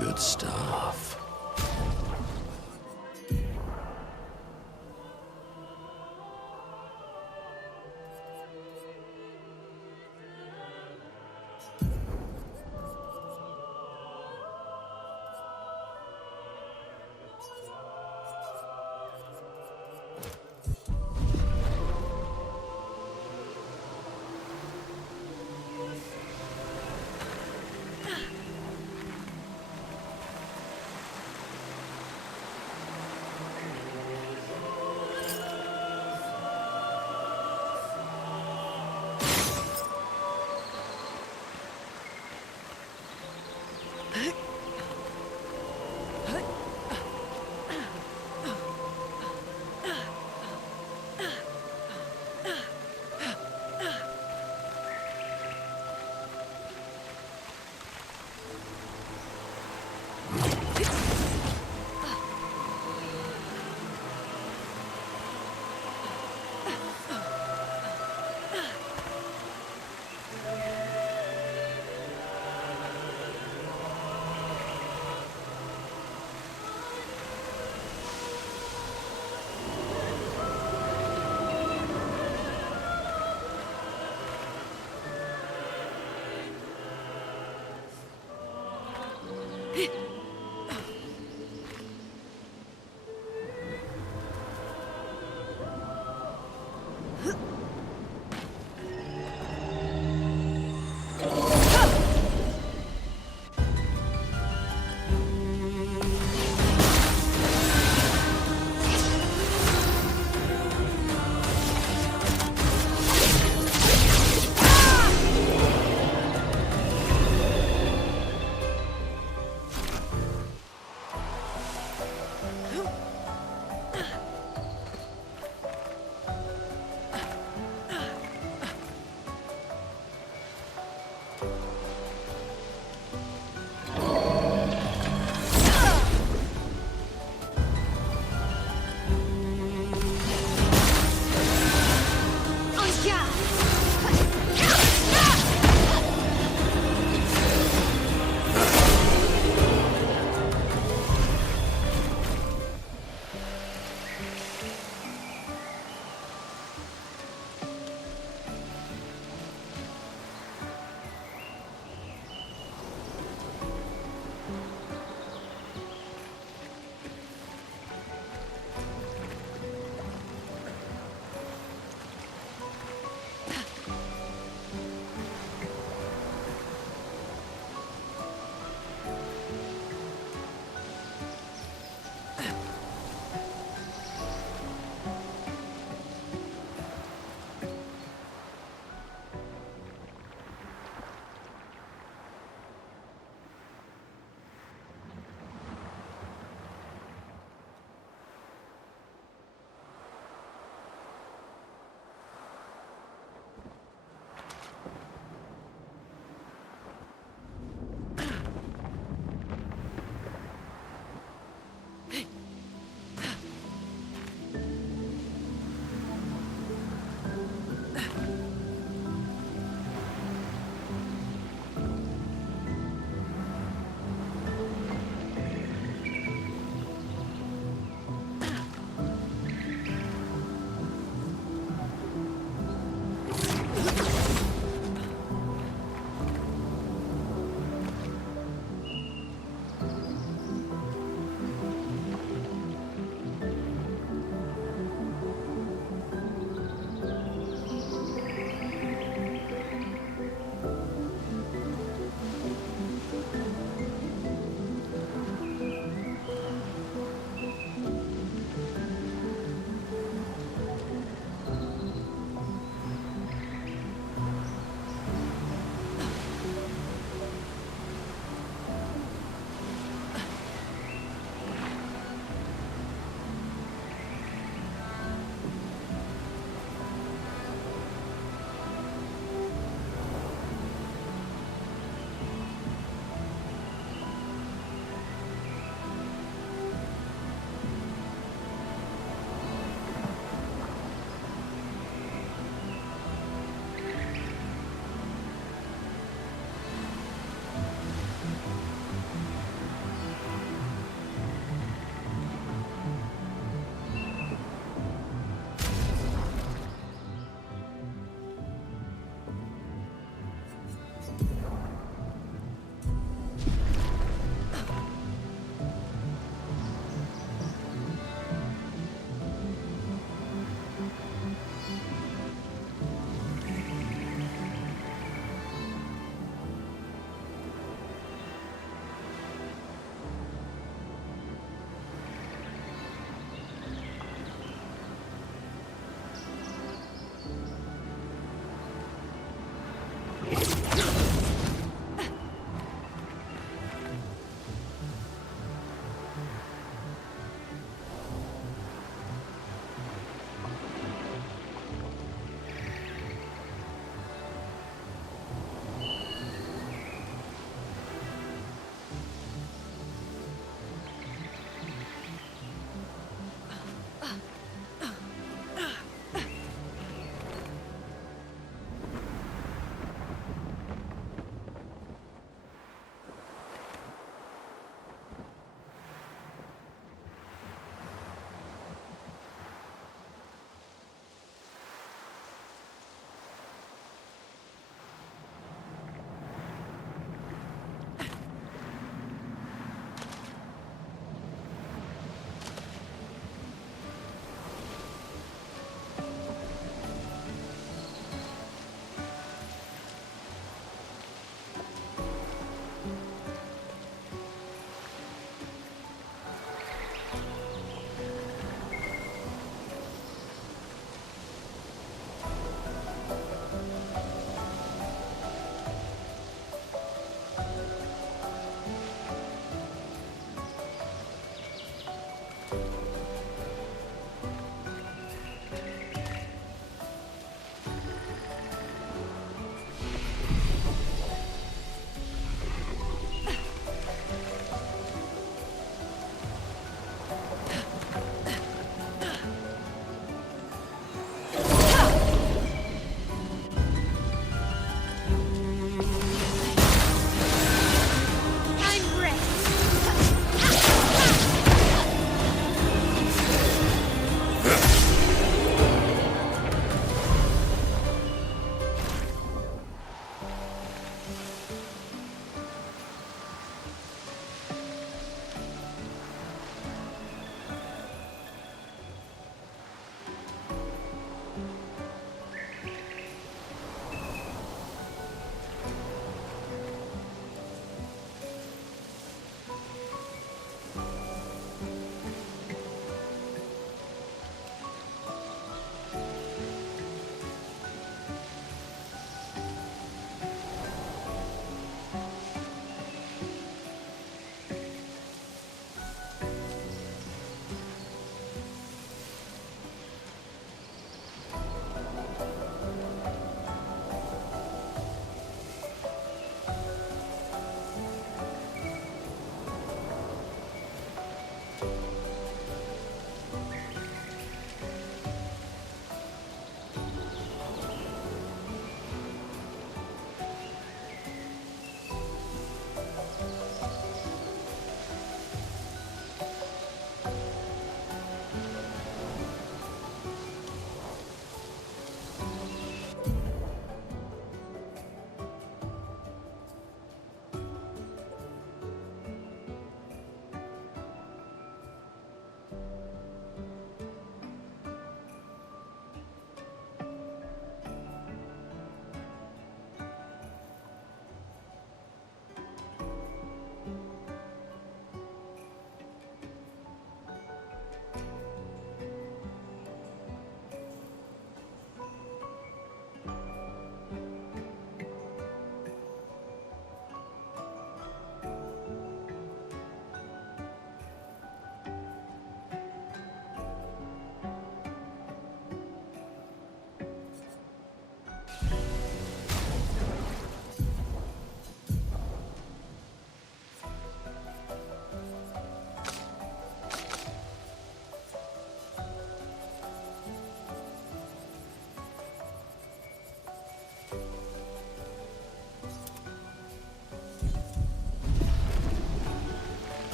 good stuff.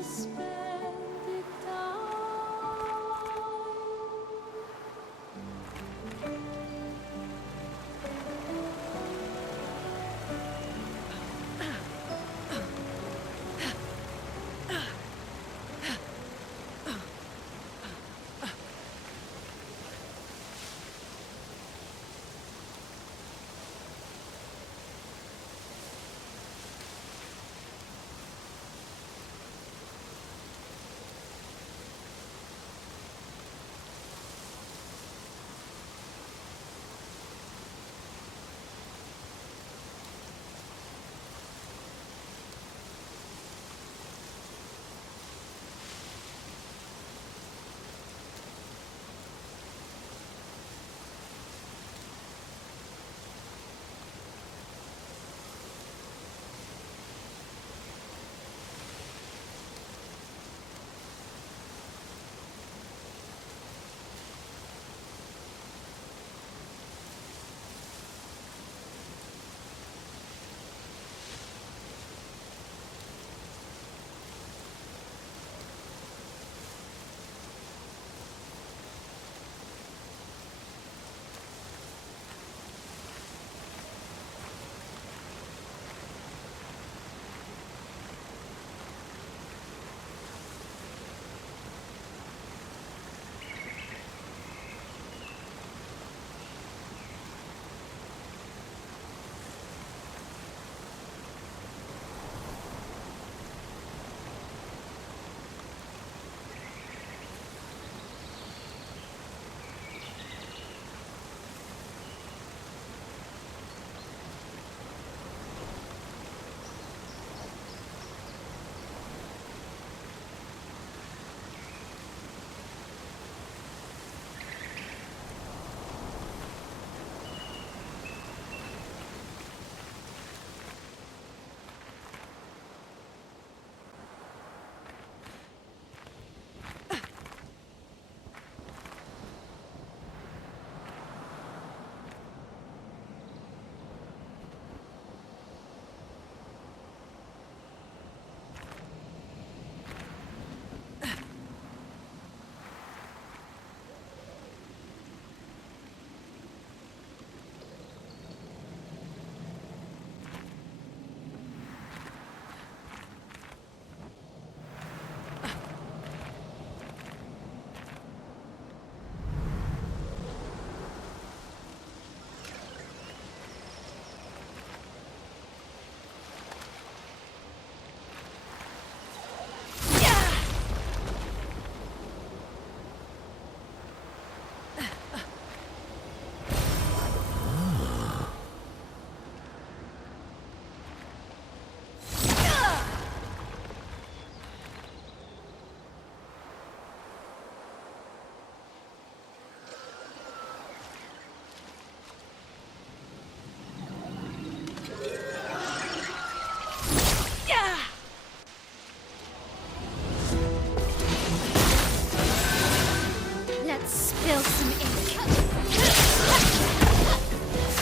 suspended time.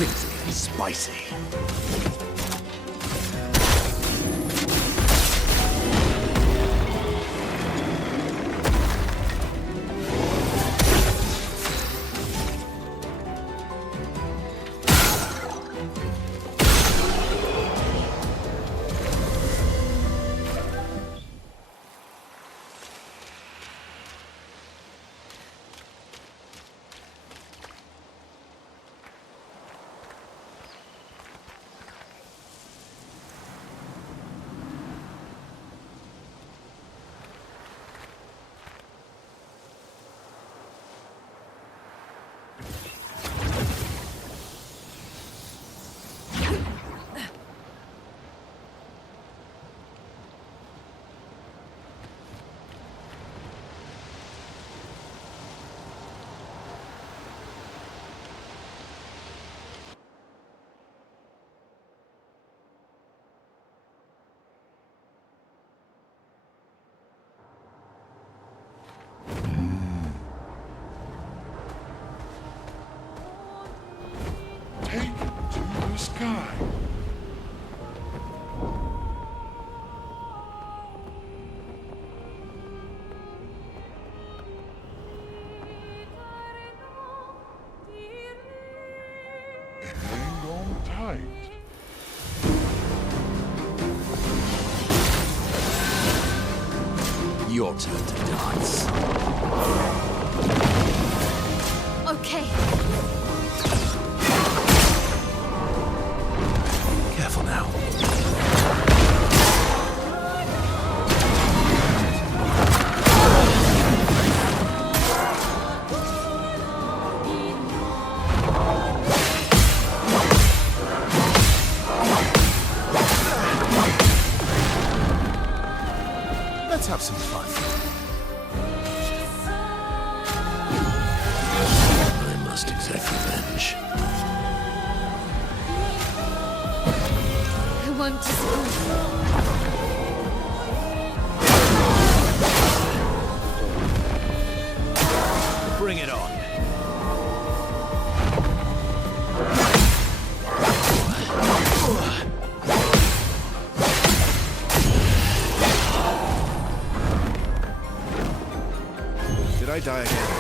Things are getting spicy. sky. Your turn to dance. Okay. Careful now. Let's have some fun. I must exact revenge. I won't disappoint. Bring it on. Did I die again?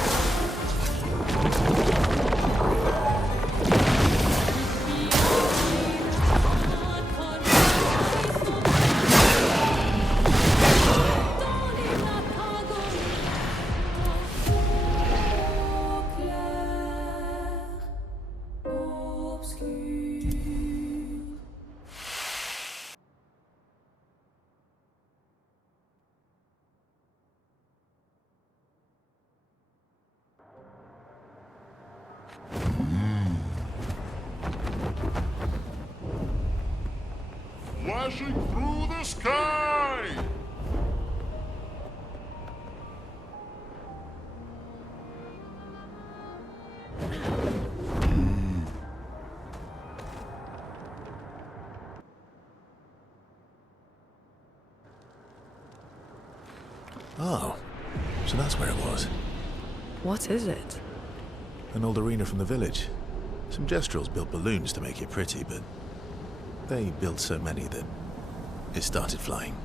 Flashing through the sky! Oh, so that's where it was. What is it? An old arena from the village. Some Jestrels built balloons to make it pretty, but they built so many that it started flying.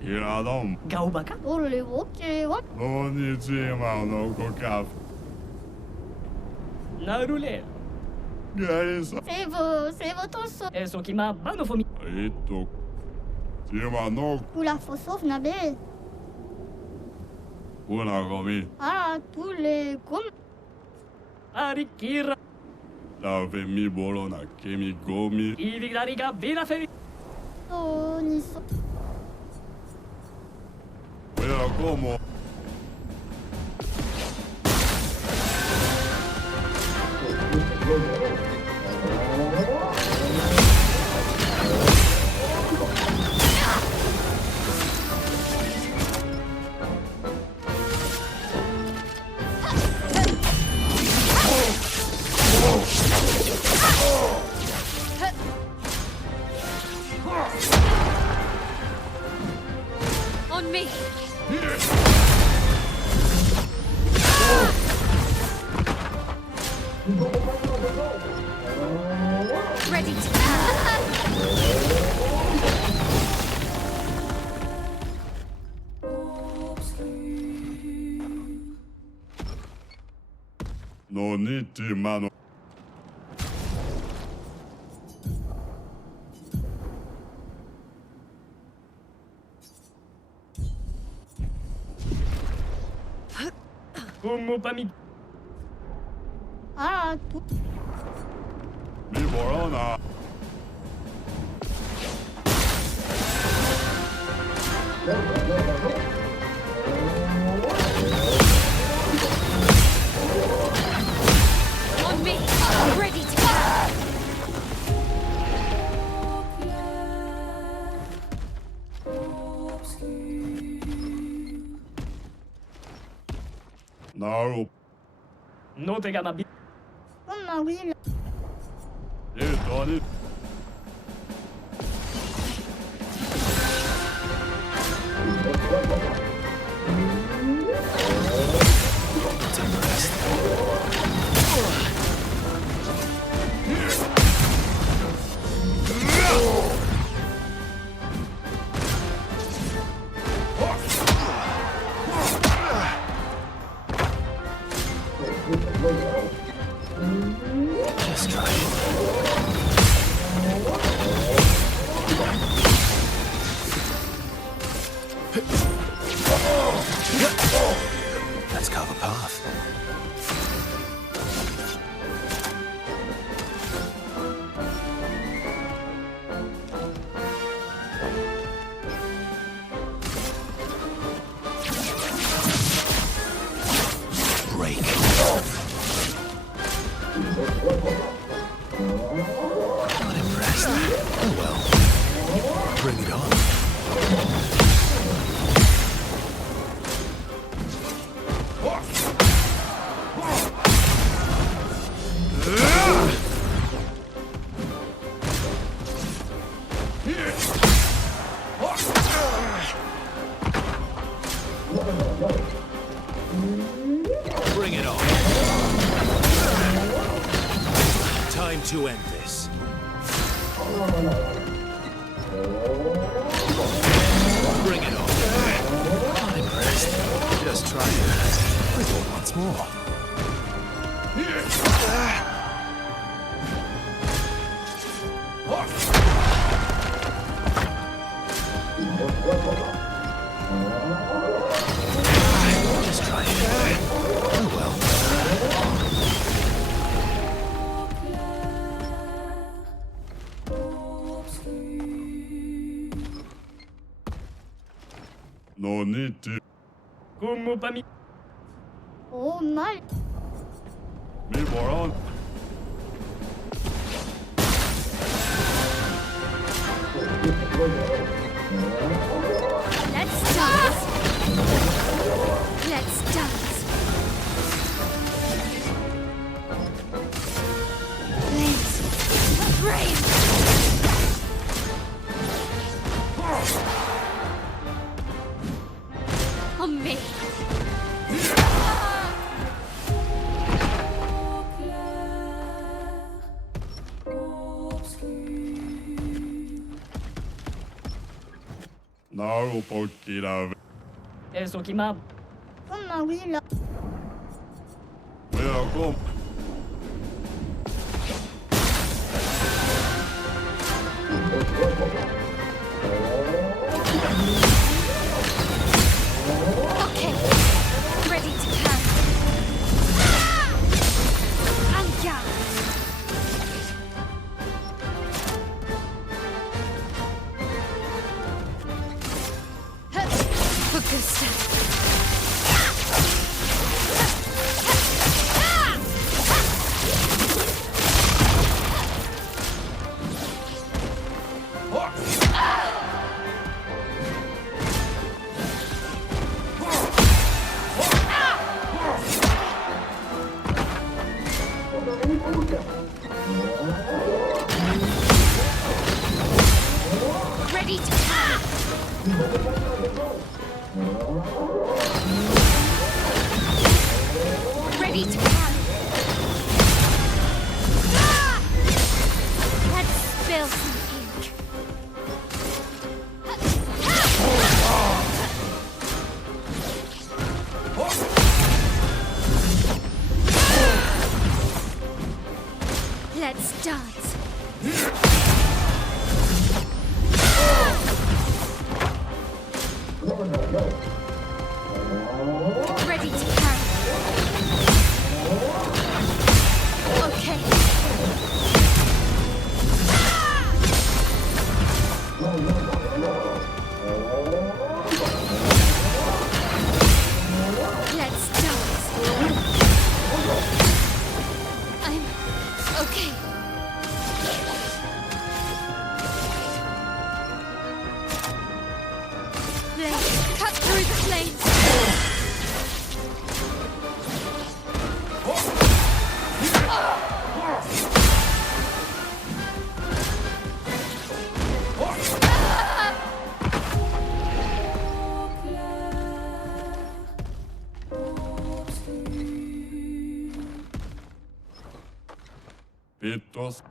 Iradom. Gaubaka? Olli what? Konnichiwa no kokafu. Narule. Guys. Sevo tosso. Eso que ma mano fomi. Ito. Tima no Kula fosov na be. kuna gomi. Ah, tule kom. Arikira. Lave mi bolo na kemi gomi. Iviglariga vina femi. So, niso. Pero como. On me. Ready to No niti mano. Como pa mi. Ah, tu. Mi borona. On me. Ready to 나로 노대가 마비. 엄마 우리 일단이 Just try it. Let's carve a path. Break. Not impressed. Oh well. Bring it on. Bring it on. Time to end this. Bring it on. Not impressed. Just try it. Wiggle once more. Just try it. Oh well. No need to. Como pas mi. Oh my. Me moron. Let's dance! Let's dance! Flames! Rain! On me! 나로 볼기라. Eso que ma. 엄마 우리 라 왜라고? Okay, ready to carry. And yeah. For Gustav. Ready to ready to carry. Let's spill some ink. Let's dance. Ready to carry. Okay. Let's dance. I'm okay. Blade, cut through the flames. Pitos.